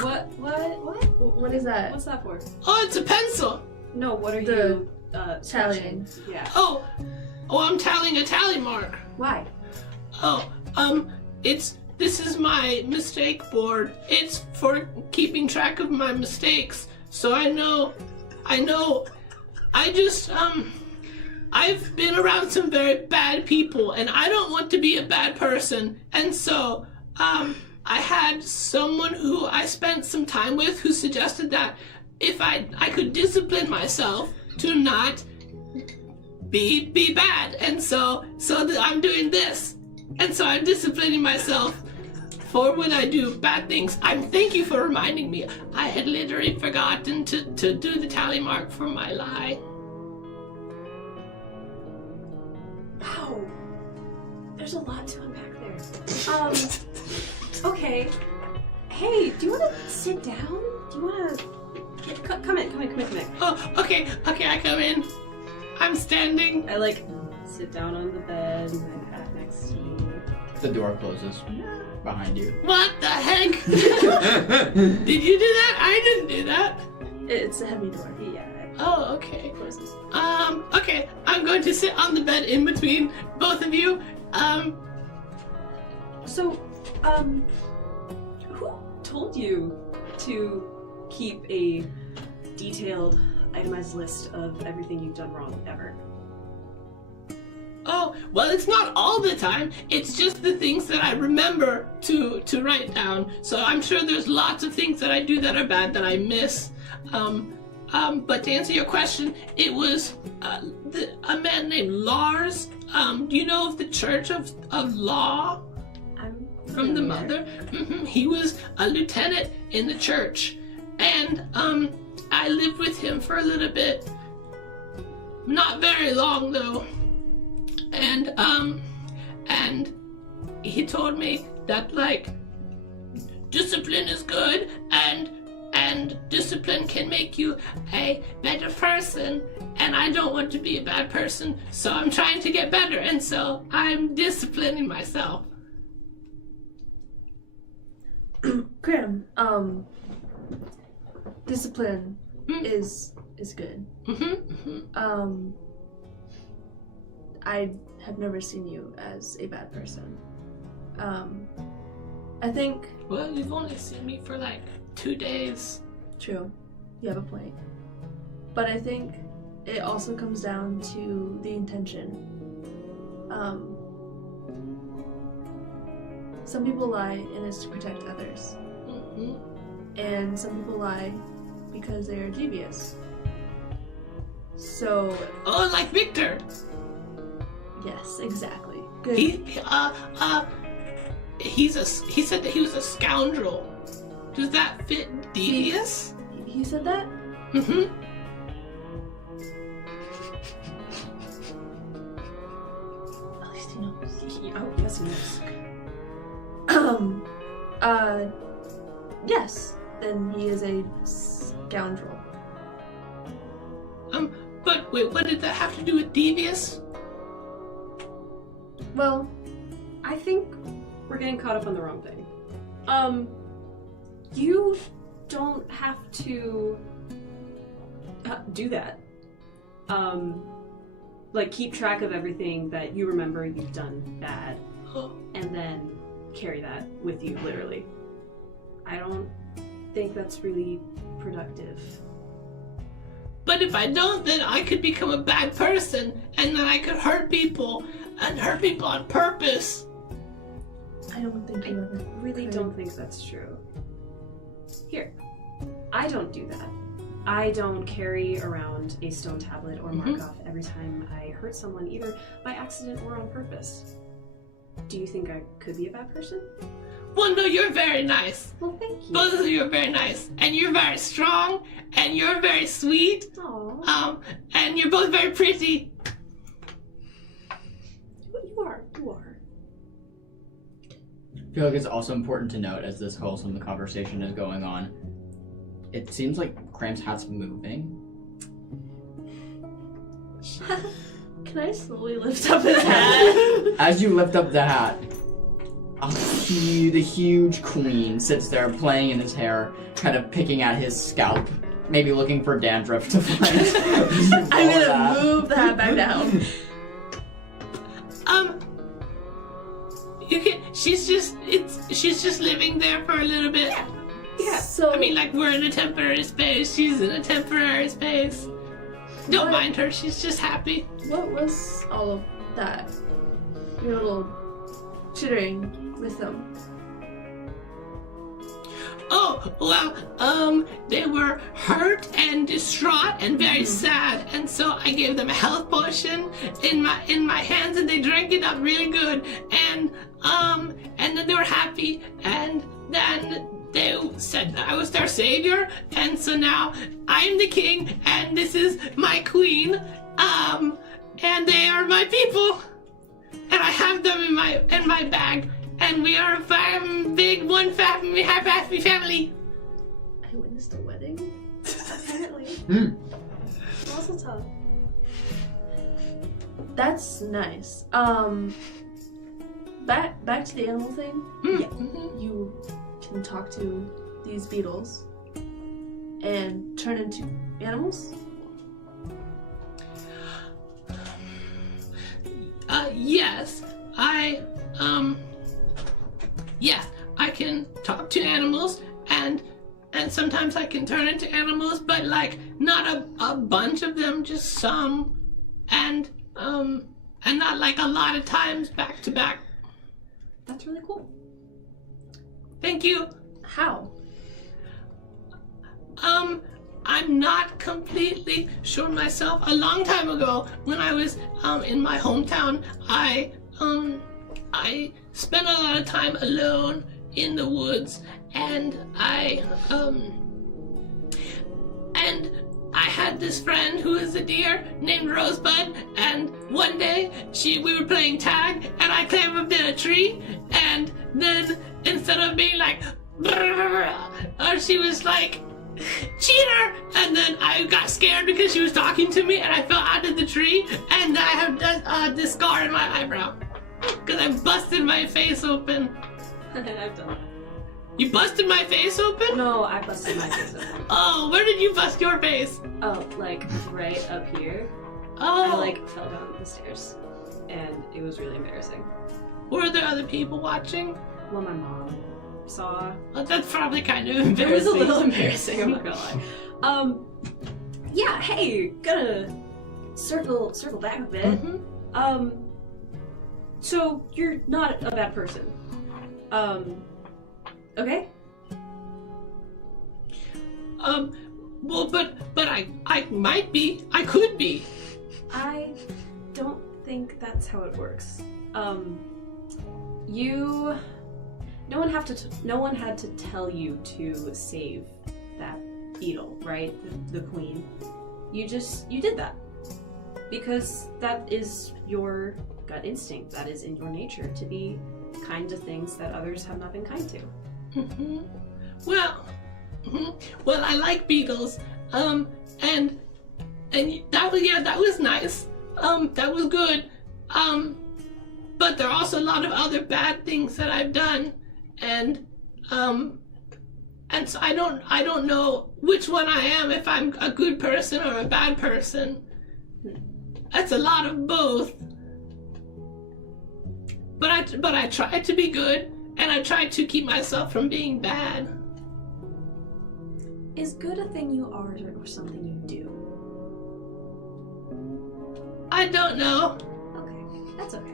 What? What is that? What's that for? Oh, it's a pencil. No, what are The you tallying. scratching? Yeah. Oh, I'm tallying a tally mark. Why? Oh, this is my mistake board. It's for keeping track of my mistakes. So I've been around some very bad people, and I don't want to be a bad person. And so, I had someone who I spent some time with who suggested that if I could discipline myself to not be bad. And so I'm doing this. And so I'm disciplining myself for when I do bad things. Thank you for reminding me. I had literally forgotten to do the tally mark for my lie. Wow. There's a lot to unpack there. Okay. Hey, do you want to sit down? Do you want to... Come in. Oh, okay, I come in. I'm standing. I, sit down on the bed, my hat next to you. The door closes behind you. What the heck? Did you do that? I didn't do that. It's a heavy door. Yeah. Oh, okay. It closes. Okay, I'm going to sit on the bed in between both of you. So, who told you to keep a detailed, itemized list of everything you've done wrong ever? Oh, well, it's not all the time. It's just the things that I remember to write down. So I'm sure there's lots of things that I do that are bad that I miss. But to answer your question, it was a man named Lars. Do you know of the Church of Law? From the mother? He was a lieutenant in the church. And I lived with him for a little bit. Not very long, though. And he told me that, discipline is good, and discipline can make you a better person, and I don't want to be a bad person, so I'm trying to get better, and so I'm disciplining myself. Cram, discipline is good. I have never seen you as a bad person. I think... Well, you've only seen me for 2 days. True. You have a point. But I think it also comes down to the intention. Some people lie and it's to protect others. And some people lie because they are devious. So... Oh, like Victor! Yes, exactly. Good. He said that he was a scoundrel. Does that fit devious? He said that? At least he knows. Oh, yes, he knows. Yes. Then he is a scoundrel. But wait, what did that have to do with devious? Well, I think we're getting caught up on the wrong thing. You don't have to do that. Keep track of everything that you remember you've done bad, and then carry that with you, literally. I don't think that's really productive. But if I don't, then I could become a bad person, and then I could hurt people, and hurt people on purpose. I don't think you ever Really don't think that's true. Here, I don't do that. I don't carry around a stone tablet or mark off every time I hurt someone, either by accident or on purpose. Do you think I could be a bad person? Well, no, you're very nice. Well, thank you. Both of you are very nice, and you're very strong, and you're very sweet. Aww. And you're both very pretty. feel like it's also important to note as this wholesome conversation is going on, it seems like Cram's hat's moving. Can I slowly lift up his hat? As you lift up the hat, the huge queen sits there playing in his hair, kind of picking at his scalp, maybe looking for dandruff to find. I'm gonna move the hat back down. You can. She's just living there for a little bit. Yeah. So I mean, like, we're in a temporary space. She's in a temporary space. Don't mind her. She's just happy. what was all of that? Your little chittering with them. Oh, well, they were hurt and distraught and very sad, and so I gave them a health potion in my hands, and they drank it up really good, and then they were happy, and then they said that I was their savior, and so now I'm the king, and this is my queen, and they are my people, and I have them in my bag. And we are a big one family, happy family. I witnessed a wedding. Apparently. Also tough. That's nice. Back to the animal thing. Yeah. You can talk to these beetles and turn into animals. Yes, yeah, I can talk to animals, and sometimes I can turn into animals, but like not a bunch of them, just some, and not like a lot of times back to back. That's really cool. Thank you. How? I'm not completely sure myself. A long time ago, when I was in my hometown, I spent a lot of time alone in the woods, and I had this friend who is a deer named Rosebud, and one day we were playing tag, and I climbed up in a tree, and then instead of being like, she was like, cheater! And then I got scared because she was talking to me, and I fell out of the tree, and I have this scar in my eyebrow. Because I busted my face open. I've done that. You busted my face open? No, I busted my face open. Oh, where did you bust your face? Oh, like right up here. Oh. I like fell down the stairs, and it was really embarrassing. Were there other people watching? Well, my mom saw. Oh, that's probably kind of embarrassing. It was a little embarrassing, I'm not gonna lie. Yeah, hey, gonna circle back a bit. Mm-hmm. So you're not a bad person. Okay? Well, but I might be. I could be. I don't think that's how it works. No one had to tell you to save that beetle, right? The queen. You did that. Because that is your gut instinct. That is in your nature to be kind to things that others have not been kind to. Mm-hmm. Well, I like beetles. And that was nice. That was good. But there are also a lot of other bad things that I've done, and so I don't know which one I am, if I'm a good person or a bad person. That's a lot of both. But I try to be good, and I try to keep myself from being bad. Is good a thing you are or something you do? I don't know. Okay, that's okay.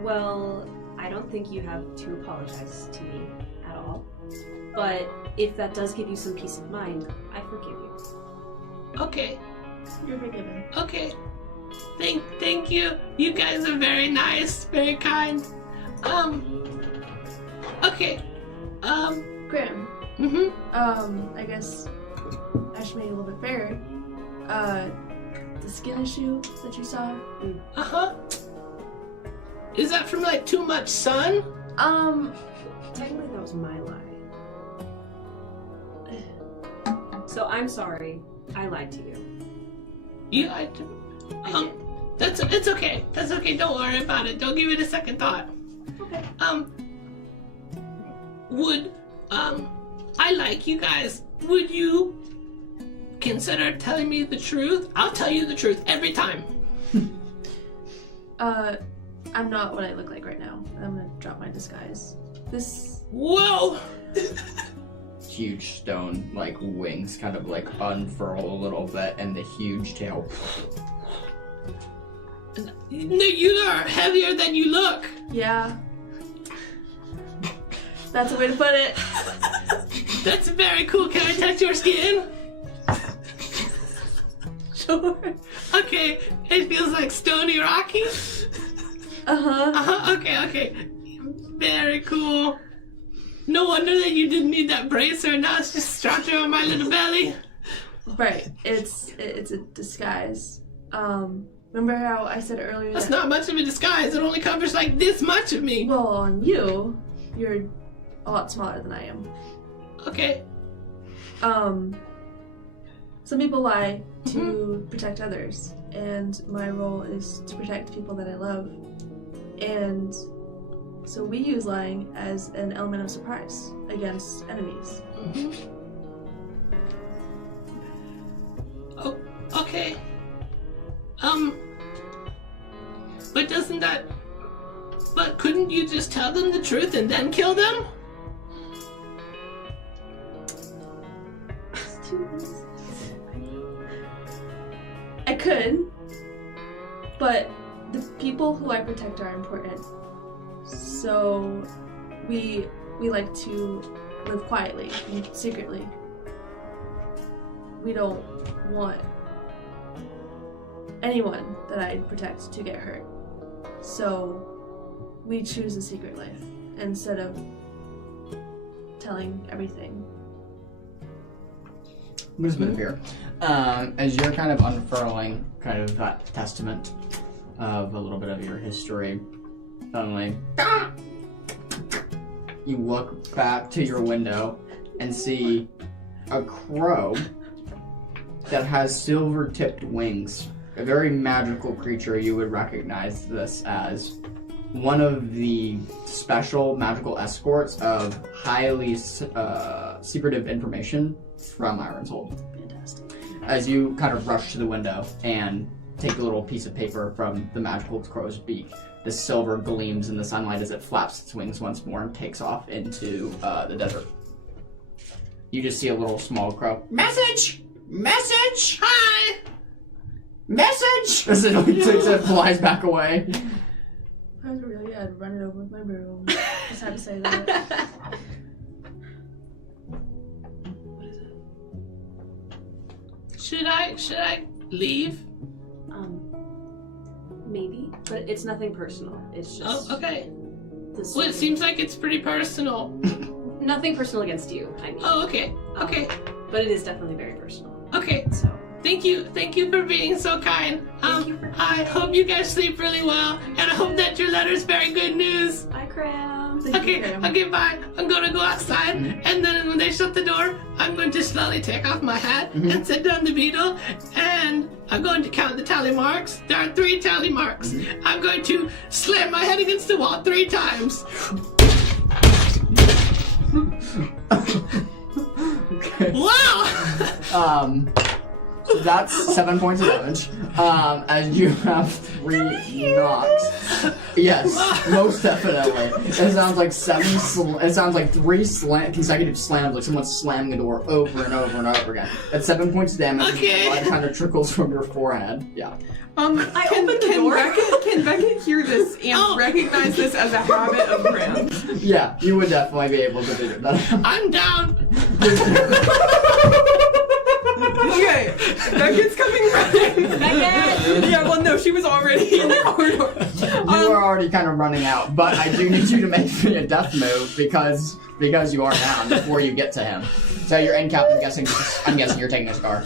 Well, I don't think you have to apologize to me at all. But if that does give you some peace of mind, I forgive you. Okay. You're forgiven. Okay. Thank you. You guys are very nice, very kind. Okay. Graham. Mm-hmm. I guess I should make it a little bit fairer. The skin issue that you saw, Uh-huh. Is that from like too much sun? Technically, that was my lie. So I'm sorry. I lied to you. You lied to me. It's okay. That's okay. Don't worry about it. Don't give it a second thought. Okay. I like you guys. Would you consider telling me the truth? I'll tell you the truth every time. I'm not what I look like right now. I'm gonna drop my disguise. Whoa! Huge stone like wings kind of like unfurl a little bit, and the huge tail. No, you are heavier than you look. Yeah. That's a way to put it. That's very cool. Can I touch your skin? Sure. Okay. It feels like stony rocky. Uh-huh. Okay. Very cool. No wonder that you didn't need that bracer. Now it's just strapped around my little belly. Right. It's a disguise. Remember how I said earlier That's that... not much of a disguise. It only covers like this much of me. Well, on you, you're a lot smaller than I am. Okay. Some people lie to protect others, and my role is to protect people that I love. And so we use lying as an element of surprise against enemies. Oh, okay. But couldn't you just tell them the truth and then kill them? I could, but the people who I protect are important. So we like to live quietly and secretly. We don't want anyone that I protect to get hurt. So we choose a secret life instead of telling everything. I'm gonna move here. As you're kind of unfurling kind of that testament of a little bit of your history, suddenly you look back to your window and see a crow that has silver-tipped wings. A very magical creature. You would recognize this as one of the special magical escorts of highly secretive information from Ironshold. Fantastic. As you kind of rush to the window and take a little piece of paper from the magical crow's beak, the silver gleams in the sunlight as it flaps its wings once more and takes off into the desert. You just see a little small crow. Message! Message! Hi! Message! As it takes it, flies back away. If I was really, I'd run it over with my broom. Just had to say that. What is it? Should I leave? Maybe, but it's nothing personal. It's just. Oh, okay. This Well, it seems like it's pretty personal. nothing personal against you. I mean. Oh, okay. Okay. But it is definitely very personal. Okay. So. Thank you for being so kind. Thank you for I hope you guys sleep really well, and I hope that your letter's very good news. Bye, Cram. Okay, bye. I'm gonna go outside, and then when they shut the door, I'm going to slowly take off my hat and sit down the beetle, and I'm going to count the tally marks. There are 3 tally marks. I'm going to slam my head against the wall 3 times. Okay. Wow! So that's 7 points of damage. As you have 3 knocks. Yes, most definitely. It sounds like 3 consecutive slams, like someone slamming the door over and over and over again. That's 7 points of damage. Okay. Blood kind of trickles from your forehead. Yeah. Can Beckett hear this and recognize this as a habit of Graham's? Yeah, you would definitely be able to do that. I'm down. Okay, Beckett's coming running. Beckett! Yeah, well, no, she was already in the corridor. You are already kind of running out, but I do need you to make me a death move because you are down before you get to him. So you're in cap. I'm guessing you're taking a scar.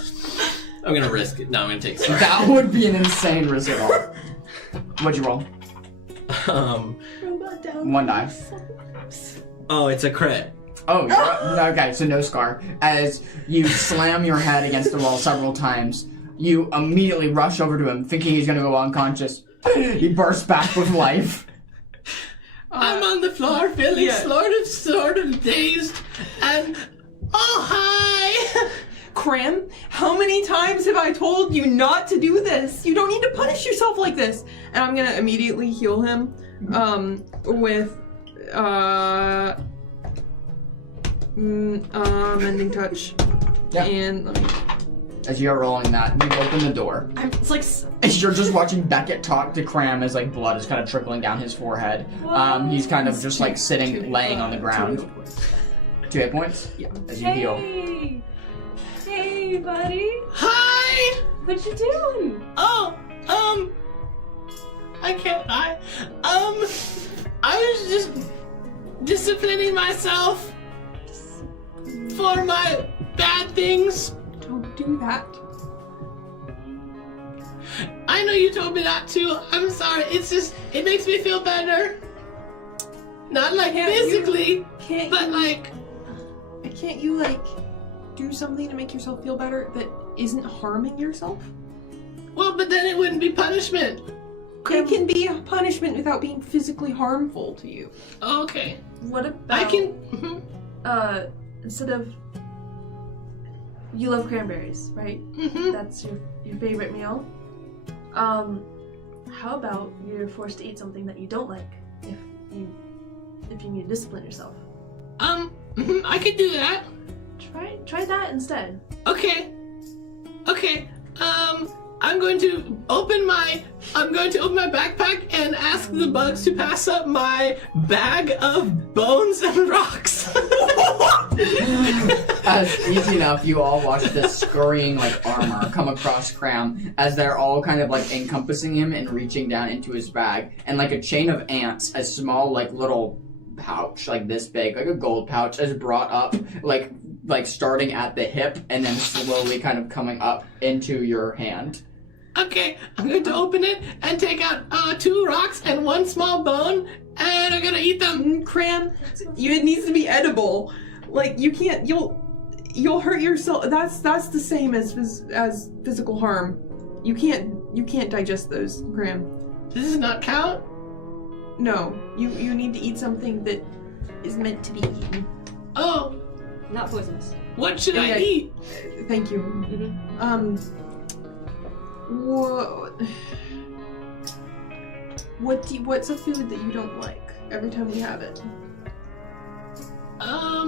I'm gonna risk it. No, I'm gonna take a scar. That would be an insane risk at all. What'd you roll? Robot down. 1 die. Oh, it's a crit. Oh, okay, so no scar. As you slam your head against the wall several times, you immediately rush over to him, thinking he's going to go unconscious. He bursts back with life. I'm on the floor, feeling sort of dazed, and oh hi! Cram, how many times have I told you not to do this? You don't need to punish yourself like this. And I'm gonna immediately heal him, with mending touch. Yeah. And let me. As you're rolling that, you open the door. It's like. As you're just watching Beckett talk to Cram as like blood is kind of trickling down his forehead. He's kind of just like sitting, laying on the ground. 2 hit points? Yeah. As you heal. Hey, buddy. Hi! What you doing? Oh, I was just disciplining myself for my bad things. Don't do that. I know you told me not to. I'm sorry. It's just, it makes me feel better. Not like physically, but like... Can't you, like, do something to make yourself feel better that isn't harming yourself? Well, but then it wouldn't be punishment. It can be a punishment without being physically harmful to you. Okay. What about I can... instead of you love cranberries, right? Mm-hmm. That's your favorite meal. How about you're forced to eat something that you don't like if you need to discipline yourself? I could do that. Try that instead. Okay. I'm going to open my backpack and ask the bugs to pass up my bag of bones and rocks. As easy enough, you all watch this scurrying like armor come across Cram as they're all kind of like encompassing him and reaching down into his bag, and like a chain of ants, a small like little pouch like this big, like a gold pouch, is brought up like starting at the hip and then slowly kind of coming up into your hand. Okay, I'm going to open it and take out 2 rocks and 1 small bone, and I'm gonna eat them. Cram, it needs to be edible. Like, you can't, you'll hurt yourself. That's the same as physical harm. You can't digest those, Cram. Does not count? No, you need to eat something that is meant to be eaten. Oh, Not poisonous. what should I eat? Thank you. Mm-hmm. What's a food that you don't like every time we have it? I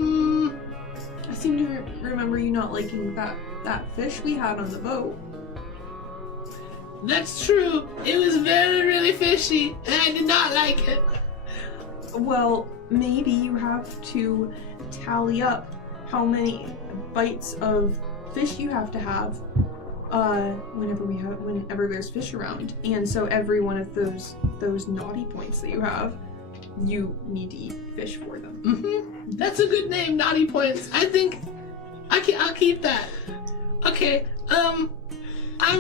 seem to remember you not liking that fish we had on the boat. That's true. It was really fishy, and I did not like it. Well, maybe you have to tally up how many bites of fish you have to have whenever there's fish around. And so every one of those naughty points that you have, you need to eat fish for them. Mm-hmm. That's a good name, Naughty Points. I think I'll keep that. Okay, I'm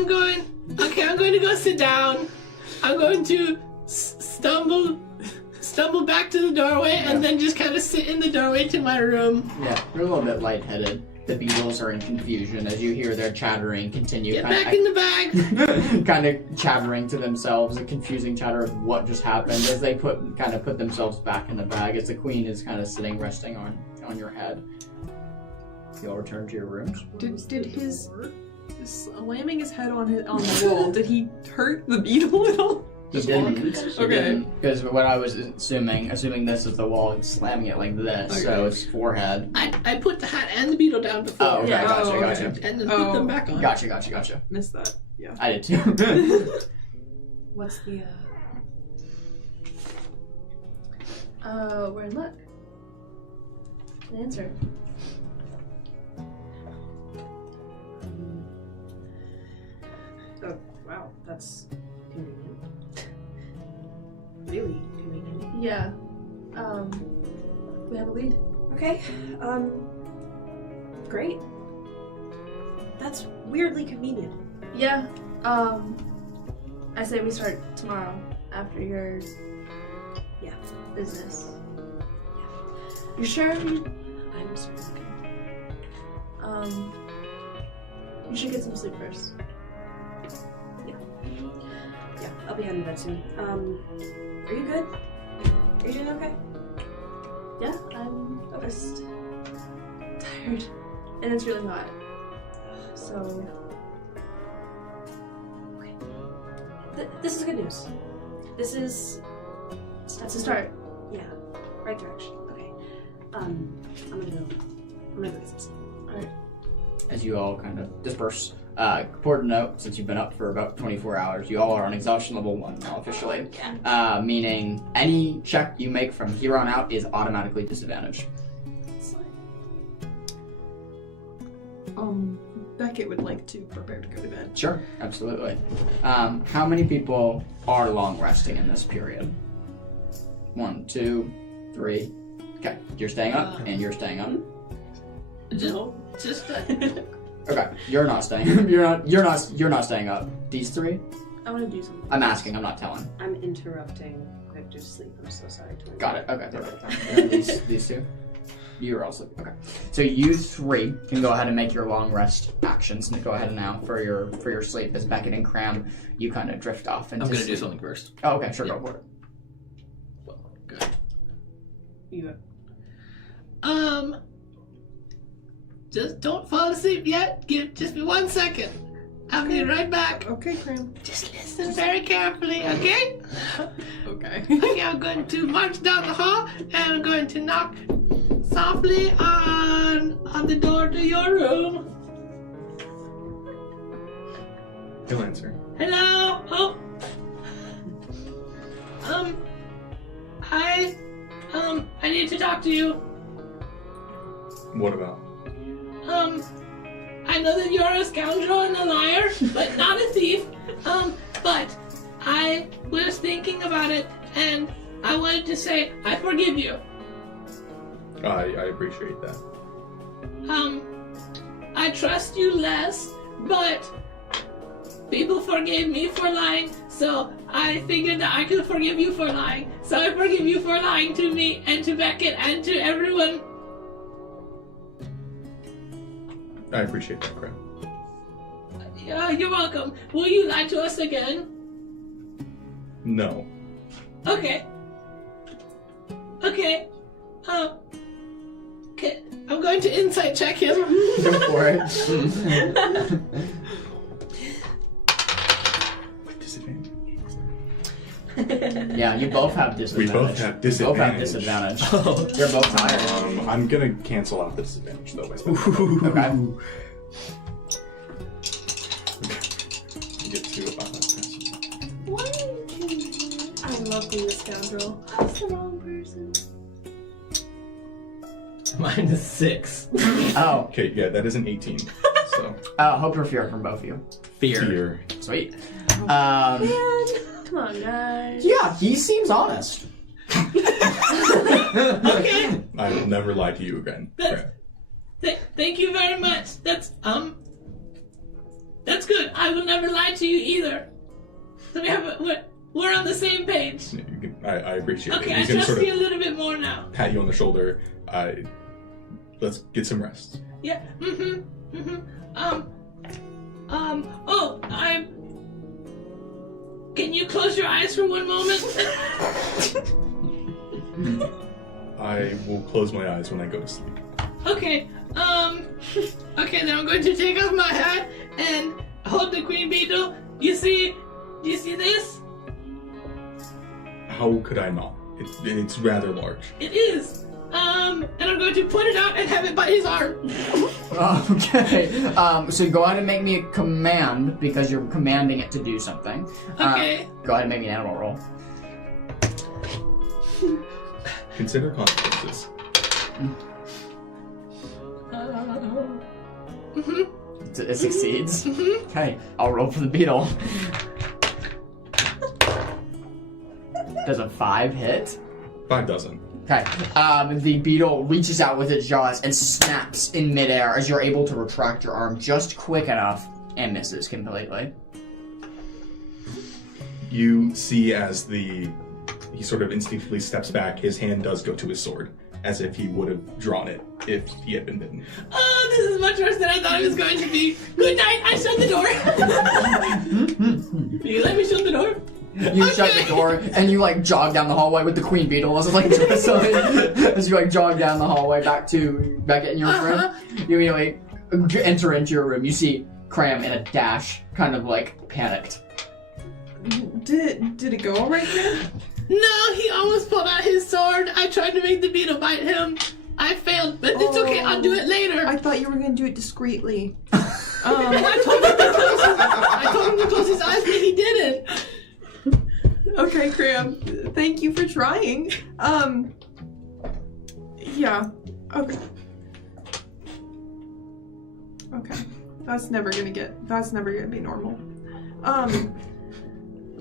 going to go sit down. I'm going to stumble back to the doorway and then just kind of sit in the doorway to my room. Yeah, you're a little bit lightheaded. The beetles are in confusion as you hear their chattering continue. Get back in the bag. Kind of chattering to themselves, a confusing chatter of what just happened as they put themselves back in the bag as the queen is kind of sitting resting on your head. You all return to your rooms. Did his slamming his head on the wall, did he hurt the beetle at all? He didn't. Okay. Because what I was assuming this is the wall, and slamming it like this, so it's forehead. I put the hat and the beetle down before. Oh, okay, Yeah. gotcha. And then put them back on. Gotcha. Missed that. Yeah. I did too. What's the We're in luck. An answer. Oh, wow, that's convenient. Really convenient. Yeah. We have a lead. Okay, great. That's weirdly convenient. Yeah. I say we start tomorrow after your Yeah. business. You sure? I'm certain. You should get some sleep first. Yeah, I'll be heading to bed soon. Are you good? Are you doing okay? Yeah, I'm just tired. And it's really hot. So, This is good news. This is... that's a start. Yeah, right direction. Okay. I'm gonna go get some sleep. Alright. As you all kind of disperse, important note, since you've been up for about 24 hours, you all are on exhaustion level 1 now officially. Meaning any check you make from here on out is automatically disadvantaged. Beckett would like to prepare to go to bed. Sure, absolutely. How many people are long resting in this period? 1, 2, 3. Okay, you're staying up, and you're staying up. Just Okay, you're not staying. you're not staying up. These 3? I want to do something. I'm asking. I'm not telling. I'm interrupting Victor's sleep. I'm so sorry to Got it. Okay, perfect. And these 2. You're all asleep. Okay. So you 3 can go ahead and make your long rest actions. And go ahead now for your sleep. As Beckett and Cram, you kind of drift off into I'm gonna sleep. do something first. Oh, okay, sure, Yeah. go for it. Well, good. You Just don't fall asleep yet. Just be 1 second. I'll be right back. Okay, Cram. Just listen very carefully, okay? Okay. Okay, I'm going to march down the hall and I'm going to knock softly on the door to your room. He'll answer. Hello? Oh. I need to talk to you. What about? I know that you're a scoundrel and a liar, but not a thief. But I was thinking about it, and I wanted to say I forgive you. I appreciate that. I trust you less, but people forgave me for lying, so I figured that I could forgive you for lying. So I forgive you for lying to me and to Beckett and to everyone. I appreciate that, Crab. You're welcome. Will you lie to us again? No. Okay. Okay. Okay. I'm going to insight check him. Go for it. With disadvantage. Yeah, you both have We disadvantage. both have disadvantage. Both have disadvantage. You're both tired. I'm gonna cancel out the disadvantage though. By Okay. You get 2 about that. I love being a scoundrel. I was the wrong person. Mine is 6. Oh, Okay, yeah, that is an 18. So hope or fear from both of you. fear. Sweet. Man, come on, guys. Yeah, he seems honest. Okay. I will never lie to you again. Crab. Thank you very much. That's good. I will never lie to you either. So we're on the same page. I appreciate Okay, it. I He's gonna trust sort you a of little bit more now. pat you on the shoulder. Let's get some rest. Yeah. Oh, Can you close your eyes for one moment? I will close my eyes when I go to sleep. Okay. Okay, then I'm going to take off my hat and hold the queen beetle. Do you see this? How could I not? It's rather large. It is. And I'm going to put it out and have it bite his arm. Okay. So go ahead and make me a command because you're commanding it to do something. Okay. Go ahead and make me an animal roll. Consider consequences. It succeeds. Okay, I'll roll for the beetle. Does a 5 hit? 5 doesn't. Okay. The beetle reaches out with its jaws and snaps in midair as you're able to retract your arm just quick enough and misses completely. You see as the he sort of instinctively steps back. His hand does go to his sword, as if he would have drawn it if he had been bitten. Oh, this is much worse than I thought it was going to be. Good night, I shut the door. You let me shut the door? You shut the door and you like jog down the hallway with the queen beetle as like as you like jog down the hallway back in your room. You immediately enter into your room. You see Cram in a dash, kind of like panicked. Did it go all right then? No, he almost pulled out his sword. I tried to make the beetle bite him. I failed, but it's okay. I'll do it later. I thought you were gonna do it discreetly. I told him to close his eyes, but he didn't. Okay, Cram. Thank you for trying. Yeah. Okay. Okay. That's never gonna be normal.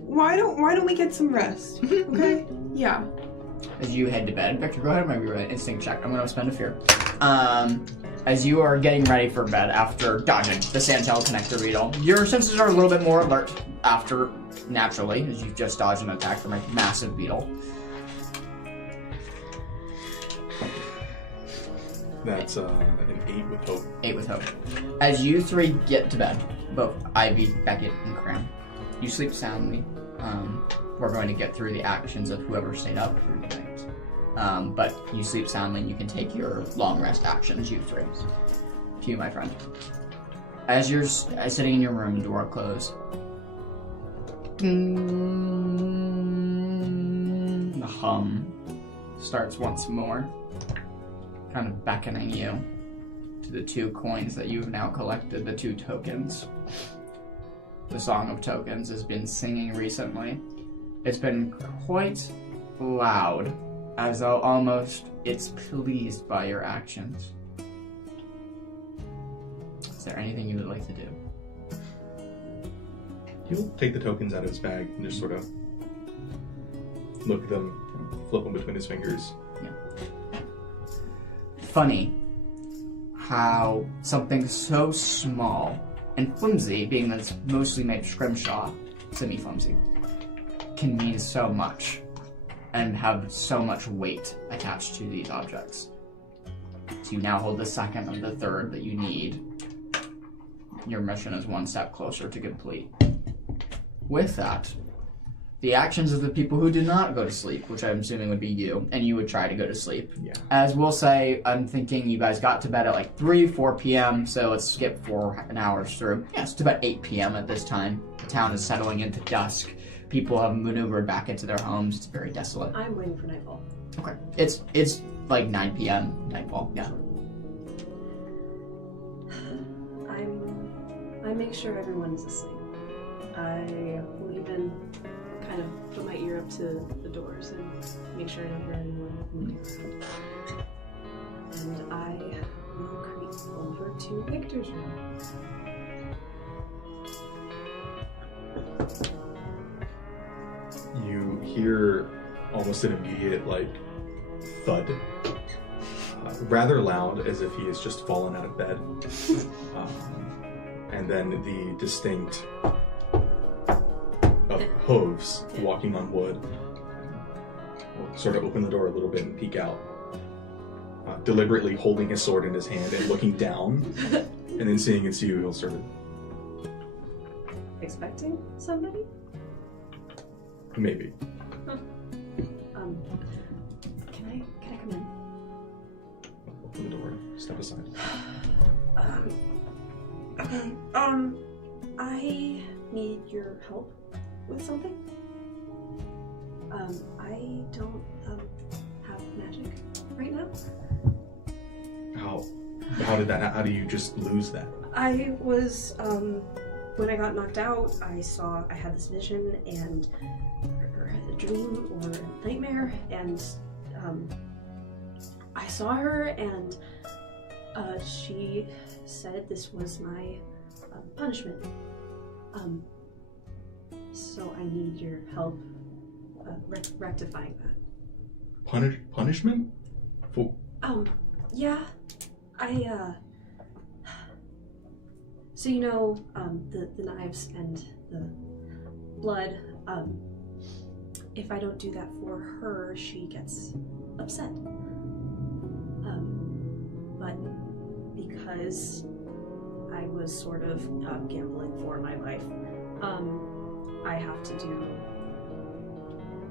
Why don't we get some rest? Okay? Yeah. As you head to bed, Victor, go ahead and maybe roll an instinct check. I'm gonna spend a fear. As you are getting ready for bed after dodging the Sandtail connector beetle, your senses are a little bit more alert after, naturally, as you've just dodged an attack from a massive beetle. That's an 8 with hope. 8 with hope. As you three get to bed, both Ivy, Beckett, and Cram, you sleep soundly. We're going to get through the actions of whoever stayed up through the night. But you sleep soundly and you can take your long rest actions, you three. To you, my friend. As you're sitting in your room, door closed. The hum starts once more, kind of beckoning you to the 2 coins that you've now collected, the 2 tokens. The Song of Tokens has been singing recently. It's been quite loud, as though almost it's pleased by your actions. Is there anything you would like to do? He'll take the tokens out of his bag and just sort of look at them, flip them between his fingers. Yeah. Funny how something so small and flimsy, being that it's mostly made of scrimshaw, semi-flimsy, can mean so much and have so much weight attached to these objects. So you now hold the second and the third that you need. Your mission is one step closer to complete. With that, the actions of the people who did not go to sleep, which I'm assuming would be you, and you would try to go to sleep. Yeah. As we'll say, I'm thinking you guys got to bed at like 3, 4 p.m., so let's skip 4 hours through. Yeah, it's about 8 p.m. at this time. The town is settling into dusk. People have maneuvered back into their homes. It's very desolate. I'm waiting for nightfall. Okay. It's like 9 p.m. nightfall. Yeah. I make sure everyone is asleep. I will even kind of put my ear up to the doors and make sure I don't hear anyone moving around. And I will creep over to Victor's room. You hear almost an immediate, thud. Rather loud, as if he has just fallen out of bed. And then the distinct of hooves walking on wood. We'll sort of open the door a little bit and peek out. Deliberately holding his sword in his hand and looking down. And then seeing it's you, he'll sort of... Expecting somebody? Maybe. Can I come in? Open the door, step aside. Okay. I need your help with something. I don't have magic right now. How do you just lose that? I was when I got knocked out, I had this vision and or a dream or a nightmare, and I saw her, and she said this was my punishment. So I need your help rectifying that. Punishment? For... Yeah. So you know, the knives and the blood, if I don't do that for her, she gets upset. But because I was sort of gambling for my life, I have to do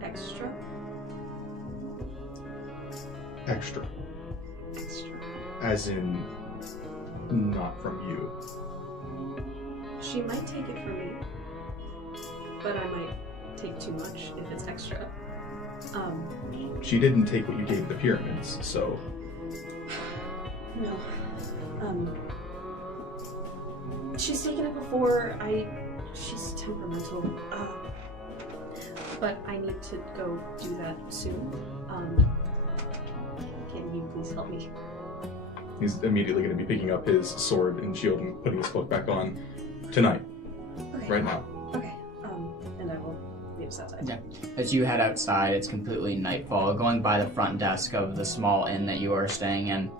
extra. Extra. Extra. As in, not from you. She might take it from me, but I might take too much if it's extra. She didn't take what you gave the pyramids, so... No. She's taken it before. She's temperamental. But I need to go do that soon. Can you please help me? He's immediately going to be picking up his sword and shield and putting his cloak back on tonight. Okay. Right now. Okay. And I will leave us outside. Yeah. As you head outside, it's completely nightfall. Going by the front desk of the small inn that you are staying in,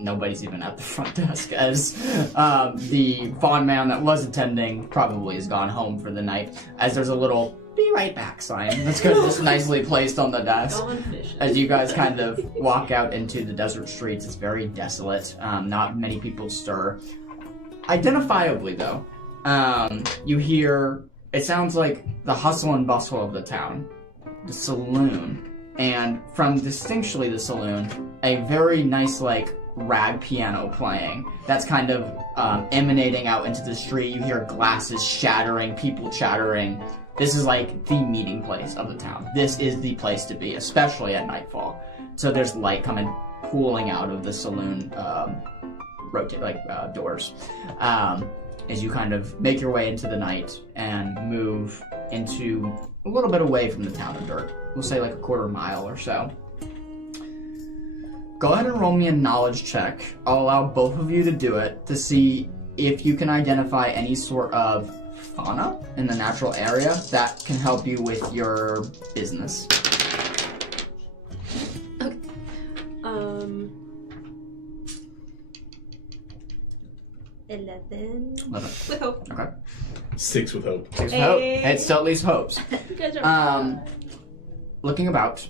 nobody's even at the front desk, as the fawn man that was attending probably has gone home for the night, as there's a little "be right back" sign that's just nicely placed on the desk. Going fishing. As you guys kind of walk out into the desert streets, it's very desolate. Not many people stir. Identifiably, though, you hear, it sounds like the hustle and bustle of the town, the saloon, and from distinctly the saloon, a very nice, rag piano playing that's kind of emanating out into the street. You hear glasses shattering, people chattering. This is like the meeting place of the town. This is the place to be, especially at nightfall. So there's light coming, pooling out of the saloon doors. As you kind of make your way into the night and move into a little bit away from the town of Dirt. We'll say like a quarter mile or so. Go ahead and roll me a knowledge check. I'll allow both of you to do it to see if you can identify any sort of fauna in the natural area that can help you with your business. Okay. 11. 11. With hope. Okay. 6 with hope. Takes hope. It still at least hopes. You guys are Looking about.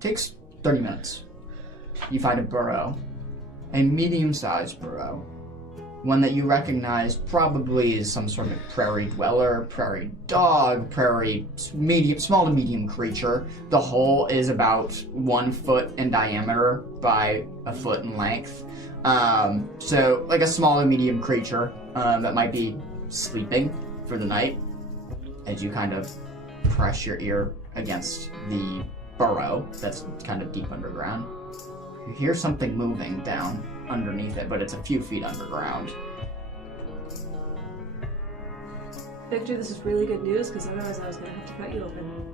Takes 30 minutes. You find a burrow. A medium-sized burrow. One that you recognize probably is some sort of prairie dweller, prairie dog, small to medium creature. The hole is about 1 foot in diameter by a foot in length. So like a small to medium creature that might be sleeping for the night. As you kind of press your ear against the burrow that's kind of deep underground. You hear something moving down underneath it, but it's a few feet underground. Victor, this is really good news, because otherwise I was going to have to cut you open.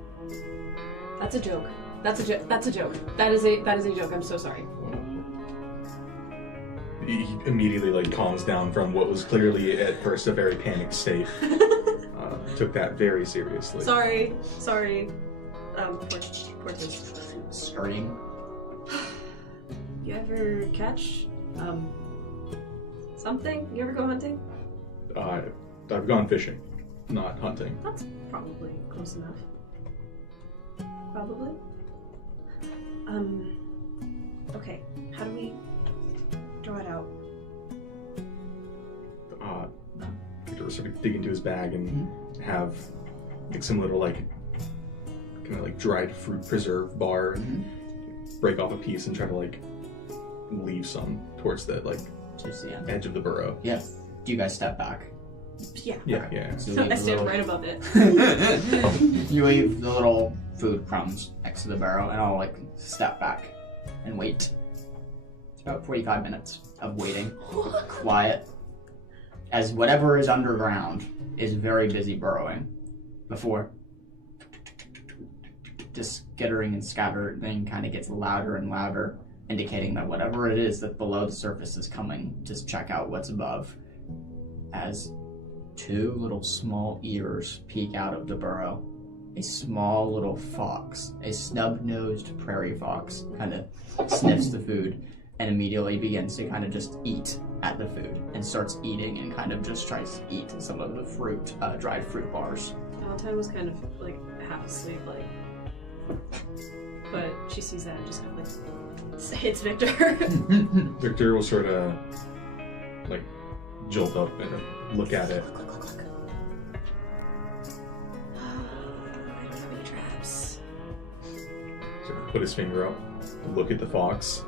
That's a joke. That's a joke. That's a joke. That is a joke. I'm so sorry. He immediately calms down from what was clearly at first a very panicked state. Took that very seriously. Sorry. Portis. Scream. You ever catch, something? You ever go hunting? I've gone fishing, not hunting. That's probably close enough. Probably. Okay. How do we draw it out? Victor sort of dig into his bag and have some little kind of dried fruit preserve bar and break off a piece and try to leave some towards the Towards the end. edge of the burrow. Yes. Do you guys step back? Yeah. Yeah. So you leave I the stand little- right above it. You leave the little food crumbs next to the barrel, and I'll step back and wait. It's about 45 minutes of waiting, quiet, as whatever is underground is very busy burrowing before just skittering and scattering kind of gets louder and louder, indicating that whatever it is that below the surface is coming to check out what's above, as 2 little small ears peek out of the burrow. A small little fox, a snub-nosed prairie fox, kind of sniffs the food and immediately begins to kind of just eat at the food and starts eating and kind of just tries to eat some of the fruit, dried fruit bars. Valentine was kind of half asleep, like. But she sees that and just kind of like hits Victor. Victor will sort of like jolt up and look at it. I don't have any traps. Sort of put his finger up, look at the fox,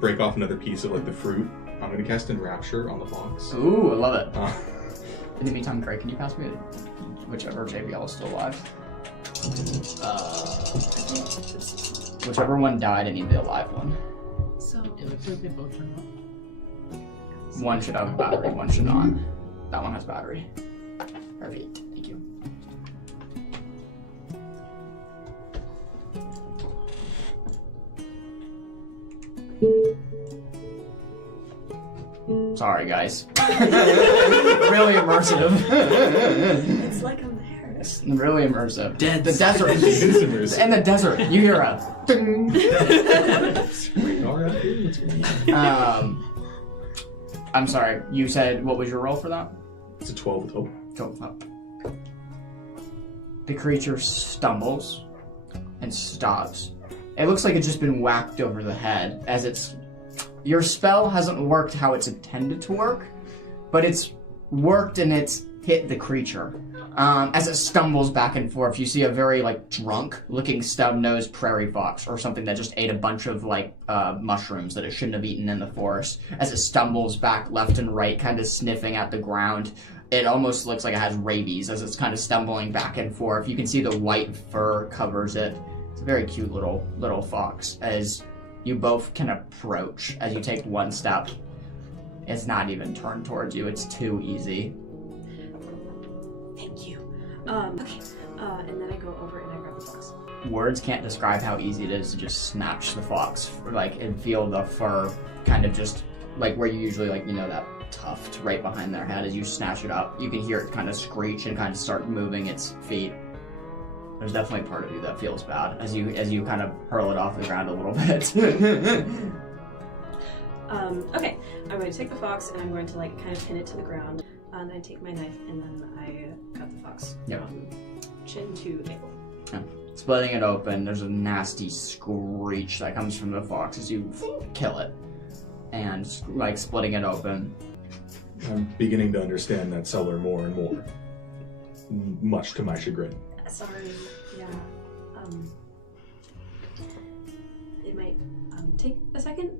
break off another piece of like the fruit. I'm gonna cast Enrapture on the fox. Ooh, I love it. In the meantime, Greg, can you pass me whichever JBL is still alive? Whichever one died, I need the alive one. So One should have a battery, one should not. That one has battery. Perfect. Thank you. Sorry, guys. Really immersive. It's like I'm there. It's really immersive. Dead The desert. It is immersive. In the desert, you hear a ding. Alright, what's going on? I'm sorry, you said, what was your roll for that? It's a 12 total. Go up. The creature stumbles and stops. It looks like it's just been whacked over the head as it's... Your spell hasn't worked how it's intended to work, but it's worked and it's hit the creature. As it stumbles back and forth, you see a very, like, drunk-looking stub-nosed prairie fox, or something that just ate a bunch of, like, mushrooms that it shouldn't have eaten in the forest. As it stumbles back left and right, kind of sniffing at the ground, it almost looks like it has rabies as it's kind of stumbling back and forth. You can see the white fur covers it. It's a very cute little fox. As you both can approach, as you take one step, it's not even turned towards you. It's too easy. Thank you. Okay. And then I go over and I grab the fox. Words can't describe how easy it is to just snatch the fox, like, and feel the fur kind of just, like, where you usually, like, you know, that tuft right behind their head. As you snatch it up, you can hear it kind of screech and kind of start moving its feet. There's definitely part of you that feels bad as you kind of hurl it off the ground a little bit. Okay. I'm going to take the fox and I'm going to, like, kind of pin it to the ground. And I take my knife and then I cut the fox from chin to ankle. Splitting it open, there's a nasty screech that comes from the fox as you kill it. And, like, splitting it open. I'm beginning to understand that seller more and more, much to my chagrin. Sorry. Yeah. It might take a second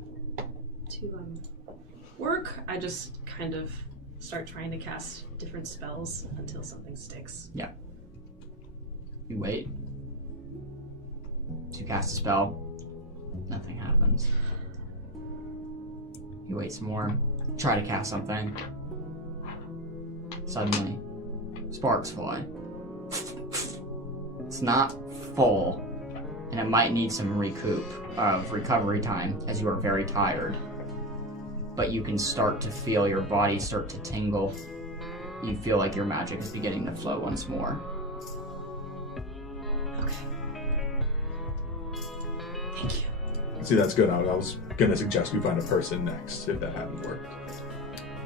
to work. I just kind of start trying to cast different spells until something sticks. Yeah. You wait. You cast a spell. Nothing happens. You wait some more. Try to cast something. Suddenly, sparks fly. It's not full, and it might need some recovery time, as you are very tired. But you can start to feel your body start to tingle. You feel like your magic is beginning to flow once more. Okay. Thank you. See, that's good. I was gonna suggest we find a person next, if that hadn't worked.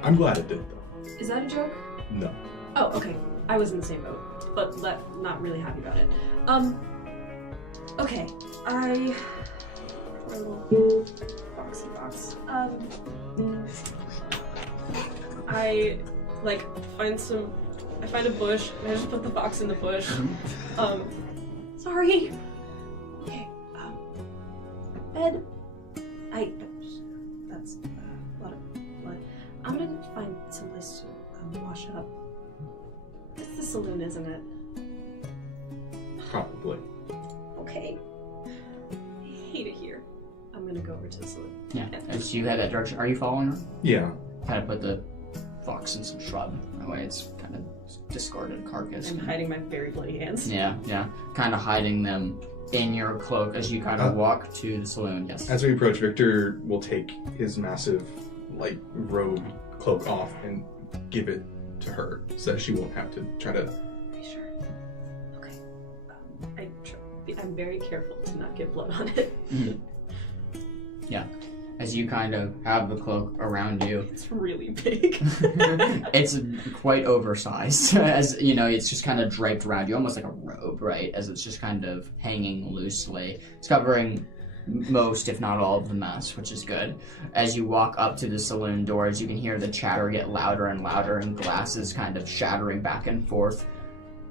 I'm glad it did, though. Is that a joke? No. Oh, okay. I was in the same boat, but not really happy about it. Okay. Poor little foxy fox. I find a bush, and I just put the fox in the bush. Sorry. Okay, bed. That's a lot of blood. I'm gonna find someplace to wash up. It's the saloon, isn't it? Probably. Okay. I hate it here. I'm gonna go over to the saloon. Yeah, as you head that direction, are you following her? Yeah. Kind of put the fox in some shrub. That way it's kind of discarded carcass. I'm hiding my very bloody hands. Yeah. Kind of hiding them in your cloak as you kind of walk to the saloon. Yes. As we approach, Victor will take his massive, like, robe cloak off and give it to her so that she won't have to try to... Are you sure? Okay. I'm very careful to not get blood on it. Yeah. as you kind of have the cloak around you. It's really big. It's quite oversized, as you know, it's just kind of draped around you, almost like a robe, right? As it's just kind of hanging loosely. It's covering most, if not all, of the mess, which is good. As you walk up to the saloon doors, you can hear the chatter get louder and louder, and glasses kind of shattering back and forth.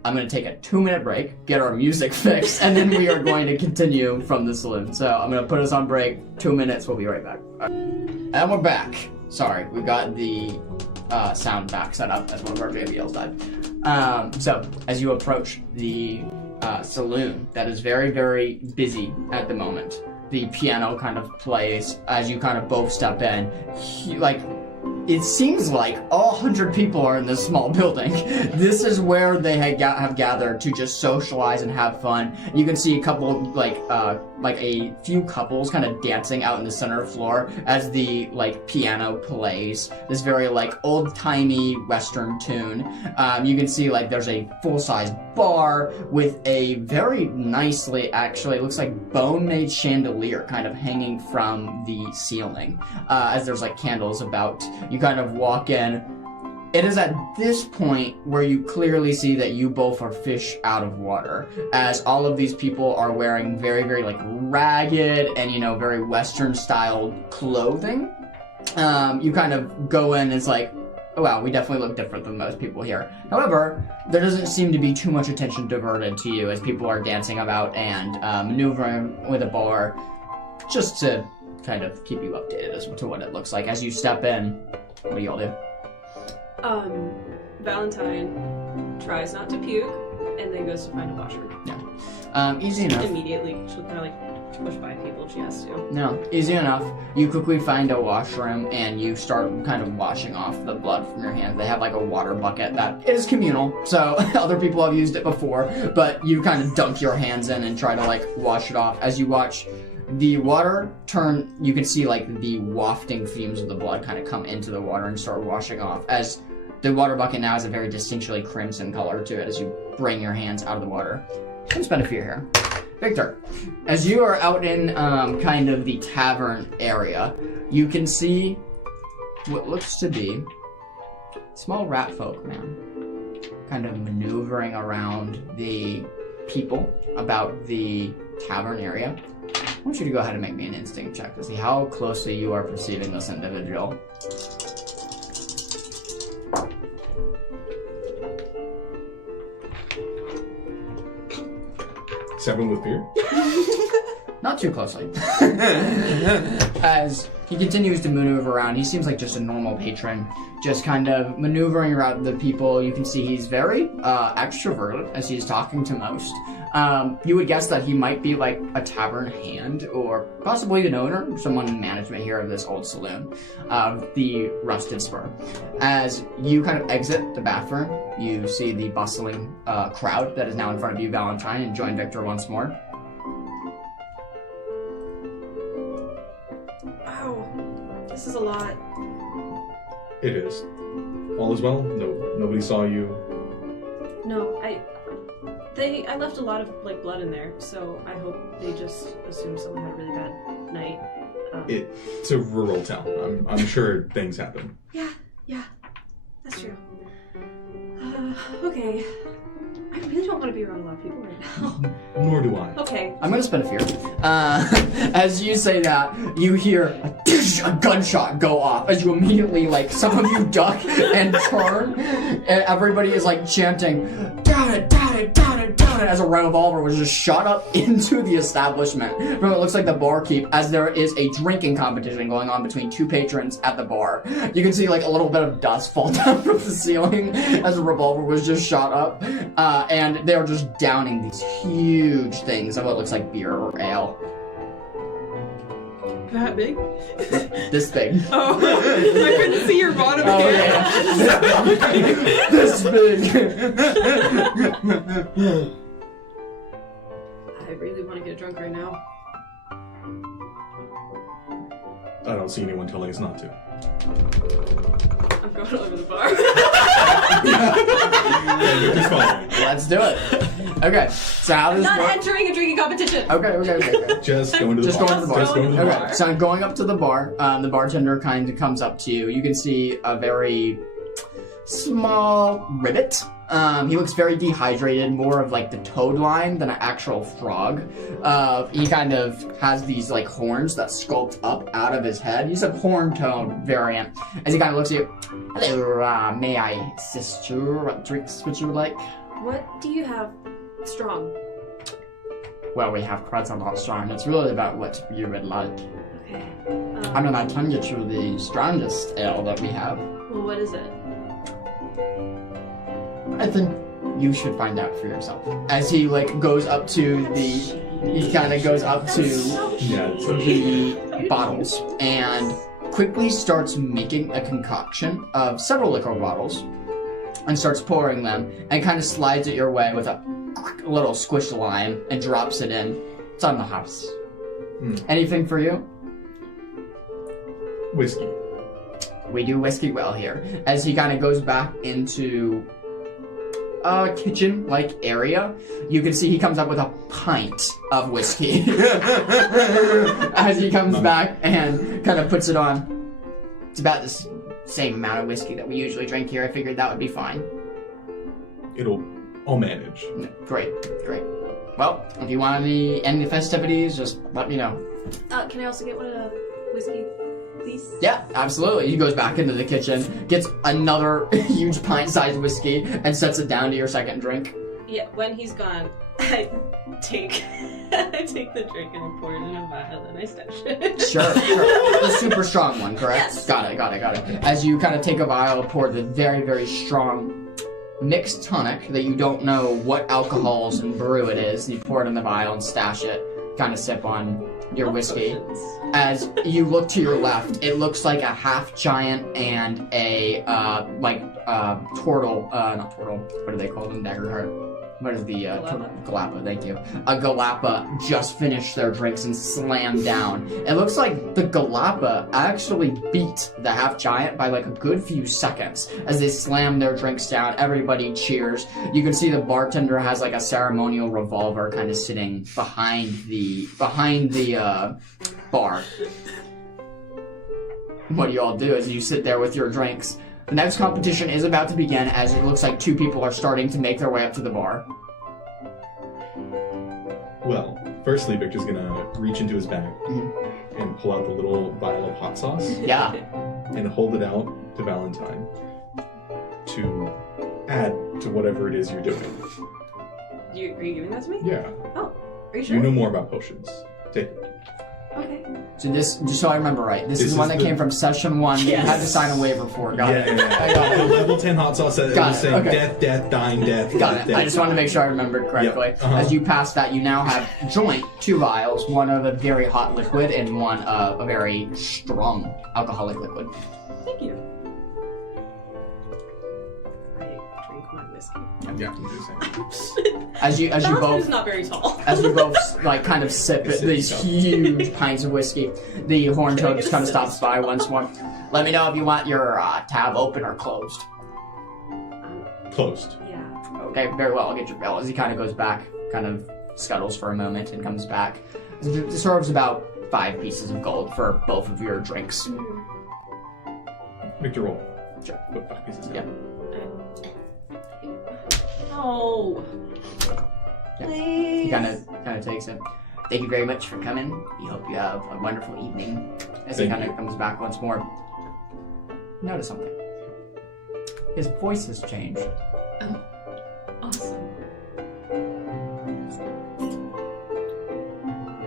I'm going to take a 2-minute break, get our music fixed, and then we are going to continue from the saloon. So I'm going to put us on break. 2 minutes. We'll be right back. And we're back. Sorry, we got the sound back set up as one of our JBLs died. So as you approach the saloon, that is very, very busy at the moment. The piano kind of plays as you kind of both step in. It seems like all 100 people are in this small building. This is where they have gathered to just socialize and have fun. You can see a couple, like a few couples kind of dancing out in the center floor as the piano plays this very old-timey Western tune. You can see there's a full-size bar with a very nicely, actually, it looks like bone-made chandelier kind of hanging from the ceiling as there's candles about. You kind of walk in. It is at this point where you clearly see that you both are fish out of water, as all of these people are wearing very, very ragged and very Western style clothing. You kind of go in and it's like, oh wow, we definitely look different than most people here. However, there doesn't seem to be too much attention diverted to you as people are dancing about and maneuvering with a bar, just to kind of keep you updated as to what it looks like. As you step in, what do y'all do? Valentine tries not to puke and then goes to find a washroom. Easy enough. Immediately, she'll kind of push by people if she has to. No, easy enough. You quickly find a washroom and you start kind of washing off the blood from your hands. They have a water bucket that is communal, so other people have used it before, but you kind of dunk your hands in and try to wash it off. As you watch the water turn, you can see the wafting fumes of the blood kind of come into the water and start washing off, as the water bucket now has a very distinctly crimson color to it as you bring your hands out of the water. I'm spend a fear here. Victor, as you are out in kind of the tavern area, you can see what looks to be small rat folk, man, kind of maneuvering around the people about the tavern area. I want you to go ahead and make me an instinct check to see how closely you are perceiving this individual. Seven with fear? Not too closely. As he continues to maneuver around, he seems like just a normal patron, just kind of maneuvering around the people. You can see he's very extroverted as he's talking to most. You would guess that he might be a tavern hand, or possibly an owner, someone in management here of this old saloon, the Rusted Spur. As you kind of exit the bathroom, you see the bustling crowd that is now in front of you, Valentine, and join Victor once more. Wow, this is a lot. It is. All is well? No, nobody saw you? No, I left a lot of blood in there, so I hope they just assumed someone had a really bad night. It's a rural town. I'm sure things happen. Yeah, that's true. Okay. I really don't want to be around a lot of people right now. Nor do I. Okay. I'm gonna spend a fear. As you say that, you hear a gunshot go off as you immediately, some of you duck and turn, and everybody is chanting, down it, down it, down it, down it, as a revolver was just shot up into the establishment from it looks like the barkeep, as there is a drinking competition going on between two patrons at the bar. You can see a little bit of dust fall down from the ceiling as a revolver was just shot up, and they're just downing these huge things of what looks like beer or ale. That big? This big. Oh, I couldn't see your bottom. Oh yeah. This big. I really want to get drunk right now. I don't see anyone telling us not to. I'm going over the bar. Yeah, Victor's following. Let's do it. Okay, so how does this Not work? entering a drinking competition. Okay. Just going to the Just bar. going to the bar. Just going to the Okay, bar. so I'm going up to the bar. The bartender kind of comes up to you. You can see a very small ribbit. He looks very dehydrated, more of like the toad line than an actual frog. He kind of has these like horns that sculpt up out of his head. He's a horn toad variant. As he kind of looks at you, hello, may I assist you? What drinks would you like? What do you have strong? Well, we have quite a lot strong. It's really about what you would like. Okay. I mean, I can get you the strongest ale that we have. Well, what is it? I think you should find out for yourself. As he like goes up to he kind of goes up to Yeah, it's the bottles and quickly starts making a concoction of several liquor bottles and starts pouring them and kind of slides it your way with a little squish lime and drops it in. It's on the house. Anything for you? whiskey. We do whiskey well here. As he kind of goes back into a kitchen-like area, you can see he comes up with a pint of whiskey. As he comes back and kind of puts it on. It's about the same amount of whiskey that we usually drink here. I figured that would be fine. I'll manage. Great. Well, if you want any end of the festivities, just let me know. Can I also get one of the whiskey, please? Yeah, absolutely. He goes back into the kitchen, gets another huge pint-sized whiskey, and sets it down to your second drink. Yeah, when he's gone, I take the drink and I pour it in a vial and I stash it. Sure. The super strong one, correct? Yes. Got it. As you kind of take a vial, pour the very, very strong mixed tonic that you don't know what alcohols and brew it is. You pour it in the vial and stash it, kind of sip on your whiskey. As you look to your left, it looks like a half giant and a turtle. Not turtle. What do they call them? Daggerheart. What is the Galapa? Thank you. A Galapa just finished their drinks and slammed down. It looks like the Galapa actually beat the half giant by like a good few seconds as they slam their drinks down. Everybody cheers. You can see the bartender has like a ceremonial revolver kind of sitting behind the bar. What do you all do as you sit there with your drinks? The next competition is about to begin as it looks like two people are starting to make their way up to the bar. Well, firstly, Victor's gonna reach into his bag and pull out the little vial of hot sauce Yeah. and hold it out to Valentine to add to whatever it is you're doing. Are you giving that to me? Yeah. Are you sure? You know more about potions. Take it. Okay. So this, just so I remember right, this is This the one is that the- came from session 1 that you had to Yes. sign a waiver for. Got it. Yeah. I got The it. level 10 hot sauce that Got was it, saying okay. death, dying, death. Got it. death. I just wanted to make sure I remembered correctly. Yep. Uh-huh. As you pass that, you now have joint 2 vials, one of a very hot liquid and one of a very strong alcoholic liquid. Thank you. I drink my whiskey. Yeah, I'm just saying. As you Valentine both is not very tall. As you both like kind of sip these huge pints of whiskey, the horn toad just kind of stops by once more. Let me know if you want your tab open or closed. Closed. Yeah. Okay, very well. I'll get your bill. As he kind of goes back, kind of scuttles for a moment and comes back. It serves about 5 pieces of gold for both of your drinks. Victor, roll. Sure. Put 5 pieces down. Yep. Oh. Yeah. Please. He kind of takes it. Thank you very much for coming. We hope you have a wonderful evening. As he Thank kind of comes back once more. Notice something. His voice has changed. Awesome.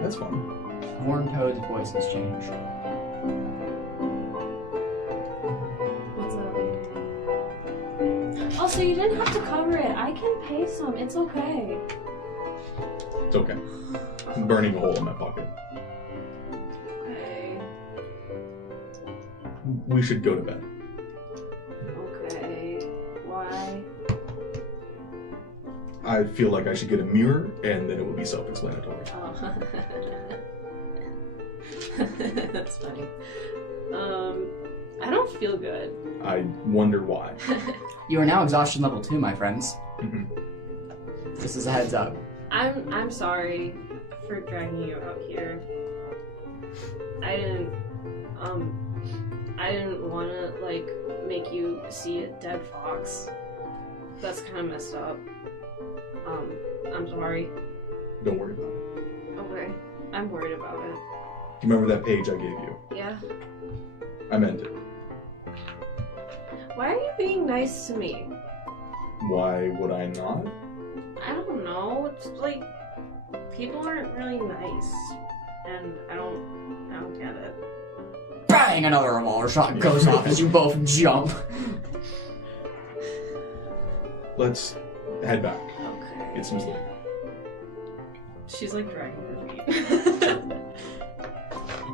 That's fun. Horn Toad's voice has changed. What's up? Also, you didn't have to cover it. I can pay some. It's okay. It's okay. I'm burning a hole in my pocket. Okay. We should go to bed. Okay. Why? I feel like I should get a mirror, and then it will be self-explanatory. Oh. That's funny. I don't feel good. I wonder why. You are now exhaustion level 2, my friends. Mhm. This is a heads up. I'm sorry for dragging you out here. I didn't want to like make you see a dead fox. That's kind of messed up. I'm sorry. Don't worry about it. Okay, I'm worried about it. Remember that page I gave you? Yeah. I meant it. Why are you being nice to me? Why would I not? I don't know. It's like people aren't really nice, and I don't get it. Bang! Another revolver shot goes off as you both jump. Let's head back. Okay. Get some sleep. She's like dragging her feet.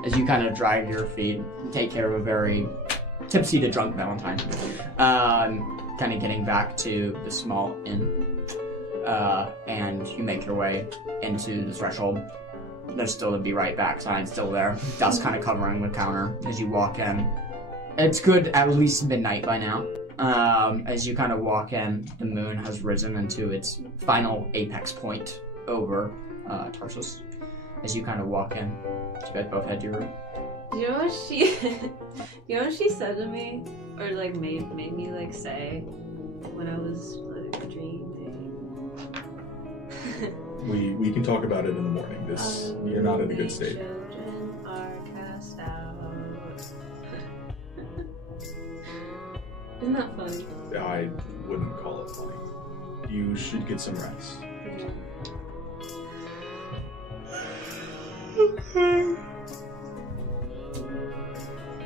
As you kind of drag your feet, take care of a very tipsy to drunk Valentine. Kind of getting back to the small inn. And you make your way into the threshold. There's still the Be Right Back sign still there. Dust kind of covering the counter as you walk in. It's good at least midnight by now. As you kind of walk in, the moon has risen into its final apex point over Tarsus. As you kind of walk in, you guys both head to your room. You know what she said to me, or like made me like say when I was like dreaming. We can talk about it in the morning. You're not in a good state. Children are cast out. Isn't that funny? I wouldn't call it funny. You should get some rest.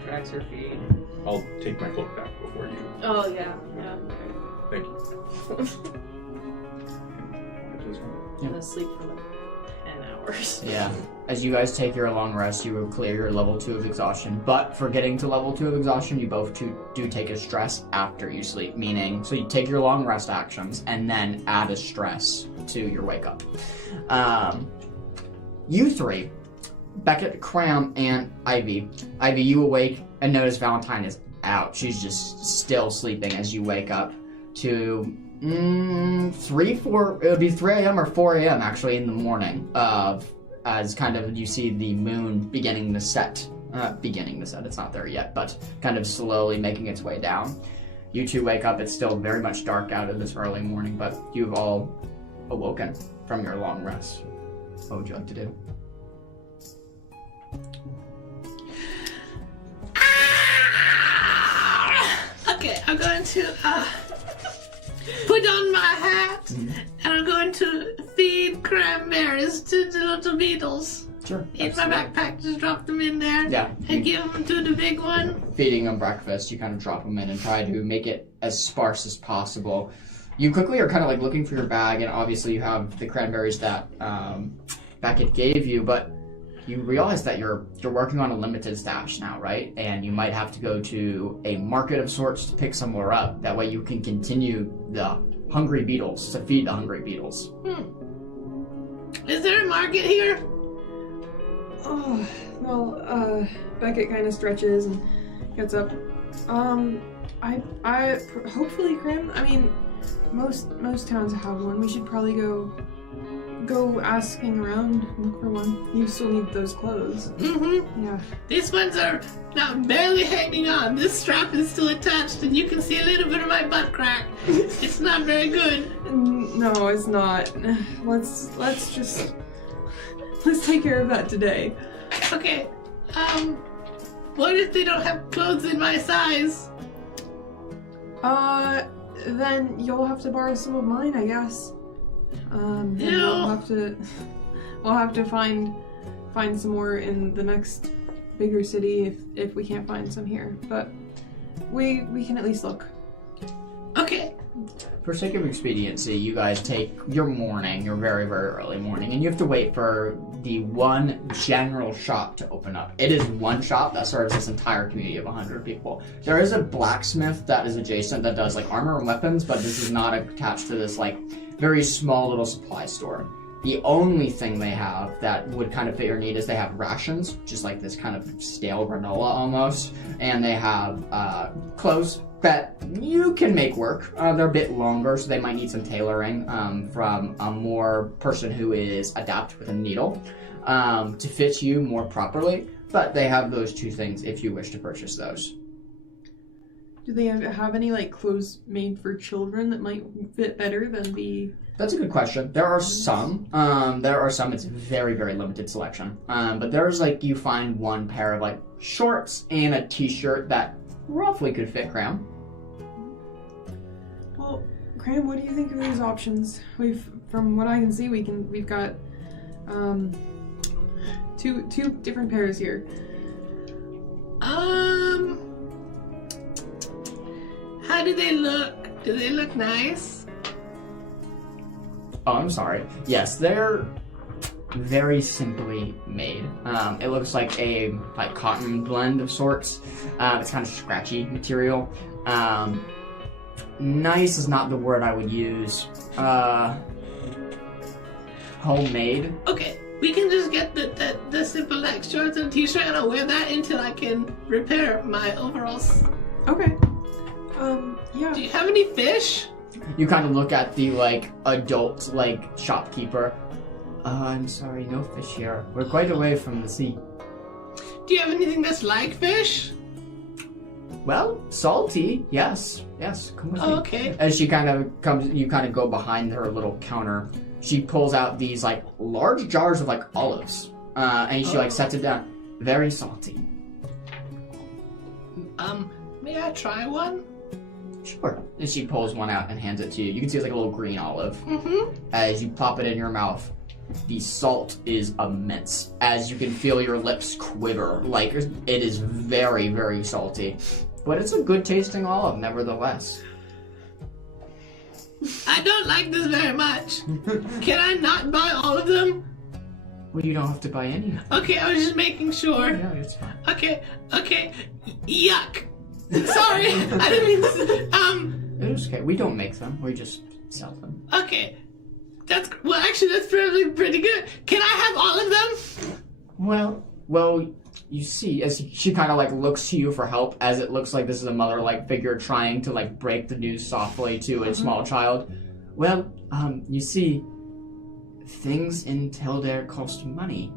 Drags her feet. I'll take my cloak back before you. Oh yeah. Thank you. I'm gonna sleep for like 10 hours. Yeah. As you guys take your long rest, you will clear your level 2 of exhaustion. But for getting to level 2 of exhaustion, you both do take a stress after you sleep. Meaning, so you take your long rest actions and then add a stress to your wake up. You three, Beckett, Cram, and Ivy. Ivy, you awake and notice Valentine is out. She's just still sleeping as you wake up to 4, it would be 3 a.m. or 4 a.m. actually in the morning as kind of you see the moon beginning to set. It's not there yet, but kind of slowly making its way down. You two wake up, it's still very much dark out of this early morning, but you've all awoken from your long rest. What would you like to do? Okay, I'm going to put on my hat and I'm going to feed cranberries to the little beetles. Sure. In my backpack, just drop them in there. Yeah. And give them to the big one. Feeding them breakfast, you kind of drop them in and try to make it as sparse as possible. You quickly are kind of like looking for your bag, and obviously you have the cranberries that Beckett gave you, but you realize that you're working on a limited stash now, right? And you might have to go to a market of sorts to pick some more up. That way you can continue the hungry beetles, to feed the hungry beetles. Is there a market here? Oh, well, Beckett kind of stretches and gets up. I hopefully, Crim. I mean, most towns have one. We should probably go asking around, look for one. You still need those clothes. Mm-hmm. Yeah. These ones are now barely hanging on. This strap is still attached and you can see a little bit of my butt crack. It's not very good. No, it's not. Let's take care of that today. Okay, what if they don't have clothes in my size? Then you'll have to borrow some of mine, I guess. And we'll have to find some more in the next bigger city if we can't find some here. But we can at least look. Okay. For sake of expediency, you guys take your very, very early morning, and you have to wait for the one general shop to open up. It is one shop that serves this entire community of 100 people. There is a blacksmith that is adjacent that does like armor and weapons, but this is not attached to this like very small little supply store. The only thing they have that would kind of fit your need is they have rations, just like this kind of stale granola almost, and they have clothes that you can make work. They're a bit longer, so they might need some tailoring from a more person who is adept with a needle to fit you more properly. But they have those two things if you wish to purchase those. Do they have any like clothes made for children that might fit better than the? That's a good question. There are some. It's very, very limited selection. But there's like you find one pair of like shorts and a t-shirt that roughly could fit Cram. Well, Cram, what do you think of these options? From what I can see, we've got two different pairs here. How do they look? Do they look nice? Oh, I'm sorry. Yes, they're very simply made. It looks like a cotton blend of sorts. It's kind of scratchy material. Nice is not the word I would use. Homemade. Okay, we can just get the simple like shorts and t-shirt, and I'll wear that until I can repair my overalls. Okay. Yeah. Do you have any fish? You kind of look at the adult shopkeeper. I'm sorry, no fish here. We're quite away from the sea. Do you have anything that's like fish? Well, salty, yes. Come with me. Okay. As she kind of comes, you kind of go behind her little counter. She pulls out these large jars of olives, and she sets it down. Very salty. May I try one? Sure. And she pulls one out and hands it to you. You can see it's like a little green olive. Mm-hmm. As you pop it in your mouth, the salt is immense. As you can feel your lips quiver. It is very, very salty. But it's a good tasting olive, nevertheless. I don't like this very much. Can I not buy all of them? Well, you don't have to buy any. Okay, I was just making sure. Yeah, it's fine. Okay. Yuck. Sorry, I didn't mean to. It's okay. We don't make them. We just sell them. Okay. That's probably pretty good. Can I have all of them? Well, you see, as she kind of looks to you for help, as it looks like this is a mother-like figure trying to break the news softly to a small child. Well, you see, things in Tildare cost money,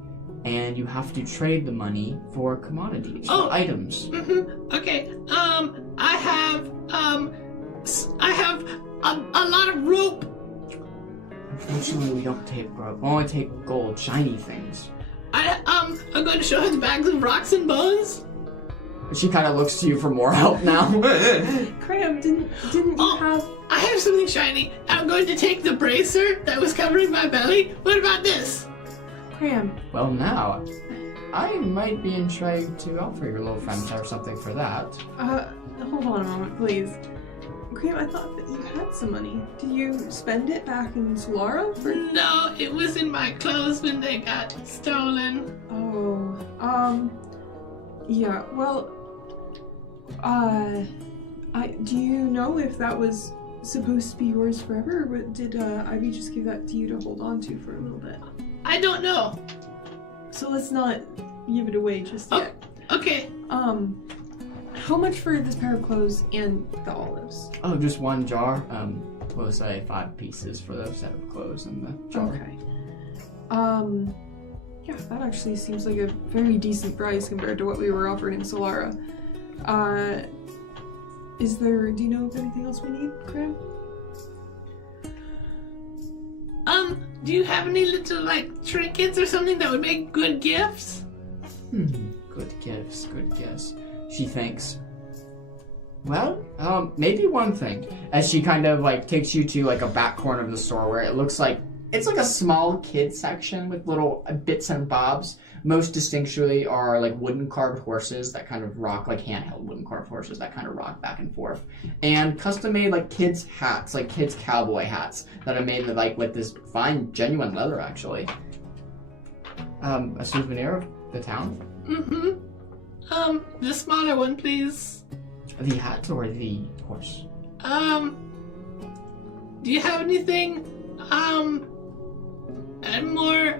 and you have to trade the money for commodities, for items. Mm-hmm. Okay. I have a lot of rope. Unfortunately, we don't take rope. We only take gold, shiny things. I'm going to show her the bags of rocks and bones. She kind of looks to you for more help now. Cram, didn't you have? I have something shiny. I'm going to take the bracer that was covering my belly. What about this? Cram. Well, now, I might be intrigued to offer your little friend or something for that. Hold on a moment, please. Cram, I thought that you had some money. Did you spend it back in Solara? No, it was in my clothes when they got stolen. Oh, yeah, well, do you know if that was supposed to be yours forever, or did, Ivy just give that to you to hold on to for a little bit? I don't know. So let's not give it away just yet. Okay. How much for this pair of clothes and the olives? Oh, just one jar. We'll say 5 pieces for the set of clothes and the jar. Okay. Yeah, that actually seems like a very decent price compared to what we were offered in Solara. Do you know of anything else we need, Cram? Do you have any little, trinkets or something that would make good gifts? Good gifts, good gifts. She thinks. Well, maybe one thing. As she kind of, takes you to, a back corner of the store where it looks like it's a small kid section with little bits and bobs. Most distinctly are wooden carved horses that kind of rock, handheld wooden carved horses that kind of rock back and forth, and custom made kids hats, kids cowboy hats that are made with this fine genuine leather actually. A souvenir of the town. The smaller one, please. The hat or the horse? Do you have anything and more,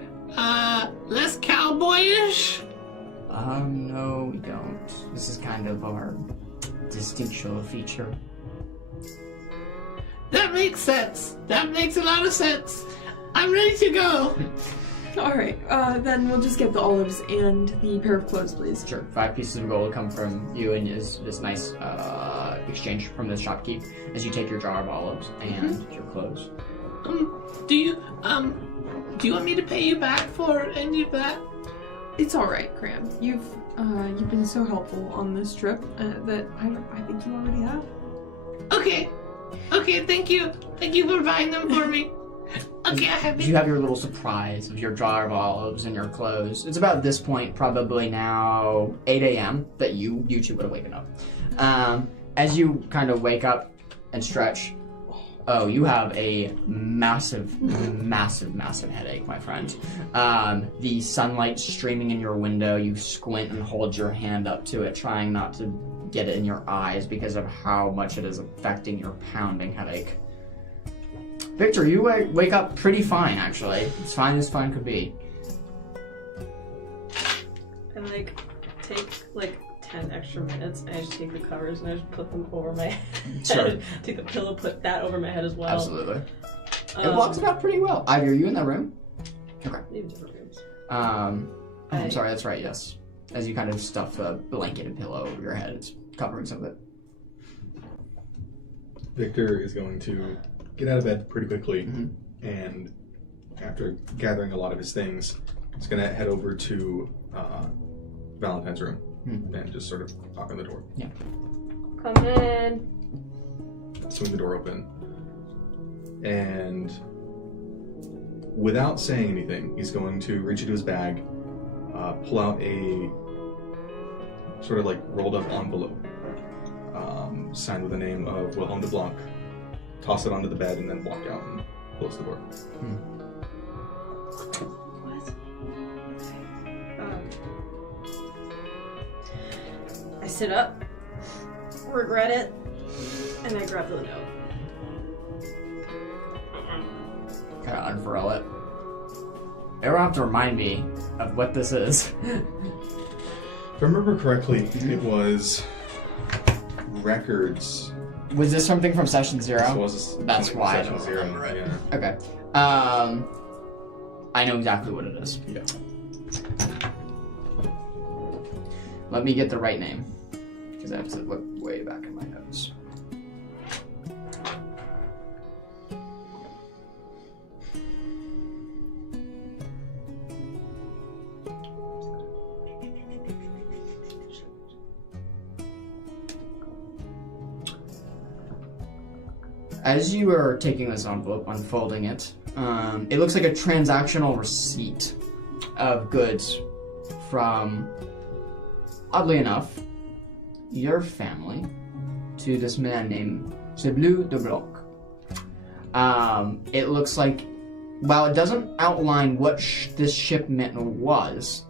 less cowboyish? No, we don't. This is kind of our distinctive feature. That makes sense. That makes a lot of sense. I'm ready to go. Alright, then we'll just get the olives and the pair of clothes, please. Sure. 5 pieces of gold come from you and is this nice exchange from the shopkeep as you take your jar of olives and your clothes. Do you want me to pay you back for any of that? It's alright, Cram. You've been so helpful on this trip that I think you already have. Okay, thank you. Thank you for buying them for me. Okay, I have it. You have your little surprise of your jar of olives and your clothes. It's about this point, probably now 8 a.m., that you two would have waken up. As you kind of wake up and stretch, oh, you have a massive headache, my friend. The sunlight streaming in your window, you squint and hold your hand up to it, trying not to get it in your eyes because of how much it is affecting your pounding headache. Victor, you wake up pretty fine, actually. As fine as fine could be. I take 10 extra minutes and I just take the covers and I just put them over my head. Sure. Take the pillow, put that over my head as well. Absolutely. It blocks it out pretty well. Ivy, are you in that room? Okay. We have different rooms. I'm sorry, that's right, yes. As you kind of stuff a blanket and pillow over your head, it's covering some of it. Victor is going to get out of bed pretty quickly, and after gathering a lot of his things, he's going to head over to Valentine's room and just sort of knock on the door. Yeah. Come in. Swing the door open, and without saying anything, he's going to reach into his bag, pull out a sort of like rolled up envelope signed with the name of Wilhelm de Blanc, toss it onto the bed, and then walk out and close the door. I sit up, regret it, and I grab the note. Kind of unfurl it. You don't have to remind me of what this is. If I remember correctly, it was records. Was this something from session 0? That's something why I from don't session 0. remember it. Yeah. Okay. I know exactly what it is. Yeah. Let me get the right name, because I have to look way back in my notes. As you are taking this envelope, unfolding it, it looks like a transactional receipt of goods from, oddly enough, your family to this man named Celui de Blanc. It looks like, while it doesn't outline what this shipment was,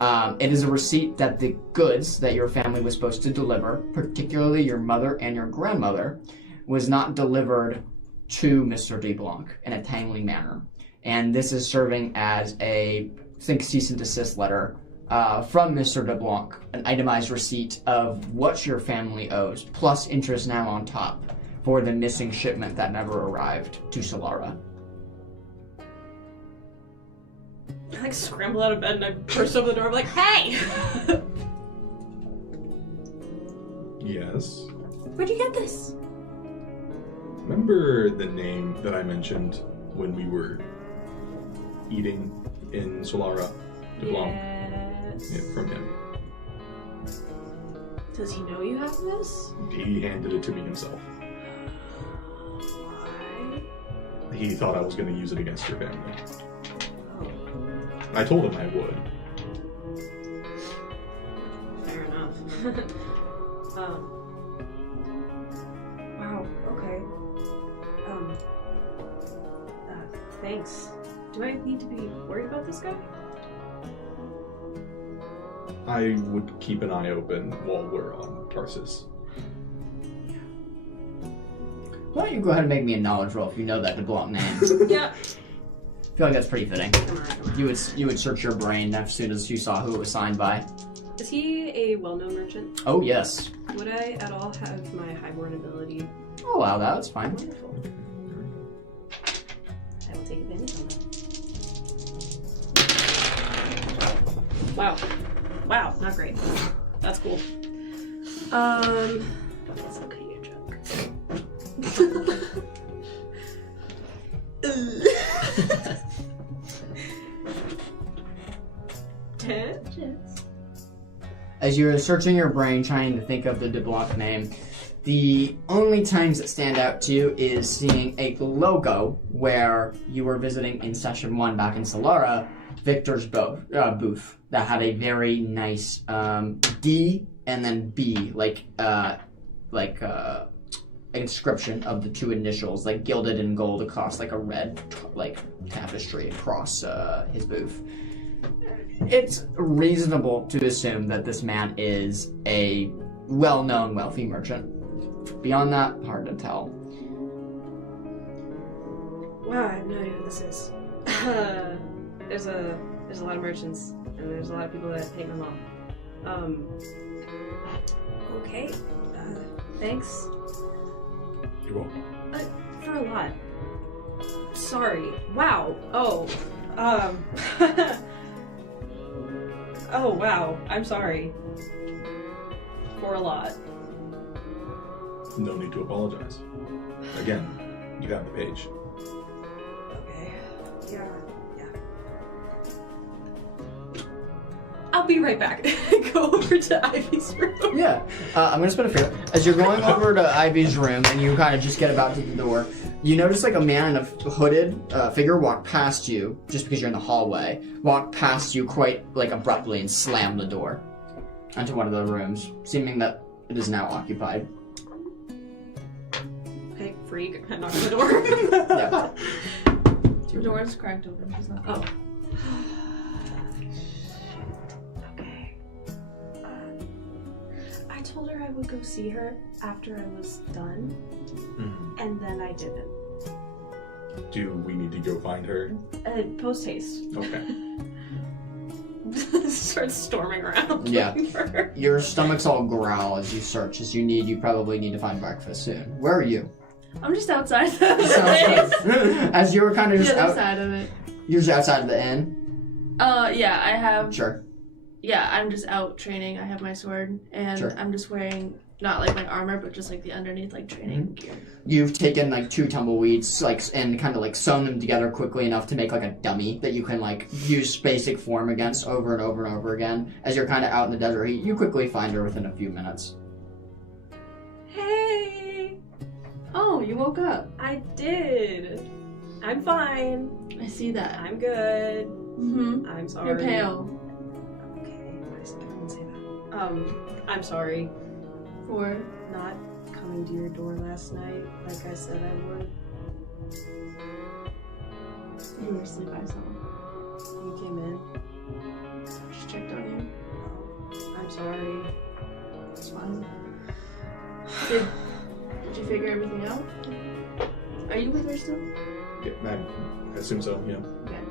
it is a receipt that the goods that your family was supposed to deliver, particularly your mother and your grandmother, was not delivered to Mr. de Blanc in a timely manner. And this is serving as a, cease and desist letter from Mr. de Blanc, an itemized receipt of what your family owes, plus interest now on top, for the missing shipment that never arrived to Solara. I scramble out of bed and I burst open the door. I'm like, hey! Yes. Where'd you get this? Remember the name that I mentioned when we were eating in Solara de Blanc? Yes. Yeah, from him. Does he know you have this? He handed it to me himself. Why? He thought I was going to use it against your family. Oh, I told him I would. fair enough. Wow, okay. Thanks. Do I need to be worried about this guy? I would keep an eye open while we're on Tarsus. Why don't you go ahead and make me a knowledge roll if you know that de Blanc name? Yeah. feel like that's pretty fitting. Come on. You would search your brain as soon as you saw who it was signed by. Is he a well-known merchant? Oh yes. Would I at all have my highborn ability? I'll allow that. That's fine. Wonderful. I will take advantage of that. Wow. Wow, not great. That's cool. It's okay, you're drunk. As you're searching your brain trying to think of the DeBlanc name, the only times that stand out to you is seeing a logo where you were visiting in session 1 back in Solara, Victor's booth that had a very nice D and then B, like inscription of the 2 initials, like gilded in gold across like a red like tapestry across his booth. It's reasonable to assume that this man is a well-known wealthy merchant. Beyond that, hard to tell. Wow, I have no idea what this is. There's a lot of merchants, and there's a lot of people that hate my mom. Okay. Thanks. You're welcome. For a lot. Sorry. Wow. Oh. Oh, wow. I'm sorry. For a lot. No need to apologize. Again, you have the page. Okay. Yeah. I'll be right back. Go over to Ivy's room. Yeah, I'm gonna spin a fair. As you're going over to Ivy's room and you kind of just get about to the door, you notice like a man in a hooded figure walk past you, just because you're in the hallway, walk past you quite like abruptly and slam the door onto one of the rooms, seeming that it is now occupied. Okay, freak. I knocked on the door. Yeah. The door is cracked open. She's not. Oh. I told her I would go see her after I was done, and then I didn't. Do we need to go find her? Post haste. Okay. Starts storming around. Yeah. looking for her. Your stomach's all growl as you search, as you probably need to find breakfast soon. Where are you? I'm just outside. As you were kind of The just other out, side of it. you're just outside of the inn. Yeah, I have. Sure. Yeah, I'm just out training. I have my sword, and Sure. I'm just wearing not like my armor, but just like the underneath like training gear. You've taken like 2 tumbleweeds, like, and kind of like sewn them together quickly enough to make like a dummy that you can like use basic form against over and over and over again. As you're kind of out in the desert heat, you quickly find her within a few minutes. Hey, Oh, you woke up. I did. I'm fine. I see that. I'm good. Mm-hmm. I'm sorry. You're pale. Okay, I won't say that. I'm sorry For not coming to your door last night like I said I would. you were asleep, I saw. You came in. Just checked on you. I'm sorry. It's fine. Did you figure everything out? Are you with her still? Yeah, I assume so, yeah. Okay.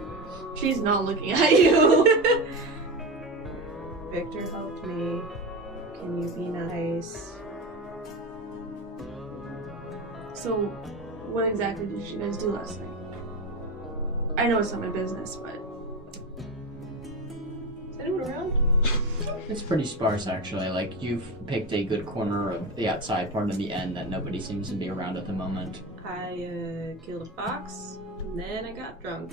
She's not looking at you. Victor helped me. Can you be nice? So, what exactly did you guys do last night? I know it's not my business, but Is anyone around? It's pretty sparse actually. Like you've picked a good corner of the outside part of the inn that nobody seems to be around at the moment. I killed a fox, and then I got drunk.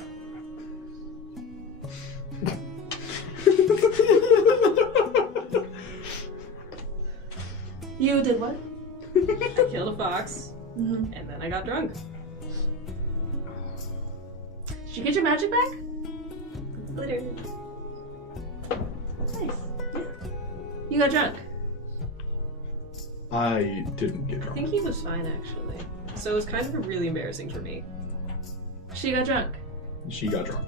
you did what? I killed a fox, Mm-hmm. and then I got drunk. Did you get your magic back? Literally. Nice. Yeah. You got drunk. I didn't get I drunk. think he was fine, actually. So it was kind of really embarrassing for me. She got drunk. She got drunk.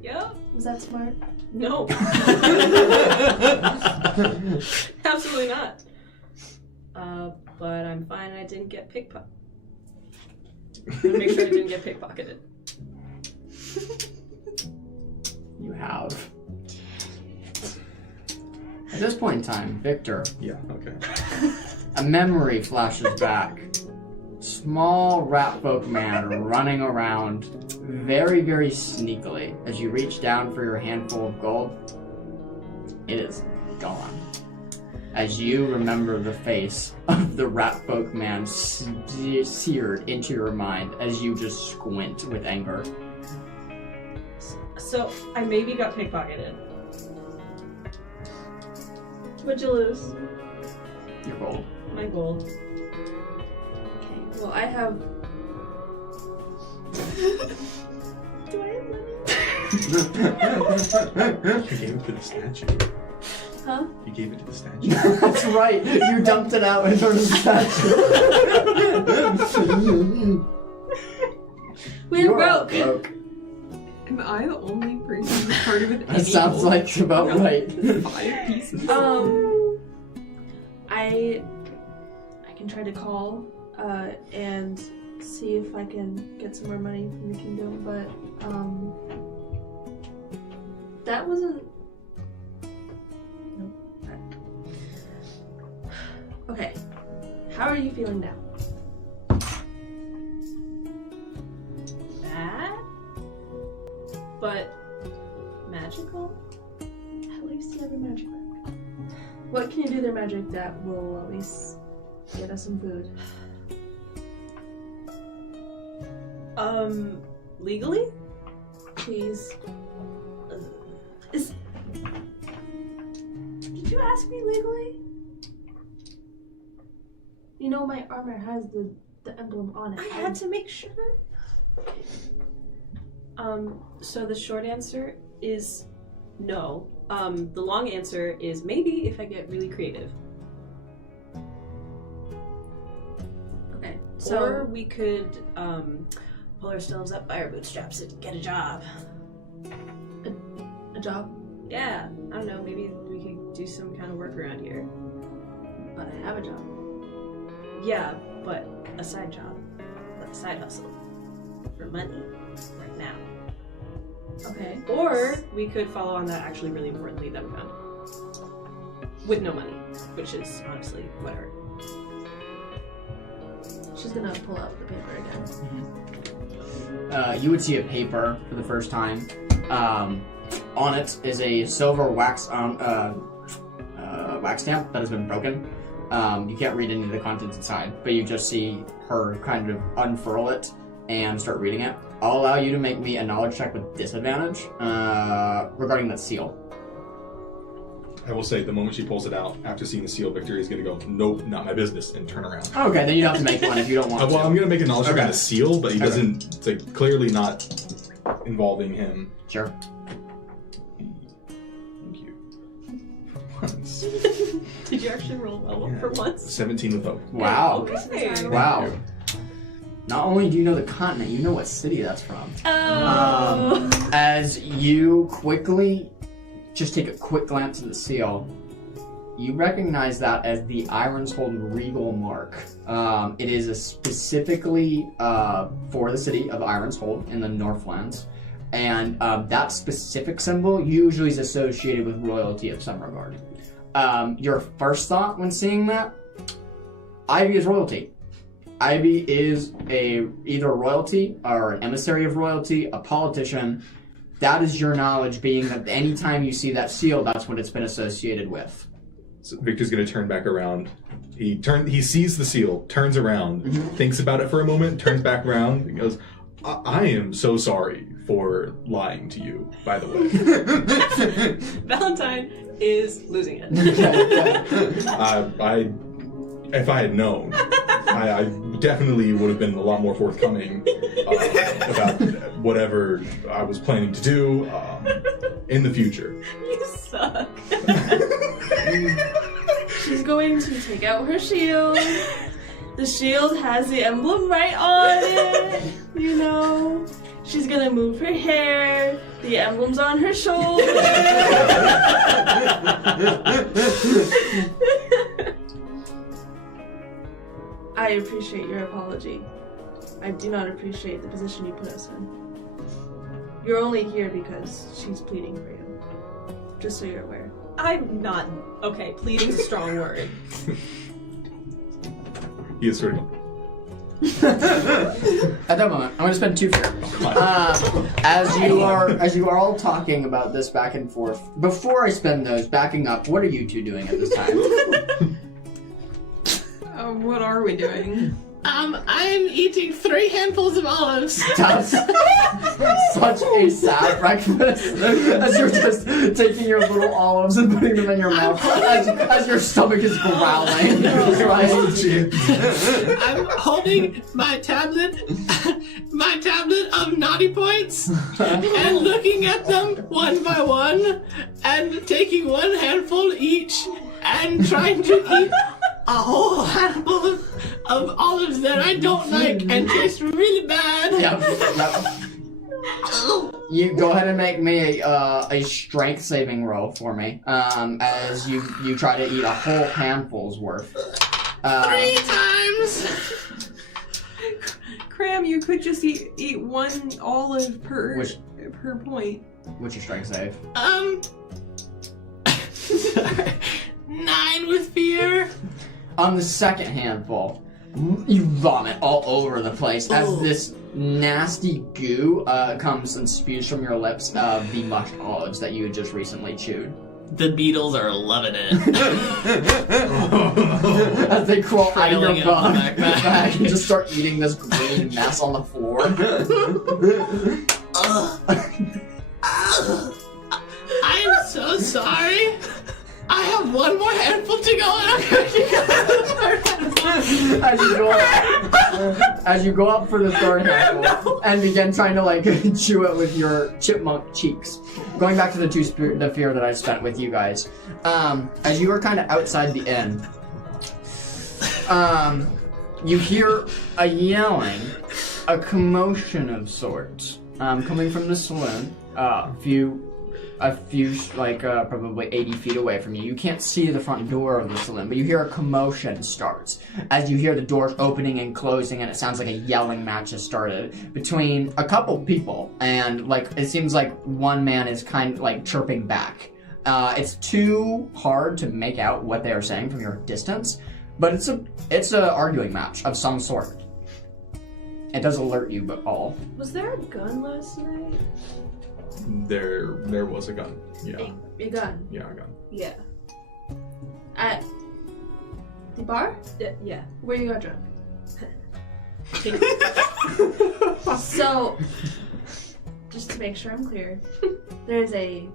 Yep. Was that smart? No. Absolutely not. but I'm fine. I didn't get pickpocketed. Make sure I didn't get pickpocketed. You have. At this point in time, Victor, Yeah, okay. a memory flashes back. Small rat folk man running around very, very sneakily. As you reach down for your handful of gold, it is gone. As you remember the face of the rat folk man seared into your mind as you just squint with anger. So I maybe got pickpocketed. What'd you lose? Your gold. My gold. Okay, well, I have. Do I have money? You gave it to the statue. Huh? You gave it to the statue. That's right. You dumped it out in front of the statue. We're broke. Am I the only person who's part of it? That sounds like about right. 5 pieces. I can try to call and see if I can get some more money from the kingdom, but that wasn't. Nope. Okay, how are you feeling now? Bad? But magical? At least you have your magic back. What can you do with your magic that will at least get us some food? Legally? Please. Did you ask me legally? You know my armor has the emblem on it. I had to make sure. So the short answer is no. The long answer is maybe if I get really creative. Okay. Or we could pull ourselves up by our bootstraps and get a job. A job? Yeah, I don't know, maybe we could do some kind of work around here. But I have a job. Yeah, but a side job. Like a side hustle. For money. Right now. Okay. Or we could follow on that actually really important lead that we found. With no money. Which is honestly whatever. She's gonna pull out the paper again. You would see a paper for the first time. On it is a silver wax stamp that has been broken. You can't read any of the contents inside, but you just see her kind of unfurl it and start reading it. I'll allow you to make me a knowledge check with disadvantage regarding that seal. I will say, the moment she pulls it out, after seeing the seal, Victoria is going to go, nope, not my business, and turn around. Okay, then you don't have to make one if you don't want to. Well, I'm going to make a knowledge check Okay. on the seal, but he Okay. doesn't, it's like clearly not involving him. Sure. Thank you. Once. Did you actually roll well Yeah. for once? 17 with hope. Wow. Okay. Wow. Not only do you know the continent, you know what city that's from. Oh. As you quickly just take a quick glance at the seal, you recognize that as the Ironshold regal mark. It is specifically for the city of Ironshold in the Northlands, and that specific symbol usually is associated with royalty of some regard. Your first thought when seeing that, Ivy is royalty. Ivy is either royalty or an emissary of royalty, a politician. That is your knowledge, being that anytime you see that seal, that's what it's been associated with. So Victor's going to turn back around. He sees the seal, turns around, thinks about it for a moment, turns back around, and goes, I am so sorry for lying to you, by the way. Valentine is losing it. If I had known, I definitely would have been a lot more forthcoming about whatever I was planning to do in the future. You suck. She's going to take out her shield. The shield has the emblem right on it, you know. She's gonna move her hair. The emblem's on her shoulder. appreciate your apology. I do not appreciate the position you put us in. You're only here because she's pleading for you. Just so you're aware. I'm not. Okay, pleading's a strong word. He is sort of. At that moment, I'm going to spend 2 fear. As you are all talking about this back and forth, before I spend those, backing up, what are you two doing at this time? What are we doing? I'm eating 3 handfuls of olives. That's such a sad breakfast. As you're just taking your little olives and putting them in your mouth, as your stomach is growling. I'm holding my tablet of naughty points, and looking at them one by one, and taking 1 handful each, and trying to eat a whole handful of olives that I don't like and taste really bad. Yep. You go ahead and make me a strength saving roll for me. As you try to eat a whole handful's worth. 3 times. Cram, you could just eat 1 olive per point. What's your strength save? 9 with fear. On the second handful, you vomit all over the place as this nasty goo comes and spews from your lips of the mushed olives that you had just recently chewed. The beetles are loving it. As they crawl out of Trailing your it on the back and just start eating this green mess on the floor. I am so sorry. I have 1 more handful to go, and I'm going to go. As you go up for the third handful and begin trying to chew it with your chipmunk cheeks. Going back to the fear that I spent with you guys. As you are kind of outside the inn, you hear a yelling, a commotion of sorts, coming from the saloon. A few, probably 80 feet away from you. You can't see the front door of the saloon, but you hear a commotion starts as you hear the doors opening and closing, and it sounds like a yelling match has started between a couple people, and it seems like one man is kind of chirping back. It's too hard to make out what they are saying from your distance, but it's a arguing match of some sort. It does alert you, but all. Was there a gun last night? There was a gun. Yeah. A gun? Yeah, a gun. Yeah. At the bar? Yeah. Where you got drunk? So, just to make sure I'm clear, there's a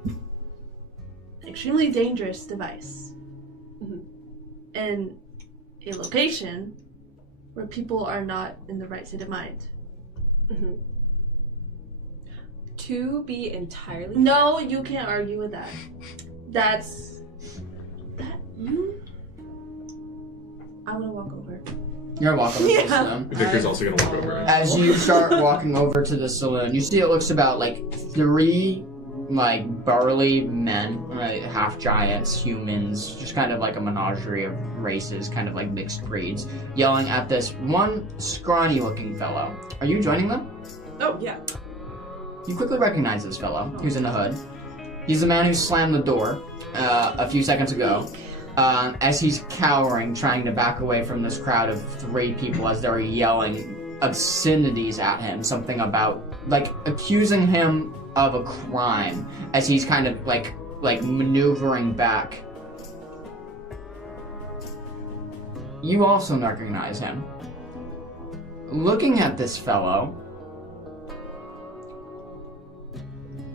extremely dangerous device in a location where people are not in the right state of mind. Mm-hmm. To be entirely No, you can't argue with that. I'm gonna walk over. You're gonna walk over to the saloon. Victor's also gonna walk over. As you start walking over to the saloon, you see it looks about 3 burly men, right? Half giants, humans, just kind of like a menagerie of races, kind of like mixed breeds, yelling at this one scrawny looking fellow. Are you joining them? Oh, yeah. You quickly recognize this fellow who's in the hood. He's the man who slammed the door a few seconds ago, as he's cowering, trying to back away from this crowd of 3 people as they're yelling obscenities at him, something about, accusing him of a crime, as he's kind of, maneuvering back. You also recognize him. Looking at this fellow,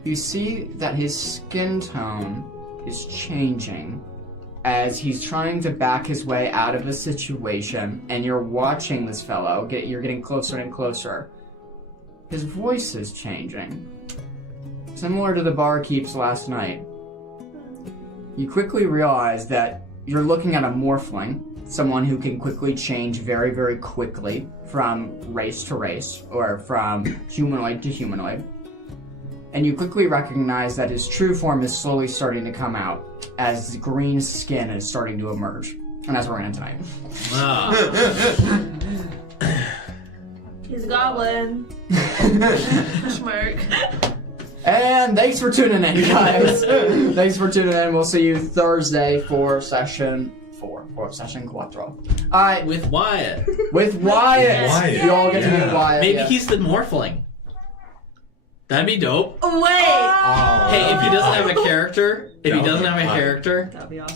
you see that his skin tone is changing as he's trying to back his way out of a situation, and you're watching this fellow, you're getting closer and closer. His voice is changing. Similar to the barkeep's last night. You quickly realize that you're looking at a morphling, someone who can quickly change very, very quickly from race to race, or from humanoid to humanoid. And you quickly recognize that his true form is slowly starting to come out as green skin is starting to emerge. And that's where we're going to tonight. Wow. He's a goblin. Schmirk. And thanks for tuning in, guys. Thanks for tuning in. We'll see you Thursday for session 4, or session 4. Alright, With Wyatt. with Wyatt. Wyatt, You all get to meet yeah. Wyatt. Maybe yeah. he's the Morphling. That'd be dope. Wait! Hey, if he doesn't have a character, That'd be fun. character, That'd be awesome.